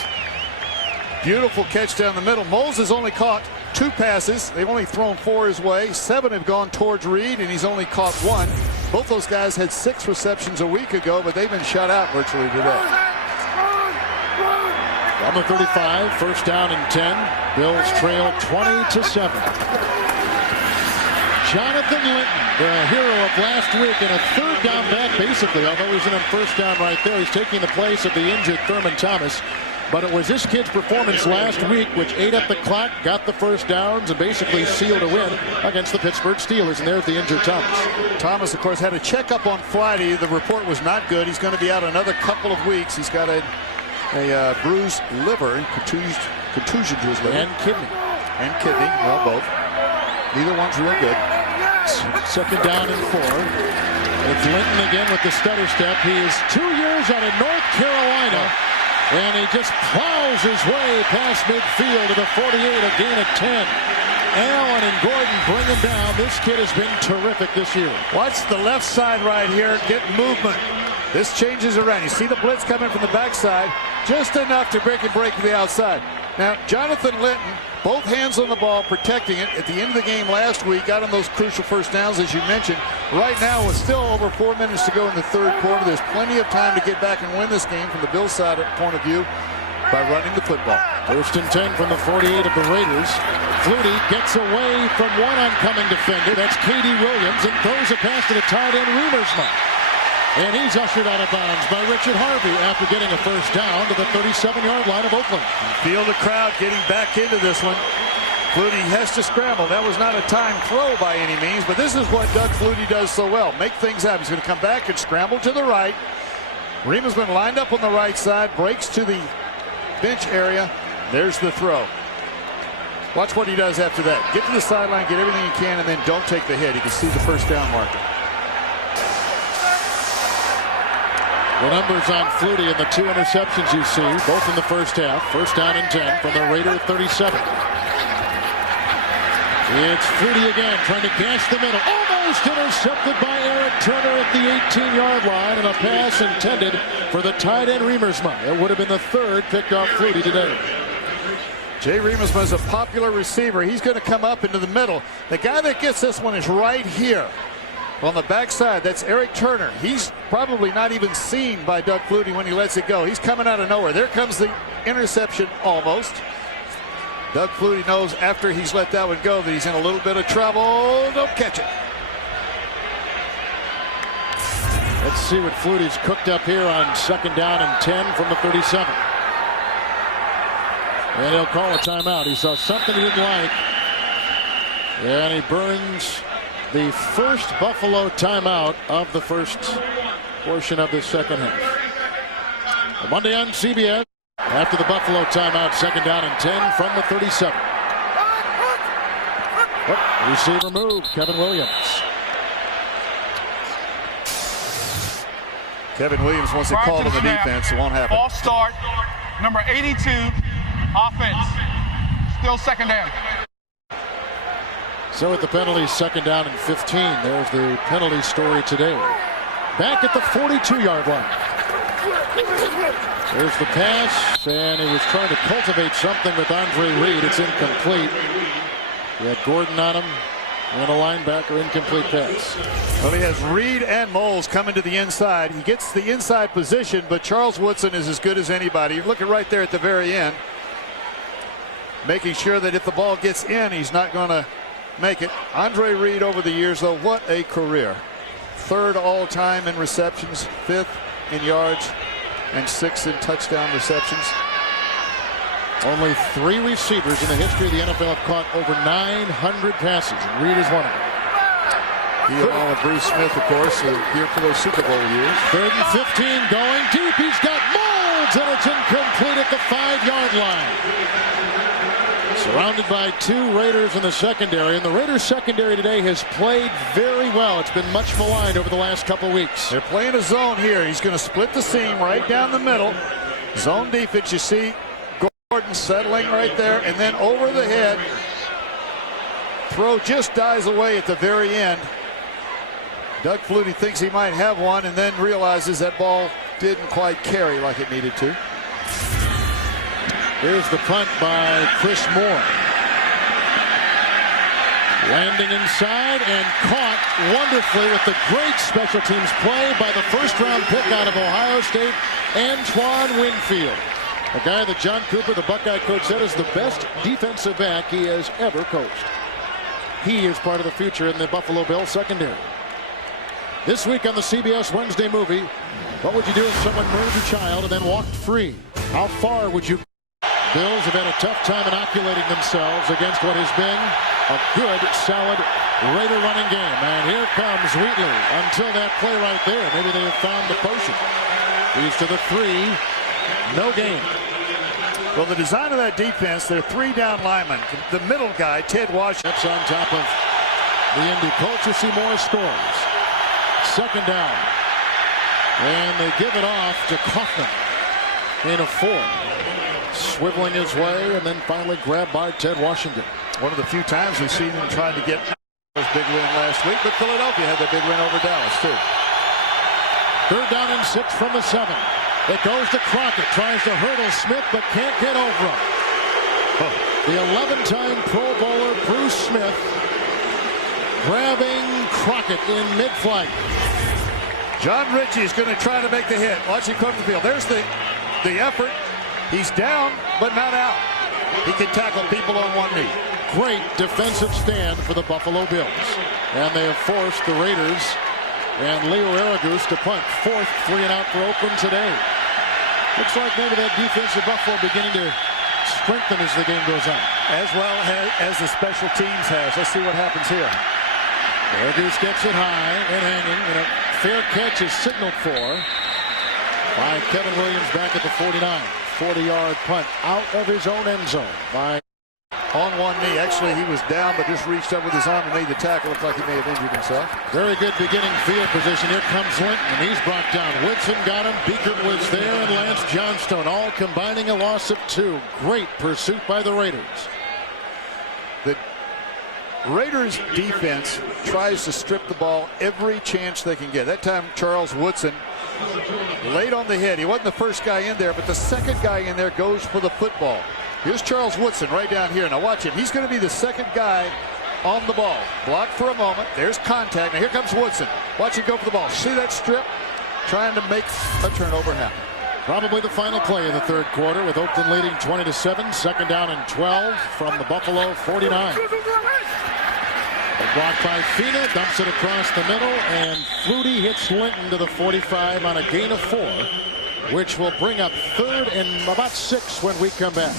Beautiful catch down the middle. Moles has only caught 2 passes. They've only thrown 4 his way. 7 have gone towards Reed, and he's only caught 1. Both those guys had 6 receptions a week ago, but they've been shut out virtually today. On the 35, first down and 10. Bills trail 20-7. Jonathan Linton, the hero of last week, and a third down back basically, although he's in on first down right there. He's taking the place of the injured Thurman Thomas. But it was this kid's performance last week which ate up the clock, got the first downs, and basically sealed a win against the Pittsburgh Steelers. And there's the injured Thomas. Thomas, of course, had a checkup on Friday. The report was not good. He's going to be out another couple of weeks. He's got a bruised liver and contusion to his liver. And kidney. And kidney. Well, both. Neither one's real good. Second down and 4. It's Linton again with the stutter step. He is 2 years out of North Carolina. And he just plows his way past midfield to the 48, a gain of 10. Allen and Gordon bring him down. This kid has been terrific this year. Watch the left side right here. Get movement. This changes around. You see the blitz coming from the backside. Just enough to break to the outside. Now, Jonathan Linton, both hands on the ball, protecting it. At the end of the game last week, got on those crucial first downs, as you mentioned. Right now, with still over 4 minutes to go in the third quarter, there's plenty of time to get back and win this game from the Bills' side point of view by running the football. First and 10 from the 48 of the Raiders. Flutie gets away from one oncoming defender. That's Katie Williams, and throws a pass to the tight end, Riemersma. And he's ushered out of bounds by Richard Harvey after getting a first down to the 37-yard line of Oakland. Feel the crowd getting back into this one. Flutie has to scramble. That was not a time throw by any means, but this is what Doug Flutie does so well. Make things happen. He's going to come back and scramble to the right. Riemersma lined up on the right side, breaks to the bench area. There's the throw. Watch what he does after that. Get to the sideline, get everything he can, and then don't take the hit. You can see the first down marker. The numbers on Flutie and the 2 interceptions you see, both in the first half. First down and 10 from the Raider 37. It's Flutie again, trying to gash the middle. Almost intercepted by Eric Turner at the 18-yard line, and a pass intended for the tight end Riemersma. It would have been the third picked off Flutie today. Jay Riemersma is a popular receiver. He's going to come up into the middle. The guy that gets this one is right here. On the backside, that's Eric Turner. He's probably not even seen by Doug Flutie when he lets it go. He's coming out of nowhere. There comes the interception almost. Doug Flutie knows after he's let that one go that he's in a little bit of trouble. Don't catch it. Let's see what Flutie's cooked up here on second down and 10 from the 37. And he'll call a timeout. He saw something he didn't like. And he burns the first Buffalo timeout of the first portion of the second half. Monday on CBS, after the Buffalo timeout, second down and 10 from the 37. Receiver move, Kevin Williams. Kevin Williams wants to call to the defense. It won't happen. False start, number 82, offense. Still second down. So with the penalty, 2nd down and 15. There's the penalty story today. Back at the 42-yard line. There's the pass, and he was trying to cultivate something with Andre Reed. It's incomplete. He had Gordon on him, and a linebacker, incomplete pass. Well, he has Reed and Moles coming to the inside. He gets the inside position, but Charles Woodson is as good as anybody. You're looking right there at the very end, making sure that if the ball gets in, he's not going to make it. Andre Reed over the years, though, what a career. 3rd all-time in receptions, 5th in yards, and 6th in touchdown receptions. Only 3 receivers in the history of the NFL have caught over 900 passes, and Reed is one of them. He along with Bruce Smith, of course, here for those Super Bowl years. 3rd and 15 going deep. He's got Moulds, and it's incomplete at the 5-yard line. Surrounded by 2 Raiders in the secondary, and the Raiders secondary today has played very well. It's been much maligned over the last couple weeks. They're playing a zone here. He's going to split the seam right down the middle. Zone defense, you see Gordon settling right there, and then over the head. Throw just dies away at the very end. Doug Flutie thinks he might have one, and then realizes that ball didn't quite carry like it needed to. Here's the punt by Chris Moore. Landing inside and caught wonderfully with the great special teams play by the 1st-round pick out of Ohio State, Antoine Winfield. A guy that John Cooper, the Buckeye coach, said is the best defensive back he has ever coached. He is part of the future in the Buffalo Bills secondary. This week on the CBS Wednesday movie, what would you do if someone murdered a child and then walked free? How far would you go? Bills have had a tough time inoculating themselves against what has been a good, solid Raider running game. And here comes Wheatley. Until that play right there, maybe they have found the potion. He's to the 3. No gain. Well, the design of that defense, they're 3 down linemen. The middle guy, Ted Washington. That's on top of the Indy Colts. You see more scores. 2nd down. And they give it off to Kaufman in a 4. Swiveling his way and then finally grabbed by Ted Washington. One of the few times we've seen him trying to get his big win last week, but Philadelphia had that big win over Dallas too. 3rd down and 6 from the 7. It goes to Crockett, tries to hurdle Smith but can't get over him. The 11-time Pro Bowler Bruce Smith grabbing Crockett in mid-flight. John Ritchie is going to try to make the hit. Watch him come to the field. There's the effort. He's down, but not out. He can tackle people on one knee. Great defensive stand for the Buffalo Bills. And they have forced the Raiders and Leo Aragus to punt. 4th 3-and-out for Oakland today. Looks like maybe that defensive Buffalo beginning to strengthen as the game goes on. As well as the special teams has. Let's see what happens here. Aragus gets it high and hanging, and a fair catch is signaled for by Kevin Williams back at the 49. 40-yard punt out of his own end zone by on one knee. Actually, he was down, but just reached up with his arm and made the tackle. Looked like he may have injured himself. Very good beginning field position. Here comes Linton, and he's brought down. Woodson got him. Beekert was there, and Lance Johnstone, all combining a loss of 2. Great pursuit by the Raiders. The Raiders defense tries to strip the ball every chance they can get. That time, Charles Woodson late on the hit. He wasn't the first guy in there, but the second guy in there goes for the football. Here's Charles Woodson right down here. Now watch him. He's going to be the second guy on the ball. Blocked for a moment. There's contact. Now here comes Woodson. Watch him go for the ball. See that strip? Trying to make a turnover happen. Probably the final play of the 3rd quarter with Oakland leading 20-7. 2nd down and 12 from the Buffalo 49. Blocked by Fina, dumps it across the middle, and Flutie hits Linton to the 45 on a gain of 4, which will bring up 3rd and about 6 when we come back.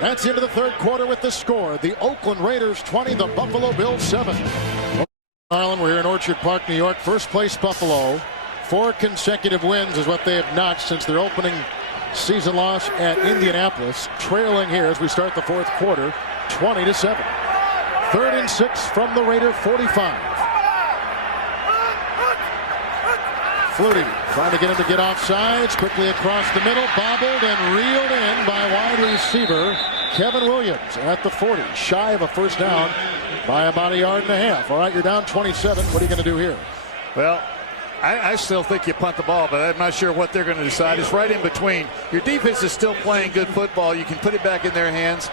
That's into the 3rd quarter with the score. The Oakland Raiders 20, the Buffalo Bills 7. Ireland, we're here in Orchard Park, New York. First place Buffalo. 4 consecutive wins is what they have notched since their opening season loss at Indianapolis. Trailing here as we start the 4th quarter, 20-7. 3rd and 6 from the Raider 45. Flutie trying to get him to get off sides. Quickly across the middle. Bobbled and reeled in by wide receiver Kevin Williams at the 40, shy of a first down by about 1.5 yards. All right, you're down 27. What are you going to do here? Well, I still think you punt the ball, but I'm not sure what they're going to decide. It's right in between. Your defense is still playing good football. You can put it back in their hands.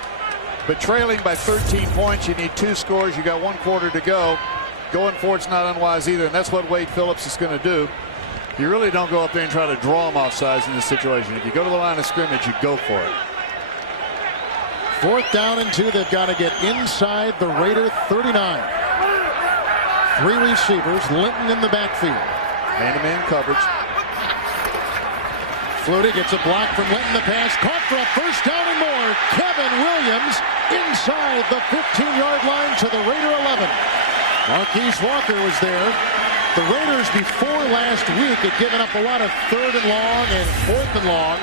But trailing by 13 points, you need 2 scores. You got 1 quarter to go. Going for it's not unwise either, and that's what Wade Phillips is going to do. You really don't go up there and try to draw them off sides in this situation. If you go to the line of scrimmage, you go for it. 4th down and 2. They've got to get inside the Raider 39. 3 receivers. Linton in the backfield. Man-to-man coverage. Flutie gets a block from Linton. The pass caught for a first down and more. Kevin Williams inside the 15-yard line to the Raider 11. Marquise Walker was there. The Raiders before last week had given up a lot of 3rd and long and 4th and long.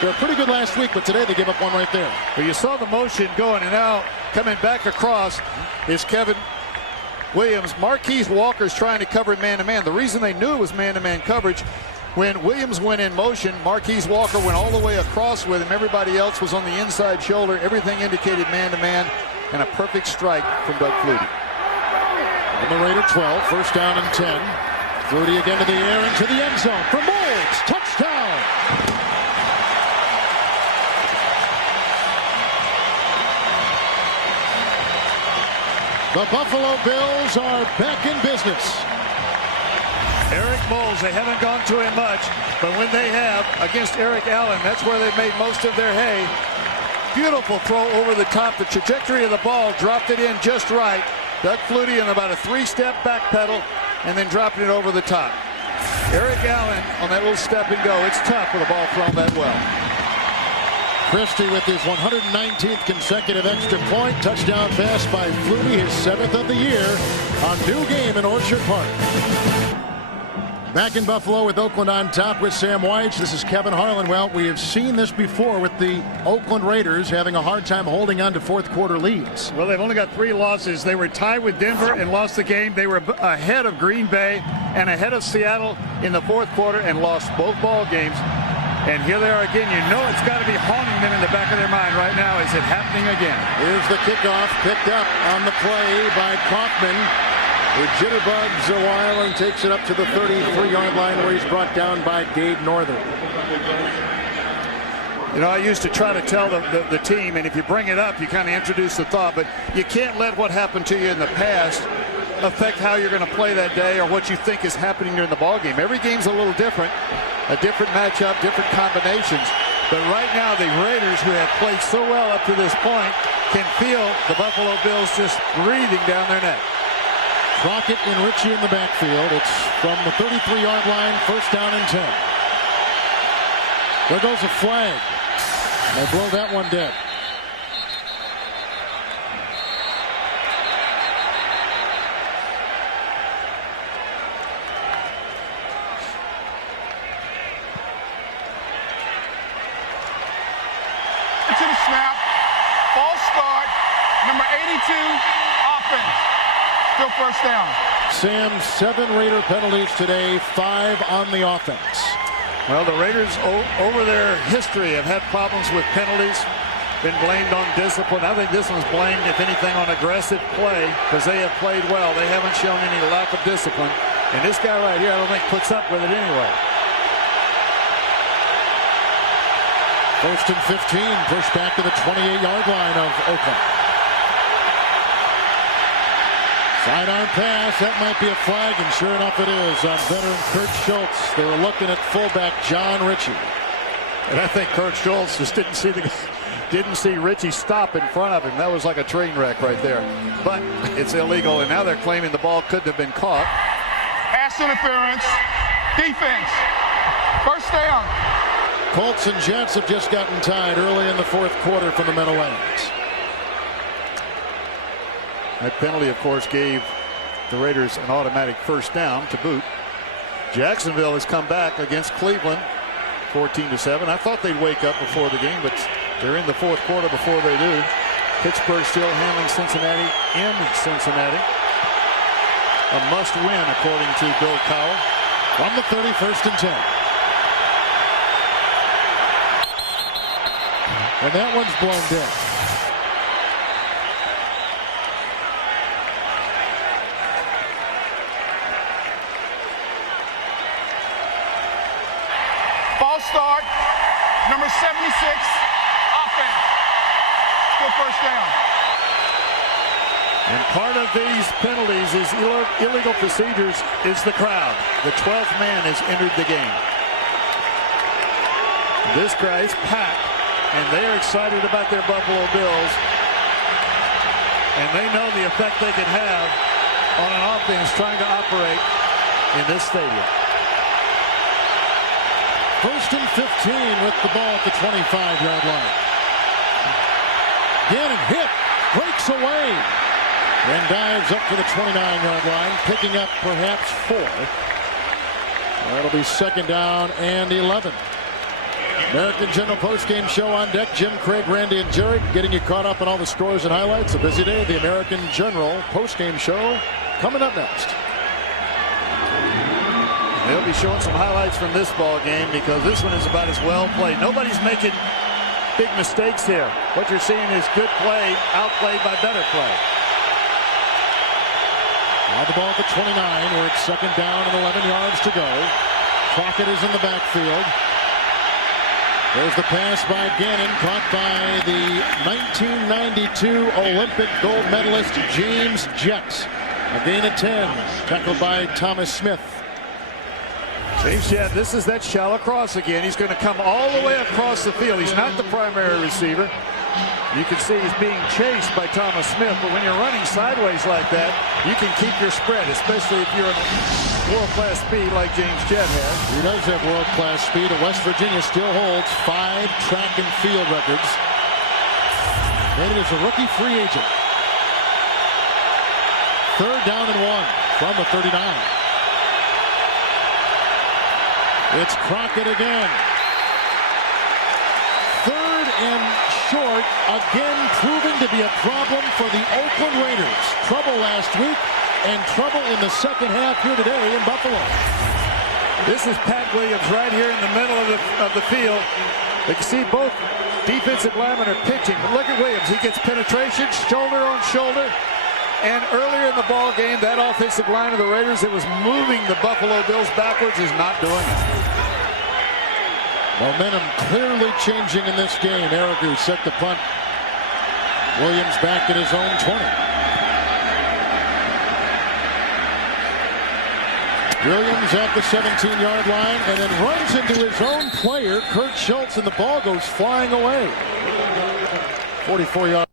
They were pretty good last week, but today they give up one right there. Well, you saw the motion going, and now coming back across is Kevin Williams. Marquise Walker's trying to cover man-to-man. The reason they knew it was man-to-man coverage, when Williams went in motion, Marquise Walker went all the way across with him. Everybody else was on the inside shoulder. Everything indicated man-to-man, and a perfect strike from Doug Flutie. On the Raider 12, first down and 10. Flutie again to the air into the end zone for Moulds. Touchdown! The Buffalo Bills are back in business. Eric Moulds, they haven't gone to him much, but when they have against Eric Allen, that's where they've made most of their hay. Beautiful throw over the top. The trajectory of the ball dropped it in just right. Doug Flutie in about a 3-step back pedal and then dropping it over the top. Eric Allen on that little step and go. It's tough with a ball thrown that well. Christie with his 119th consecutive extra point. Touchdown pass by Flutie, his 7th of the year. A new game in Orchard Park. Back in Buffalo with Oakland on top with Sam Weitz. This is Kevin Harlan. Well, we have seen this before with the Oakland Raiders having a hard time holding on to 4th quarter leads. Well, they've only got 3 losses. They were tied with Denver and lost the game. They were ahead of Green Bay and ahead of Seattle in the 4th quarter and lost both ball games. And here they are again. You know it's got to be haunting them in the back of their mind right now. Is it happening again? Here's the kickoff picked up on the play by Kaufman. He jitterbugs a while and takes it up to the 33-yard line where he's brought down by Gabe Northern. You know, I used to try to tell the team, and if you bring it up, you kind of introduce the thought, but you can't let what happened to you in the past affect how you're going to play that day or what you think is happening during the ball game. Every game's a little different, a different matchup, different combinations. But right now, the Raiders, who have played so well up to this point, can feel the Buffalo Bills just breathing down their neck. Crockett and Ritchie in the backfield. It's from the 33-yard line, first down and 10. There goes a flag. They blow that one dead. To the snap, false start, number 82, offense. Still first down. Sam, 7 Raider penalties today, 5 on the offense. Well, the Raiders, over their history, have had problems with penalties, been blamed on discipline. I think this one's blamed, if anything, on aggressive play because they have played well. They haven't shown any lack of discipline. And this guy right here, I don't think, puts up with it anyway. First and 15, pushed back to the 28-yard line of Oakland. Sidearm pass, that might be a flag, and sure enough it is on veteran Kurt Schultz. They were looking at fullback John Ritchie. And I think Kurt Schultz just didn't see Ritchie stop in front of him. That was like a train wreck right there. But it's illegal, and now they're claiming the ball couldn't have been caught. Pass interference, defense, first down. Colts and Jets have just gotten tied early in the 4th quarter from the Meadowlands. That penalty, of course, gave the Raiders an automatic first down to boot. Jacksonville has come back against Cleveland, 14-7. I thought they'd wake up before the game, but they're in the 4th quarter before they do. Pittsburgh still handling Cincinnati in Cincinnati. A must-win, according to Bill Cowher. From the 31st and 10. And that one's blown dead. start. Number 76, offense. Still first down. And part of these penalties is illegal procedures is the crowd. The 12th man has entered the game. This crowd is packed, and they are excited about their Buffalo Bills. And they know the effect they can have on an offense trying to operate in this stadium. First and 15 with the ball at the 25-yard line. Gannon hit, breaks away, and dives up to the 29-yard line, picking up perhaps 4. That'll be second down and 11. American General postgame show on deck. Jim, Craig, Randy, and Jerry getting you caught up on all the scores and highlights. A busy day. The American General postgame show coming up next. They'll be showing some highlights from this ball game because this one is about as well played. Nobody's making big mistakes here. What you're seeing is good play outplayed by better play. Now the ball at the 29, where it's second down and 11 yards to go. Crockett is in the backfield. There's the pass by Gannon, caught by the 1992 Olympic gold medalist James Jett. A gain of 10, tackled by Thomas Smith. James Jett, this is that shallow cross again. He's going to come all the way across the field. He's not the primary receiver. You can see he's being chased by Thomas Smith, but when you're running sideways like that, you can keep your spread, especially if you're at world-class speed like James Jett has. He does have world-class speed, and West Virginia still holds 5 track and field records. And it is a rookie free agent. Third down and 1 from the 39. It's Crockett again. Third and short, again proving to be a problem for the Oakland Raiders. Trouble last week and trouble in the second half here today in Buffalo. This is Pat Williams right here in the middle of the field. You can see both defensive linemen are pitching, but look at Williams. He gets penetration, shoulder on shoulder. And earlier in the ball game, that offensive line of the Raiders that was moving the Buffalo Bills backwards is not doing it. Momentum clearly changing in this game. Aragu set the punt. Williams back at his own 20. Williams at the 17-yard line and then runs into his own player, Kurt Schultz, and the ball goes flying away. 44-yard.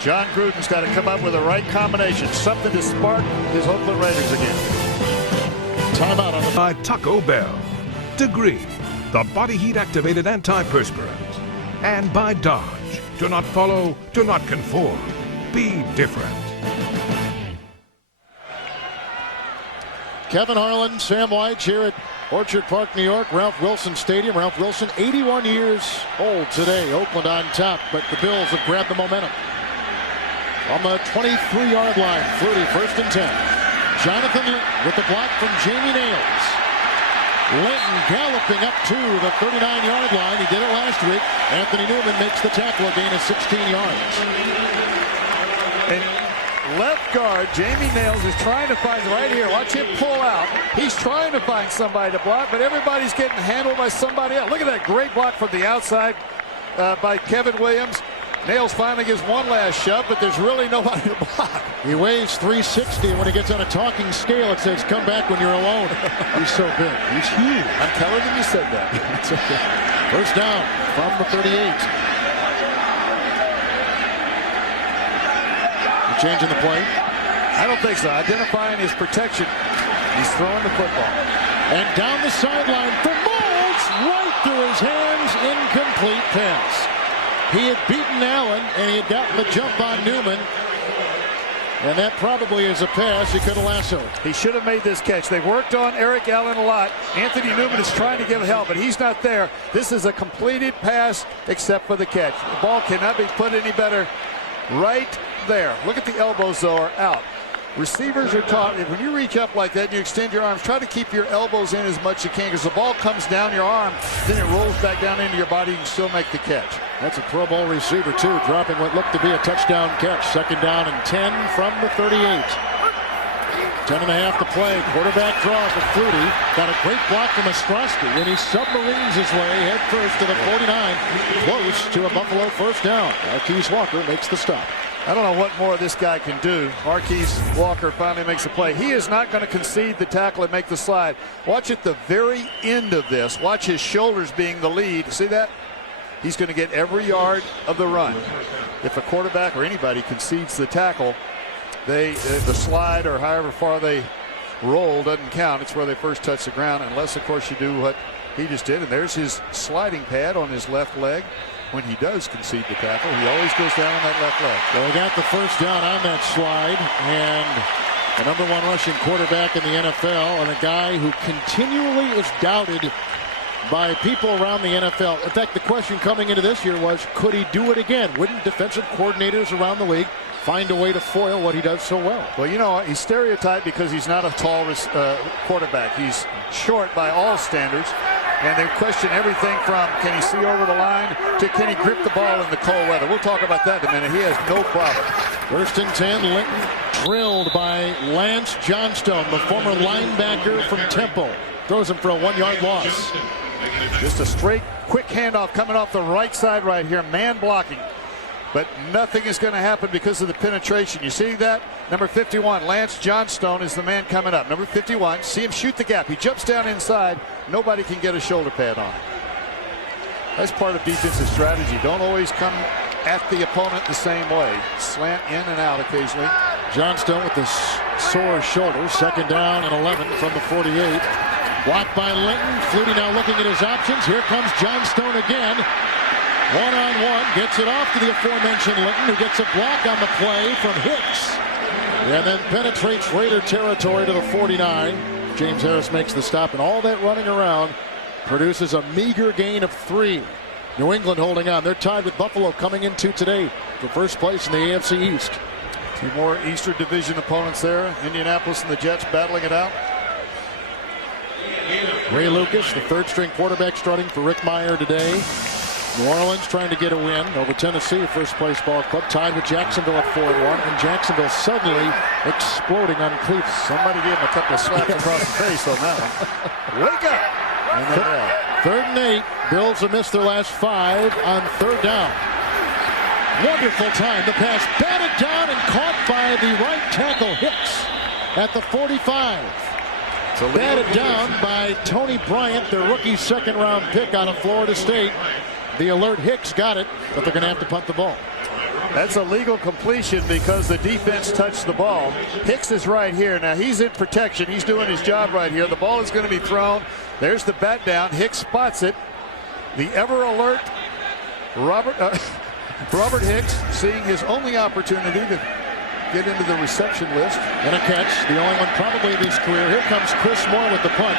John Gruden's got to come up with the right combination, something to spark his Oakland Raiders again. Timeout on the... By Taco Bell. Degree, the body heat activated antiperspirant. And by Dodge. Do not follow, do not conform. Be different. Kevin Harlan, Sam White here at Orchard Park, New York, Ralph Wilson Stadium. Ralph Wilson, 81 years old today. Oakland on top, but the Bills have grabbed the momentum. On the 23-yard line, Flutie, first and 10. Jonathan Linton with the block from Jamie Nails. Linton galloping up to the 39-yard line. He did it last week. Anthony Newman makes the tackle, a gain of 16 yards. And left guard, Jamie Nails is trying to find right here. Watch him pull out. He's trying to find somebody to block, but everybody's getting handled by somebody else. Look at that great block from the outside by Kevin Williams. Nails finally gives one last shove, but there's really nobody to block. He weighs 360, and when he gets on a talking scale, it says, come back when you're alone. He's so big. He's huge. I'm telling him you said that. It's okay. First down from the 38. Changing the play? I don't think so. Identifying his protection. He's throwing the football. And down the sideline for Moulds, right through his hands, incomplete pass. He had beaten Allen, and he had gotten the jump on Newman. And that probably is a pass he could have lassoed. He should have made this catch. They've worked on Eric Allen a lot. Anthony Newman is trying to give help, but he's not there. This is a completed pass except for the catch. The ball cannot be put any better right there. Look at the elbows, though, are out. Receivers are taught when you reach up like that and you extend your arms, try to keep your elbows in as much as you can, because the ball comes down your arm, then it rolls back down into your body, you can still make the catch. That's a Pro Bowl receiver, too, dropping what looked to be a touchdown catch. Second down and 10 from the 38. 10.5 to play. Quarterback draw for Flutie. Got a great block from Ostrowski, and he submarines his way head first to the 49. Close to a Buffalo first down. Marquise Walker makes the stop. I don't know what more this guy can do. Marquise Walker finally makes a play. He is not going to concede the tackle and make the slide. Watch at the very end of this. Watch his shoulders being the lead. See that? He's going to get every yard of the run. If a quarterback or anybody concedes the tackle, the slide or however far they roll doesn't count. It's where they first touch the ground, unless, of course, you do what he just did. And there's his sliding pad on his left leg. When he does concede the tackle, he always goes down on that left leg. Well, he got the first down on that slide, and the #1 rushing quarterback in the NFL, and a guy who continually is doubted by people around the NFL. In fact, the question coming into this year was, could he do it again? Wouldn't defensive coordinators around the league find a way to foil what he does so well? Well, you know, he's stereotyped because he's not a tall quarterback. He's short by all standards. And they question everything from can he see over the line to can he grip the ball in the cold weather. We'll talk about that in a minute. He has no problem. 1st and 10, Linton drilled by Lance Johnstone, the former linebacker from Temple. Throws him for a 1-yard loss. Just a straight, quick handoff coming off the right side right here. Man blocking. But nothing is going to happen because of the penetration. You see that? Number 51, Lance Johnstone is the man coming up. Number 51, see him shoot the gap. He jumps down inside. Nobody can get a shoulder pad on him. That's part of defensive strategy. Don't always come at the opponent the same way. Slant in and out occasionally. Johnstone with the sore shoulder. 2nd down and 11 from the 48. Blocked by Linton. Flutie now looking at his options. Here comes Johnstone again. 1-on-1, gets it off to the aforementioned Linton, who gets a block on the play from Hicks. And then penetrates Raider territory to the 49. James Harris makes the stop, and all that running around produces a meager gain of 3. New England holding on. They're tied with Buffalo coming into today for first place in the AFC East. 2 more Eastern Division opponents there. Indianapolis and the Jets battling it out. Ray Lucas, the 3rd-string quarterback, starting for Rick Meyer today. New Orleans trying to get a win over Tennessee, first place ball club, tied with Jacksonville at 4-1, and Jacksonville suddenly exploding on Cleveland. Somebody gave him a couple of slaps across the face on that one. Wake up! 3rd and 8. Bills have missed their last 5 on 3rd down. Wonderful time. The pass batted down and caught by the right tackle Hicks at the 45. Batted down by Tony Bryant, their rookie 2nd-round pick out of Florida State. The alert Hicks got it, but they're going to have to punt the ball. That's a legal completion because the defense touched the ball. Hicks is right here. Now he's in protection. He's doing his job right here. The ball is going to be thrown. There's the bat down. Hicks spots it. The ever alert Robert Hicks, seeing his only opportunity to get into the reception list. And a catch, the only one probably of his career. Here comes Chris Moore with the punt.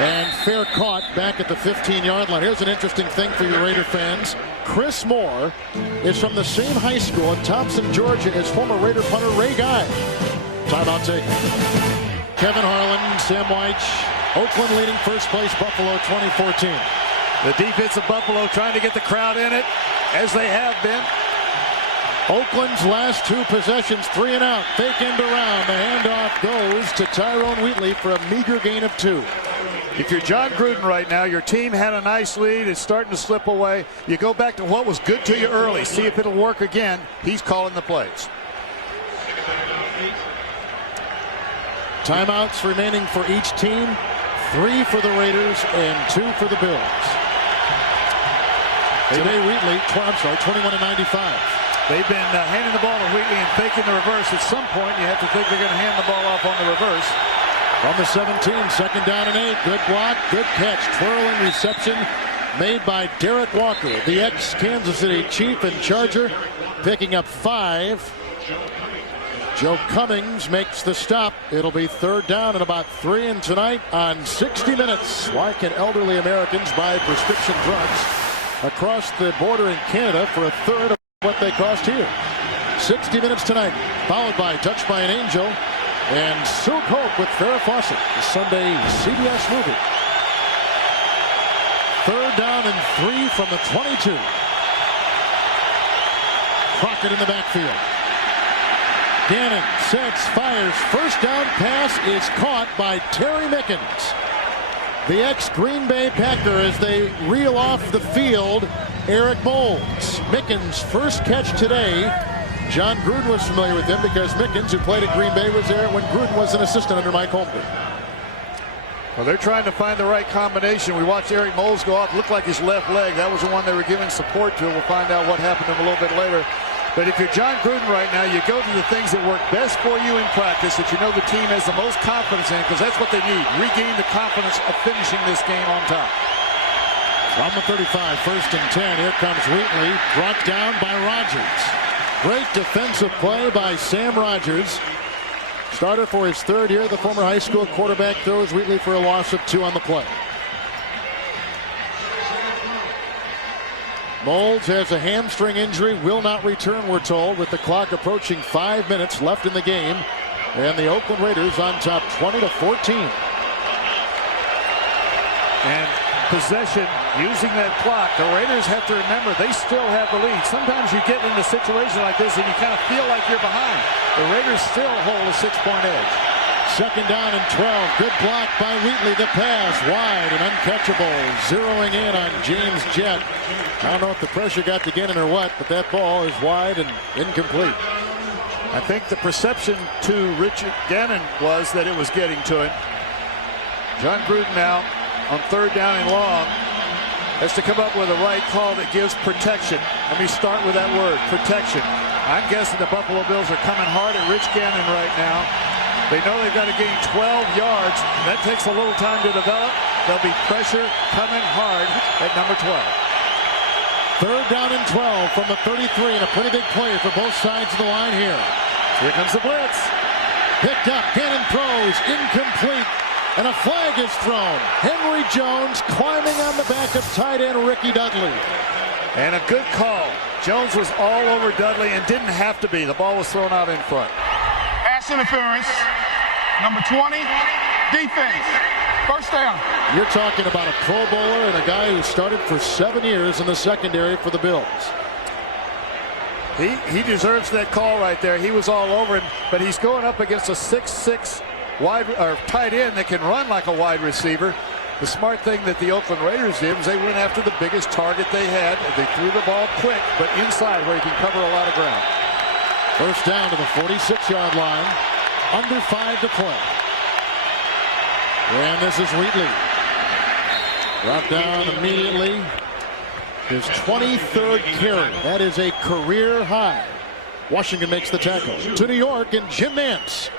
And fair caught back at the 15-yard line. Here's an interesting thing for you Raider fans. Chris Moore is from the same high school in Thompson, Georgia, as former Raider punter Ray Guy. Timeout taken. Kevin Harlan, Sam Wyche, Oakland leading first place, Buffalo 2014. The defense of Buffalo trying to get the crowd in it, as they have been. Oakland's last 2 possessions, 3 and out. Fake end around. The handoff goes to Tyrone Wheatley for a meager gain of 2. If you're John Gruden right now, your team had a nice lead. It's starting to slip away. You go back to what was good to you early. See if it'll work again. He's calling the plays. Timeouts remaining for each team. 3 for the Raiders and 2 for the Bills. Today Wheatley, 21-95. They've been handing the ball to Wheatley and faking the reverse. At some point, you have to think they're going to hand the ball off on the reverse. From the 17, 2nd down and 8. Good block, good catch. Twirling reception made by Derek Walker, the ex-Kansas City Chief and Charger, picking up 5. Joe Cummings makes the stop. It'll be 3rd down and about 3. And tonight on 60 Minutes, why can elderly Americans buy prescription drugs across the border in Canada for a third of what they cost here? 60 Minutes tonight, followed by Touched by an Angel and Silk Hope with Farrah Fawcett, the Sunday CBS movie. 3rd down and 3 from the 22. Crockett in the backfield. Gannon sets, fires. First down pass is caught by Terry Mickens. The ex-Green Bay Packer as they reel off the field Eric Moulds. Mickens' first catch today. John Gruden was familiar with him because Mickens, who played at Green Bay, was there when Gruden was an assistant under Mike Holmgren. Well, they're trying to find the right combination. We watched Eric Moulds go off. Looked like his left leg. That was the one they were giving support to. We'll find out what happened to him a little bit later. But if you're John Gruden right now, you go to the things that work best for you in practice that you know the team has the most confidence in, because that's what they need. Regain the confidence of finishing this game on top. From the 35, 1st and 10. Here comes Wheatley, brought down by Rodgers. Great defensive play by Sam Rodgers. Starter for his 3rd year. The former high school quarterback throws Wheatley for a loss of 2 on the play. Moulds has a hamstring injury, will not return, we're told, with the clock approaching 5 minutes left in the game. And the Oakland Raiders on top 20-14. And possession, using that clock, the Raiders have to remember they still have the lead. Sometimes you get in a situation like this and you kind of feel like you're behind. The Raiders still hold a 6-point edge. 2nd down and 12. Good block by Wheatley. The pass wide and uncatchable. Zeroing in on James Jett. I don't know if the pressure got to Gannon or what, but that ball is wide and incomplete. I think the perception to Richard Gannon was that it was getting to him. John Gruden now on 3rd down and long has to come up with a right call that gives protection. Let me start with that word, protection. I'm guessing the Buffalo Bills are coming hard at Rich Gannon right now. They know they've got to gain 12 yards. That takes a little time to develop. There'll be pressure coming hard at number 12. 3rd down and 12 from the 33, and a pretty big play for both sides of the line here. Here comes the blitz. Picked up, Gannon throws, incomplete, and a flag is thrown. Henry Jones climbing on the back of tight end Ricky Dudley. And a good call. Jones was all over Dudley and didn't have to be. The ball was thrown out in front. Pass interference. Number 20, defense. First down. You're talking about a Pro Bowler and a guy who started for 7 years in the secondary for the Bills. He deserves that call right there. He was all over him, but he's going up against a 6'6" wide or tight end that can run like a wide receiver. The smart thing that the Oakland Raiders did was they went after the biggest target they had. They threw the ball quick, but inside where he can cover a lot of ground. First down to the 46-yard line. Under 5 to play. And this is Wheatley. Brought down immediately. His 23rd carry. That is a career high. Washington makes the tackle. To New York and Jim Nantz.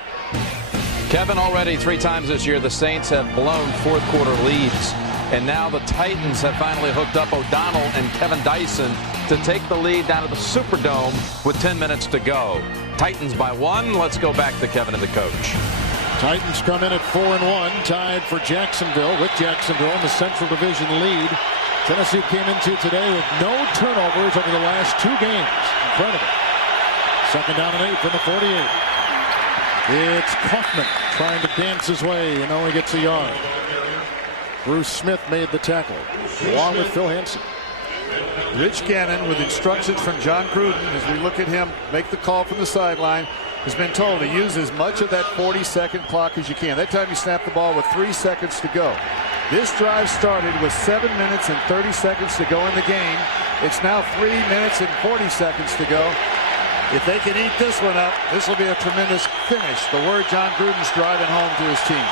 Kevin, already 3 times this year, the Saints have blown 4th quarter leads. And now the Titans have finally hooked up O'Donnell and Kevin Dyson to take the lead down to the Superdome with 10 minutes to go. Titans by 1. Let's go back to Kevin and the coach. Titans come in at 4-1, tied for Jacksonville with Jacksonville in the Central Division lead. Tennessee came into today with no turnovers over the last 2 games. Incredible. 2nd down and 8 from the 48. It's Kaufman trying to dance his way and only gets a yard. Bruce Smith made the tackle, along with Phil Hansen. Rich Gannon, with instructions from John Gruden, as we look at him make the call from the sideline, has been told to use as much of that 40-second clock as you can. That time he snapped the ball with 3 seconds to go. This drive started with 7 minutes and 30 seconds to go in the game. It's now 3 minutes and 40 seconds to go. If they can eat this one up, this will be a tremendous finish. The word John Gruden's driving home to his team.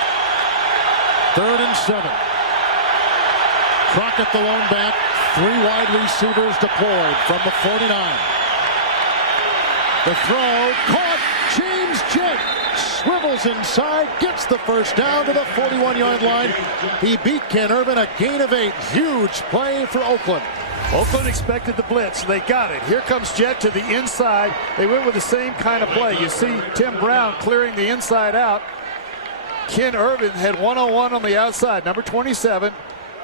3rd and 7. Crockett the lone back. 3 wide receivers deployed from the 49. The throw caught. James Jett swivels inside, gets the first down to the 41-yard line. He beat Ken Irvin, a gain of 8. Huge play for Oakland. Oakland expected the blitz. They got it. Here comes Jett to the inside. They went with the same kind of play. You see Tim Brown clearing the inside out. Ken Irvin had 101 on the outside, number 27.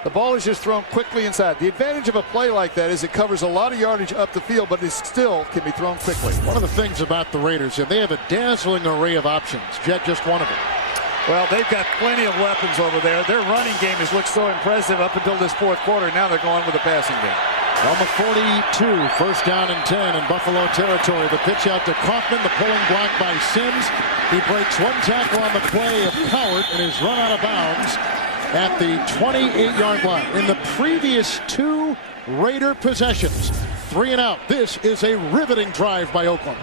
The ball is just thrown quickly inside. The advantage of a play like that is it covers a lot of yardage up the field, but it still can be thrown quickly. One of the things about the Raiders is they have a dazzling array of options. Jett just one of them. Well, they've got plenty of weapons over there. Their running game has looked so impressive up until this 4th quarter. Now they're going with the passing game. On the 42, first down and 10 in Buffalo territory. The pitch out to Kaufman, the pulling block by Sims. He breaks one tackle on the play of Cowart and is run out of bounds at the 28-yard line. In the previous 2 Raider possessions, 3 and out. This is a riveting drive by Oakland.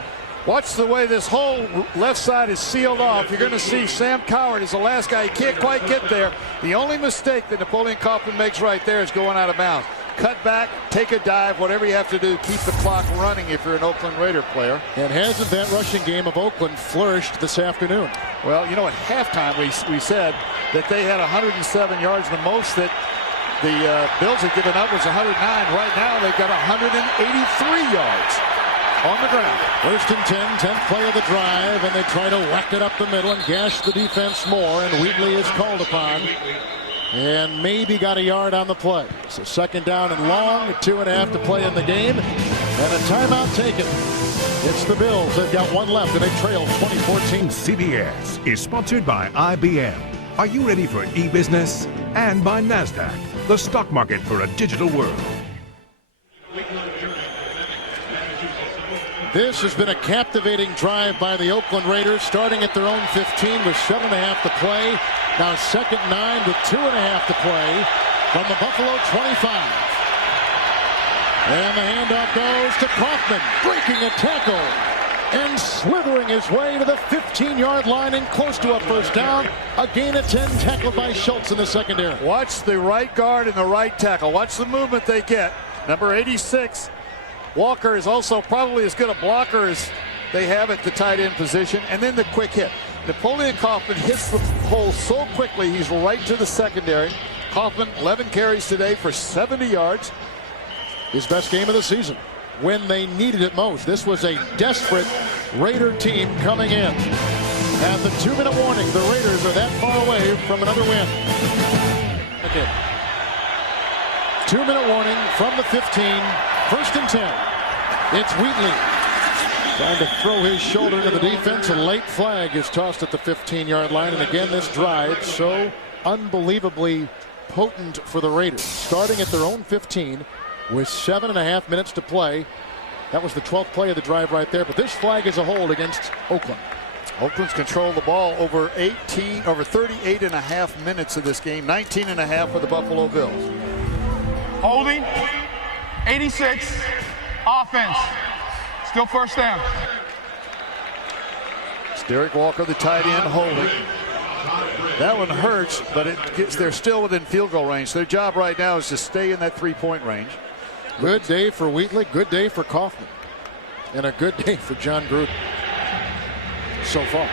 Watch the way this whole left side is sealed off. You're going to see Sam Cowart is the last guy. He can't quite get there. The only mistake that Napoleon Kaufman makes right there is going out of bounds. Cut back, take a dive, whatever you have to do, keep the clock running if you're an Oakland Raider player. And hasn't that rushing game of Oakland flourished this afternoon? Well, you know, at halftime we said that they had 107 yards. The most that the Bills had given up was 109. Right now they've got 183 yards on the ground. First and 10, 10th play of the drive, and they try to whack it up the middle and gash the defense more, and Wheatley is called upon. And maybe got a yard on the play. So second down and long, 2.5 to play in the game. And a timeout taken. It's the Bills. They've got 1 left, and they trail 2014. CBS is sponsored by IBM. Are you ready for e-business? And by NASDAQ, the stock market for a digital world. This has been a captivating drive by the Oakland Raiders, starting at their own 15 with 7.5 to play. Now second 9 with 2.5 to play from the Buffalo 25. And the handoff goes to Kaufman, breaking a tackle and slithering his way to the 15-yard line and close to a first down. A gain of 10 tackled by Schultz in the secondary. Watch the right guard and the right tackle. Watch the movement they get. Number 86. Walker is also probably as good a blocker as they have at the tight end position. And then the quick hit. Napoleon Kaufman hits the hole so quickly, he's right to the secondary. Kaufman, 11 carries today for 70 yards. His best game of the season when they needed it most. This was a desperate Raider team coming in. At the 2-minute warning, the Raiders are that far away from another win. Okay. 2-minute warning from the 15. First and 10. It's Wheatley trying to throw his shoulder to the defense. A late flag is tossed at the 15-yard line. And again, this drive so unbelievably potent for the Raiders. Starting at their own 15 with 7.5 minutes to play. That was the 12th play of the drive right there. But this flag is a hold against Oakland. Oakland's controlled the ball over 38.5 minutes of this game. 19.5 for the Buffalo Bills. Holding, 86, offense. Still first down. It's Derek Walker, the tight end, holding. That one hurts, but they're still within field goal range. Their job right now is to stay in that 3-point range. Good day for Wheatley, good day for Kaufman, and a good day for John Gruden so far.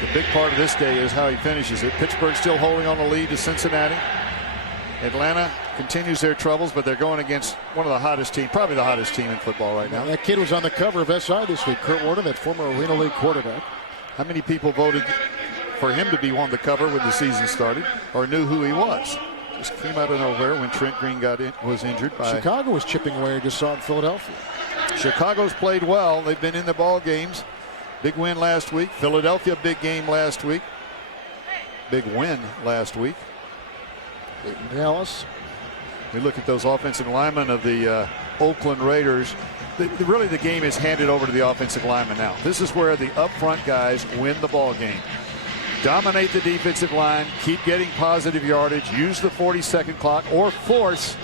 The big part of this day is how he finishes it. Pittsburgh still holding on the lead to Cincinnati. Atlanta continues their troubles, but they're going against one of the hottest teams, probably the hottest team in football right now. That kid was on the cover of SI this week, Kurt Warner, that former Arena League quarterback. How many people voted for him to be on the cover when the season started, or knew who he was? Just came out of nowhere when Trent Green was injured. Chicago was chipping away. You just saw in Philadelphia. Chicago's played well. They've been in the ball games. Big win last week. Philadelphia, big game last week. Big win last week. Dallas. We look at those offensive linemen of the Oakland Raiders. Really, the game is handed over to the offensive linemen now. This is where the up front guys win the ball game. Dominate the defensive line, keep getting positive yardage, use the 40-second clock, or force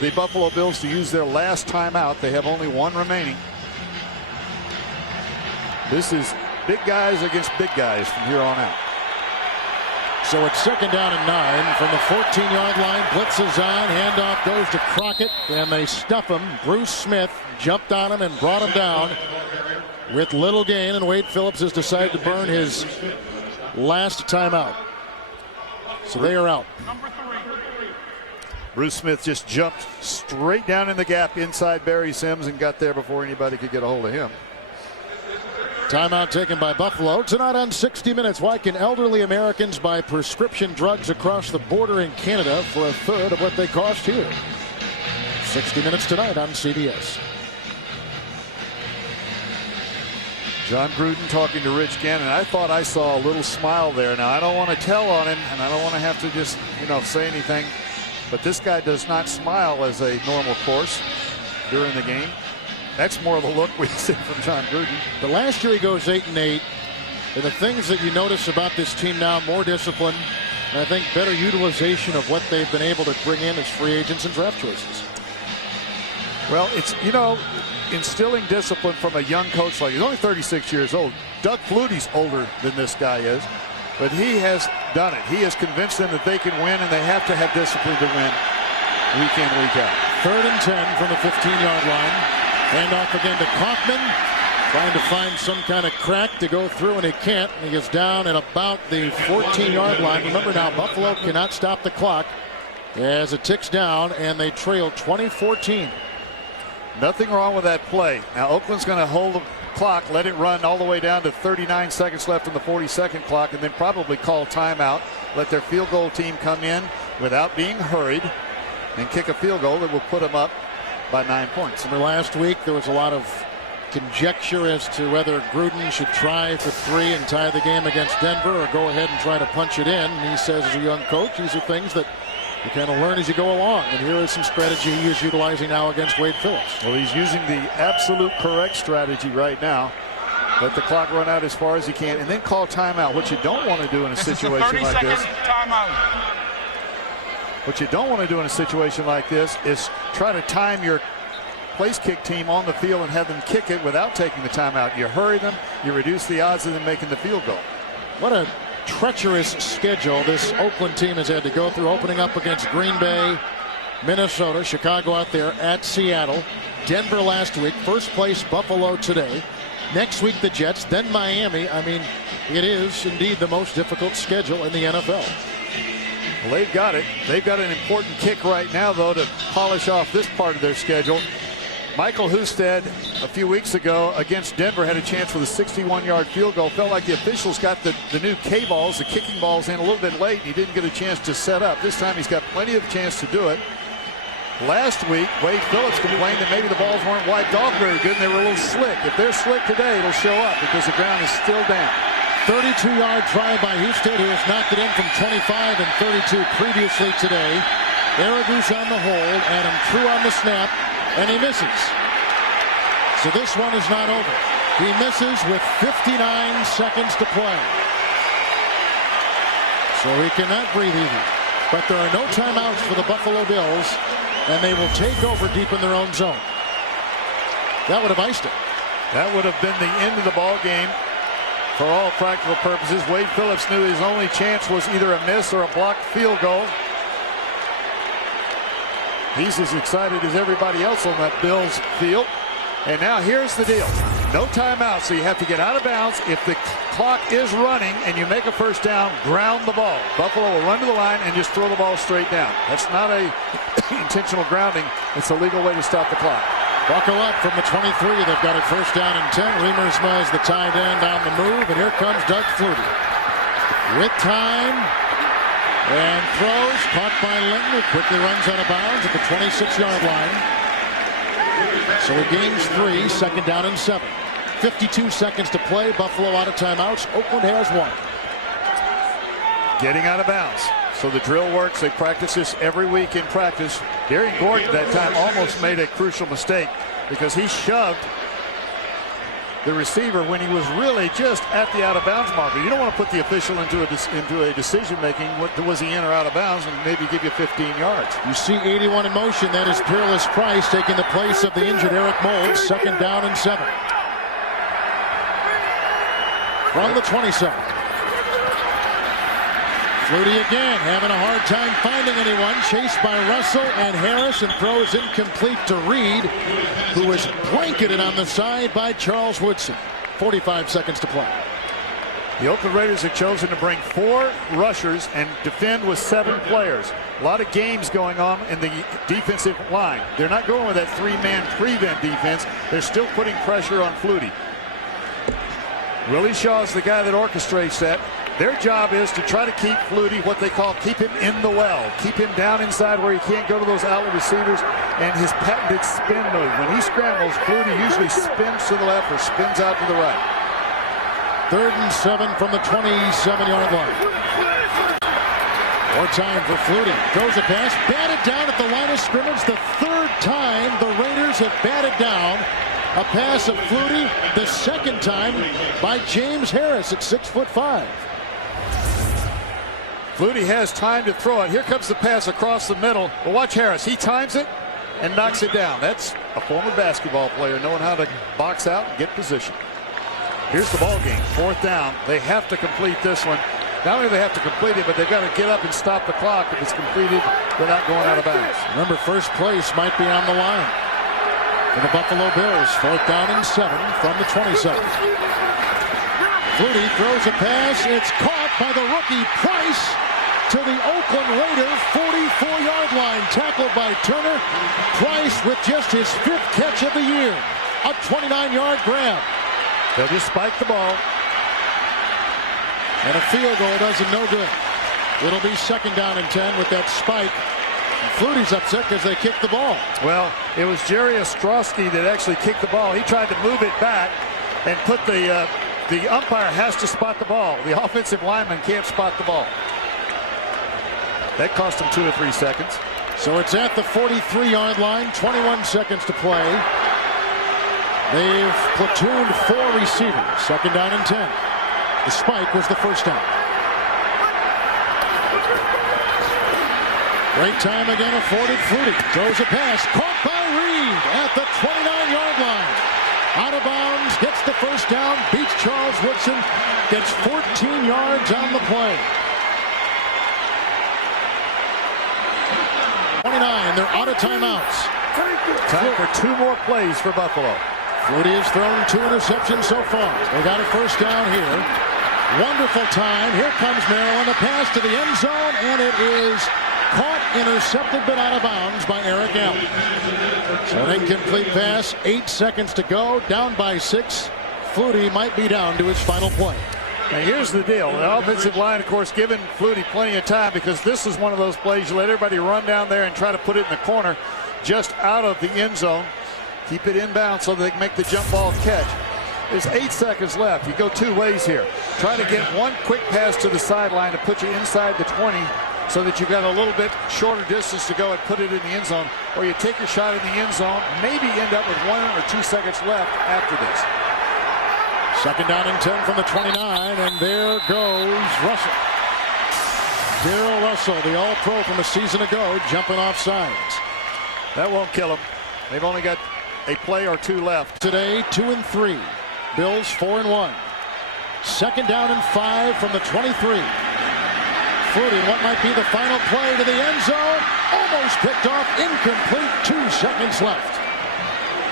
the Buffalo Bills to use their last timeout. They have only one remaining. This is big guys against big guys from here on out. So it's second down and 9 from the 14-yard line. Blitz is on. Handoff goes to Crockett, and they stuff him. Bruce Smith jumped on him and brought him down with little gain, and Wade Phillips has decided to burn his last timeout. So they are out. Bruce Smith just jumped straight down in the gap inside Barry Sims and got there before anybody could get a hold of him. Timeout taken by Buffalo. Tonight on 60 Minutes, why can elderly Americans buy prescription drugs across the border in Canada for a third of what they cost here? 60 Minutes tonight on CBS. John Gruden talking to Rich Gannon. I thought I saw a little smile there. Now, I don't want to tell on him, and I don't want to have to just, say anything But this guy does not smile as a normal course during the game. That's more of the look we see from Jon Gruden. The last year he goes 8-8. And the things that you notice about this team now, more discipline, and I think better utilization of what they've been able to bring in as free agents and draft choices. Well, it's, you know, instilling discipline from a young coach like he's only 36 years old. Doug Flutie's older than this guy is, but he has done it. He has convinced them that they can win, and they have to have discipline to win week in, week out. 3rd and 10 from the 15-yard line. Hand off again to Kaufman. Trying to find some kind of crack to go through, and he can't. He is down at about the 14-yard line. Remember now, Buffalo cannot stop the clock as it ticks down, and they trail 20-14. Nothing wrong with that play. Now Oakland's going to hold the clock, let it run all the way down to 39 seconds left on the 40-second clock, and then probably call timeout, let their field goal team come in without being hurried and kick a field goal that will put them up by 9 points. Remember last week there was a lot of conjecture as to whether Gruden should try for 3 and tie the game against Denver or go ahead and try to punch it in. And he says, as a young coach, these are things that you kind of learn as you go along. And here is some strategy he is utilizing now against Wade Phillips. Well, he's using the absolute correct strategy right now. Let the clock run out as far as he can, and then call timeout. What you don't want to do in a situation like this. Timeout. What you don't want to do in a situation like this is try to time your place kick team on the field and have them kick it without taking the timeout. You hurry them, you reduce the odds of them making the field goal. What a treacherous schedule this Oakland team has had to go through, opening up against Green Bay, Minnesota, Chicago out there, at Seattle, Denver last week, first place Buffalo today, next week the Jets, then Miami. I mean, it is indeed the most difficult schedule in the NFL. Well, they've got it. They've got an important kick right now, though, to polish off this part of their schedule. Michael Husted a few weeks ago against Denver had a chance for the 61-yard field goal. Felt like the officials got the new K-balls, the kicking balls, in a little bit late. He didn't get a chance to set up. This time he's got plenty of chance to do it. Last week, Wade Phillips complained that maybe the balls weren't wiped off very good and they were a little slick. If they're slick today, it'll show up because the ground is still down. 32-yard try by Husted, who has knocked it in from 25 and 32 previously today. Aragus on the hold, Adam True on the snap, and he misses. So this one is not over. He misses with 59 seconds to play. So he cannot breathe easy. But there are no timeouts for the Buffalo Bills, and they will take over deep in their own zone. That would have iced it. That would have been the end of the ball game for all practical purposes. Wade Phillips knew his only chance was either a miss or a blocked field goal. He's as excited as everybody else on that Bills field. And now here's the deal. No timeout, so you have to get out of bounds. If the clock is running and you make a first down, ground the ball. Buffalo will run to the line and just throw the ball straight down. That's not a intentional grounding. It's a legal way to stop the clock. Buckle up from the 23. They've got it first down and 10. Riemersma is the tight end on the move, and here comes Doug Flutie. With time and throws, caught by Linton, who quickly runs out of bounds at the 26-yard line. So he gains 3, second down and 7. 52 seconds to play. Buffalo out of timeouts. Oakland has 1. Getting out of bounds. So the drill works. They practice this every week in practice. Darian Gordon that time almost made a crucial mistake because he shoved the receiver when he was really just at the out of bounds marker. You don't want to put the official into a decision making. What was he in or out of bounds, and maybe give you 15 yards. You see 81 in motion. That is Peerless Price taking the place of the injured Eric Moulds. Second down and 7. From the 27. Flutie again having a hard time finding anyone. Chased by Russell and Harris, and throws incomplete to Reed, who is blanketed on the side by Charles Woodson. 45 seconds to play. The Oakland Raiders have chosen to bring 4 rushers and defend with 7 players. A lot of games going on in the defensive line. They're not going with that 3-man prevent defense. They're still putting pressure on Flutie. Willie Shaw is the guy that orchestrates that. Their job is to try to keep Flutie, what they call keep him in the well. Keep him down inside where he can't go to those outlet receivers, and his patented spin move. When he scrambles, Flutie usually spins to the left or spins out to the right. 3rd and 7 from the 27-yard line. More time for Flutie. Throws a pass, batted down at the line of scrimmage. The third time the Raiders have batted down a pass of Flutie. The second time by James Harris at 6'5". Flutie has time to throw it. Here comes the pass across the middle. Well, watch Harris. He times it and knocks it down. That's a former basketball player knowing how to box out and get position. Here's the ball game. 4th down. They have to complete this one. Not only do they have to complete it, but they've got to get up and stop the clock if it's completed without going out of bounds. Remember, first place might be on the line for the Buffalo Bills. 4th down and 7 from the 27. Flutie throws a pass. It's caught by the rookie Price to the Oakland Raiders 44-yard line. Tackled by Turner. Price with just his 5th catch of the year. A 29-yard grab. They'll just spike the ball. And a field goal does him no good. It'll be 2nd down and 10 with that spike. And Flutie's upset because they kicked the ball. Well, it was Jerry Ostrowski that actually kicked the ball. He tried to move it back and put the umpire has to spot the ball. The offensive lineman can't spot the ball. That cost him 2 or 3 seconds. So it's at the 43-yard line. 21 seconds to play. They've platooned 4 receivers. 2nd down and 10. The spike was the first down. Great time again afforded Flutie. Throws a pass. Caught by Reed at the 29-yard line. Out of bounds. Gets the first down. Beats Charles Woodson. Gets 14 yards on the play. 29. They're out of timeouts. Time for 2 more plays for Buffalo. Flutie has thrown 2 interceptions so far. They got a first down here. Wonderful time. Here comes Maryland. A pass to the end zone, and it is caught, intercepted, but out of bounds by Eric Allen. So an incomplete pass. 8 seconds to go. Down by 6. Flutie might be down to his final play. Now here's the deal. The offensive line, of course, giving Flutie plenty of time because this is one of those plays you let everybody run down there and try to put it in the corner just out of the end zone. Keep it inbound so they can make the jump ball catch. There's 8 seconds left. You go 2 ways here. Try to get one quick pass to the sideline to put you inside the 20 so that you've got a little bit shorter distance to go and put it in the end zone. Or you take your shot in the end zone, maybe end up with 1 or 2 seconds left after this. 2nd down and 10 from the 29, and there goes Russell. Darrell Russell, the All-Pro from a season ago, jumping off sides. That won't kill him. They've only got a play or 2 left. Today, 2 and 3. Bills 4 and 1. 2nd down and 5 from the 23. Flutie, what might be the final play to the end zone. Almost picked off, incomplete. 2 seconds left.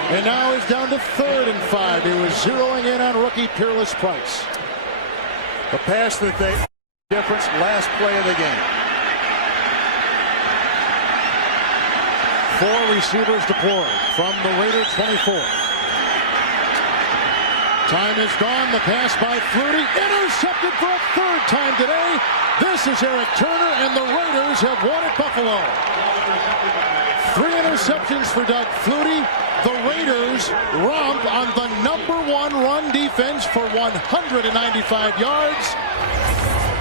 And now he's down to 3rd and 5. He was zeroing in on rookie Peerless Price. The pass that they difference last play of the game. 4 receivers deployed from the Raider 24. Time is gone. The pass by Flutie. Intercepted for a 3rd time today. This is Eric Turner, and the Raiders have won at Buffalo. 3 interceptions for Doug Flutie. The Raiders romp on the #1 run defense for 195 yards.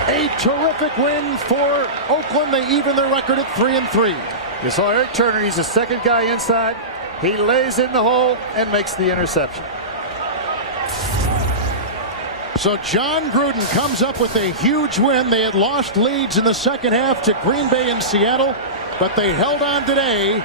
A terrific win for Oakland. They even their record at 3 and 3. You saw Eric Turner. He's the 2nd guy inside. He lays in the hole and makes the interception. So John Gruden comes up with a huge win. They had lost leads in the second half to Green Bay and Seattle, but they held on today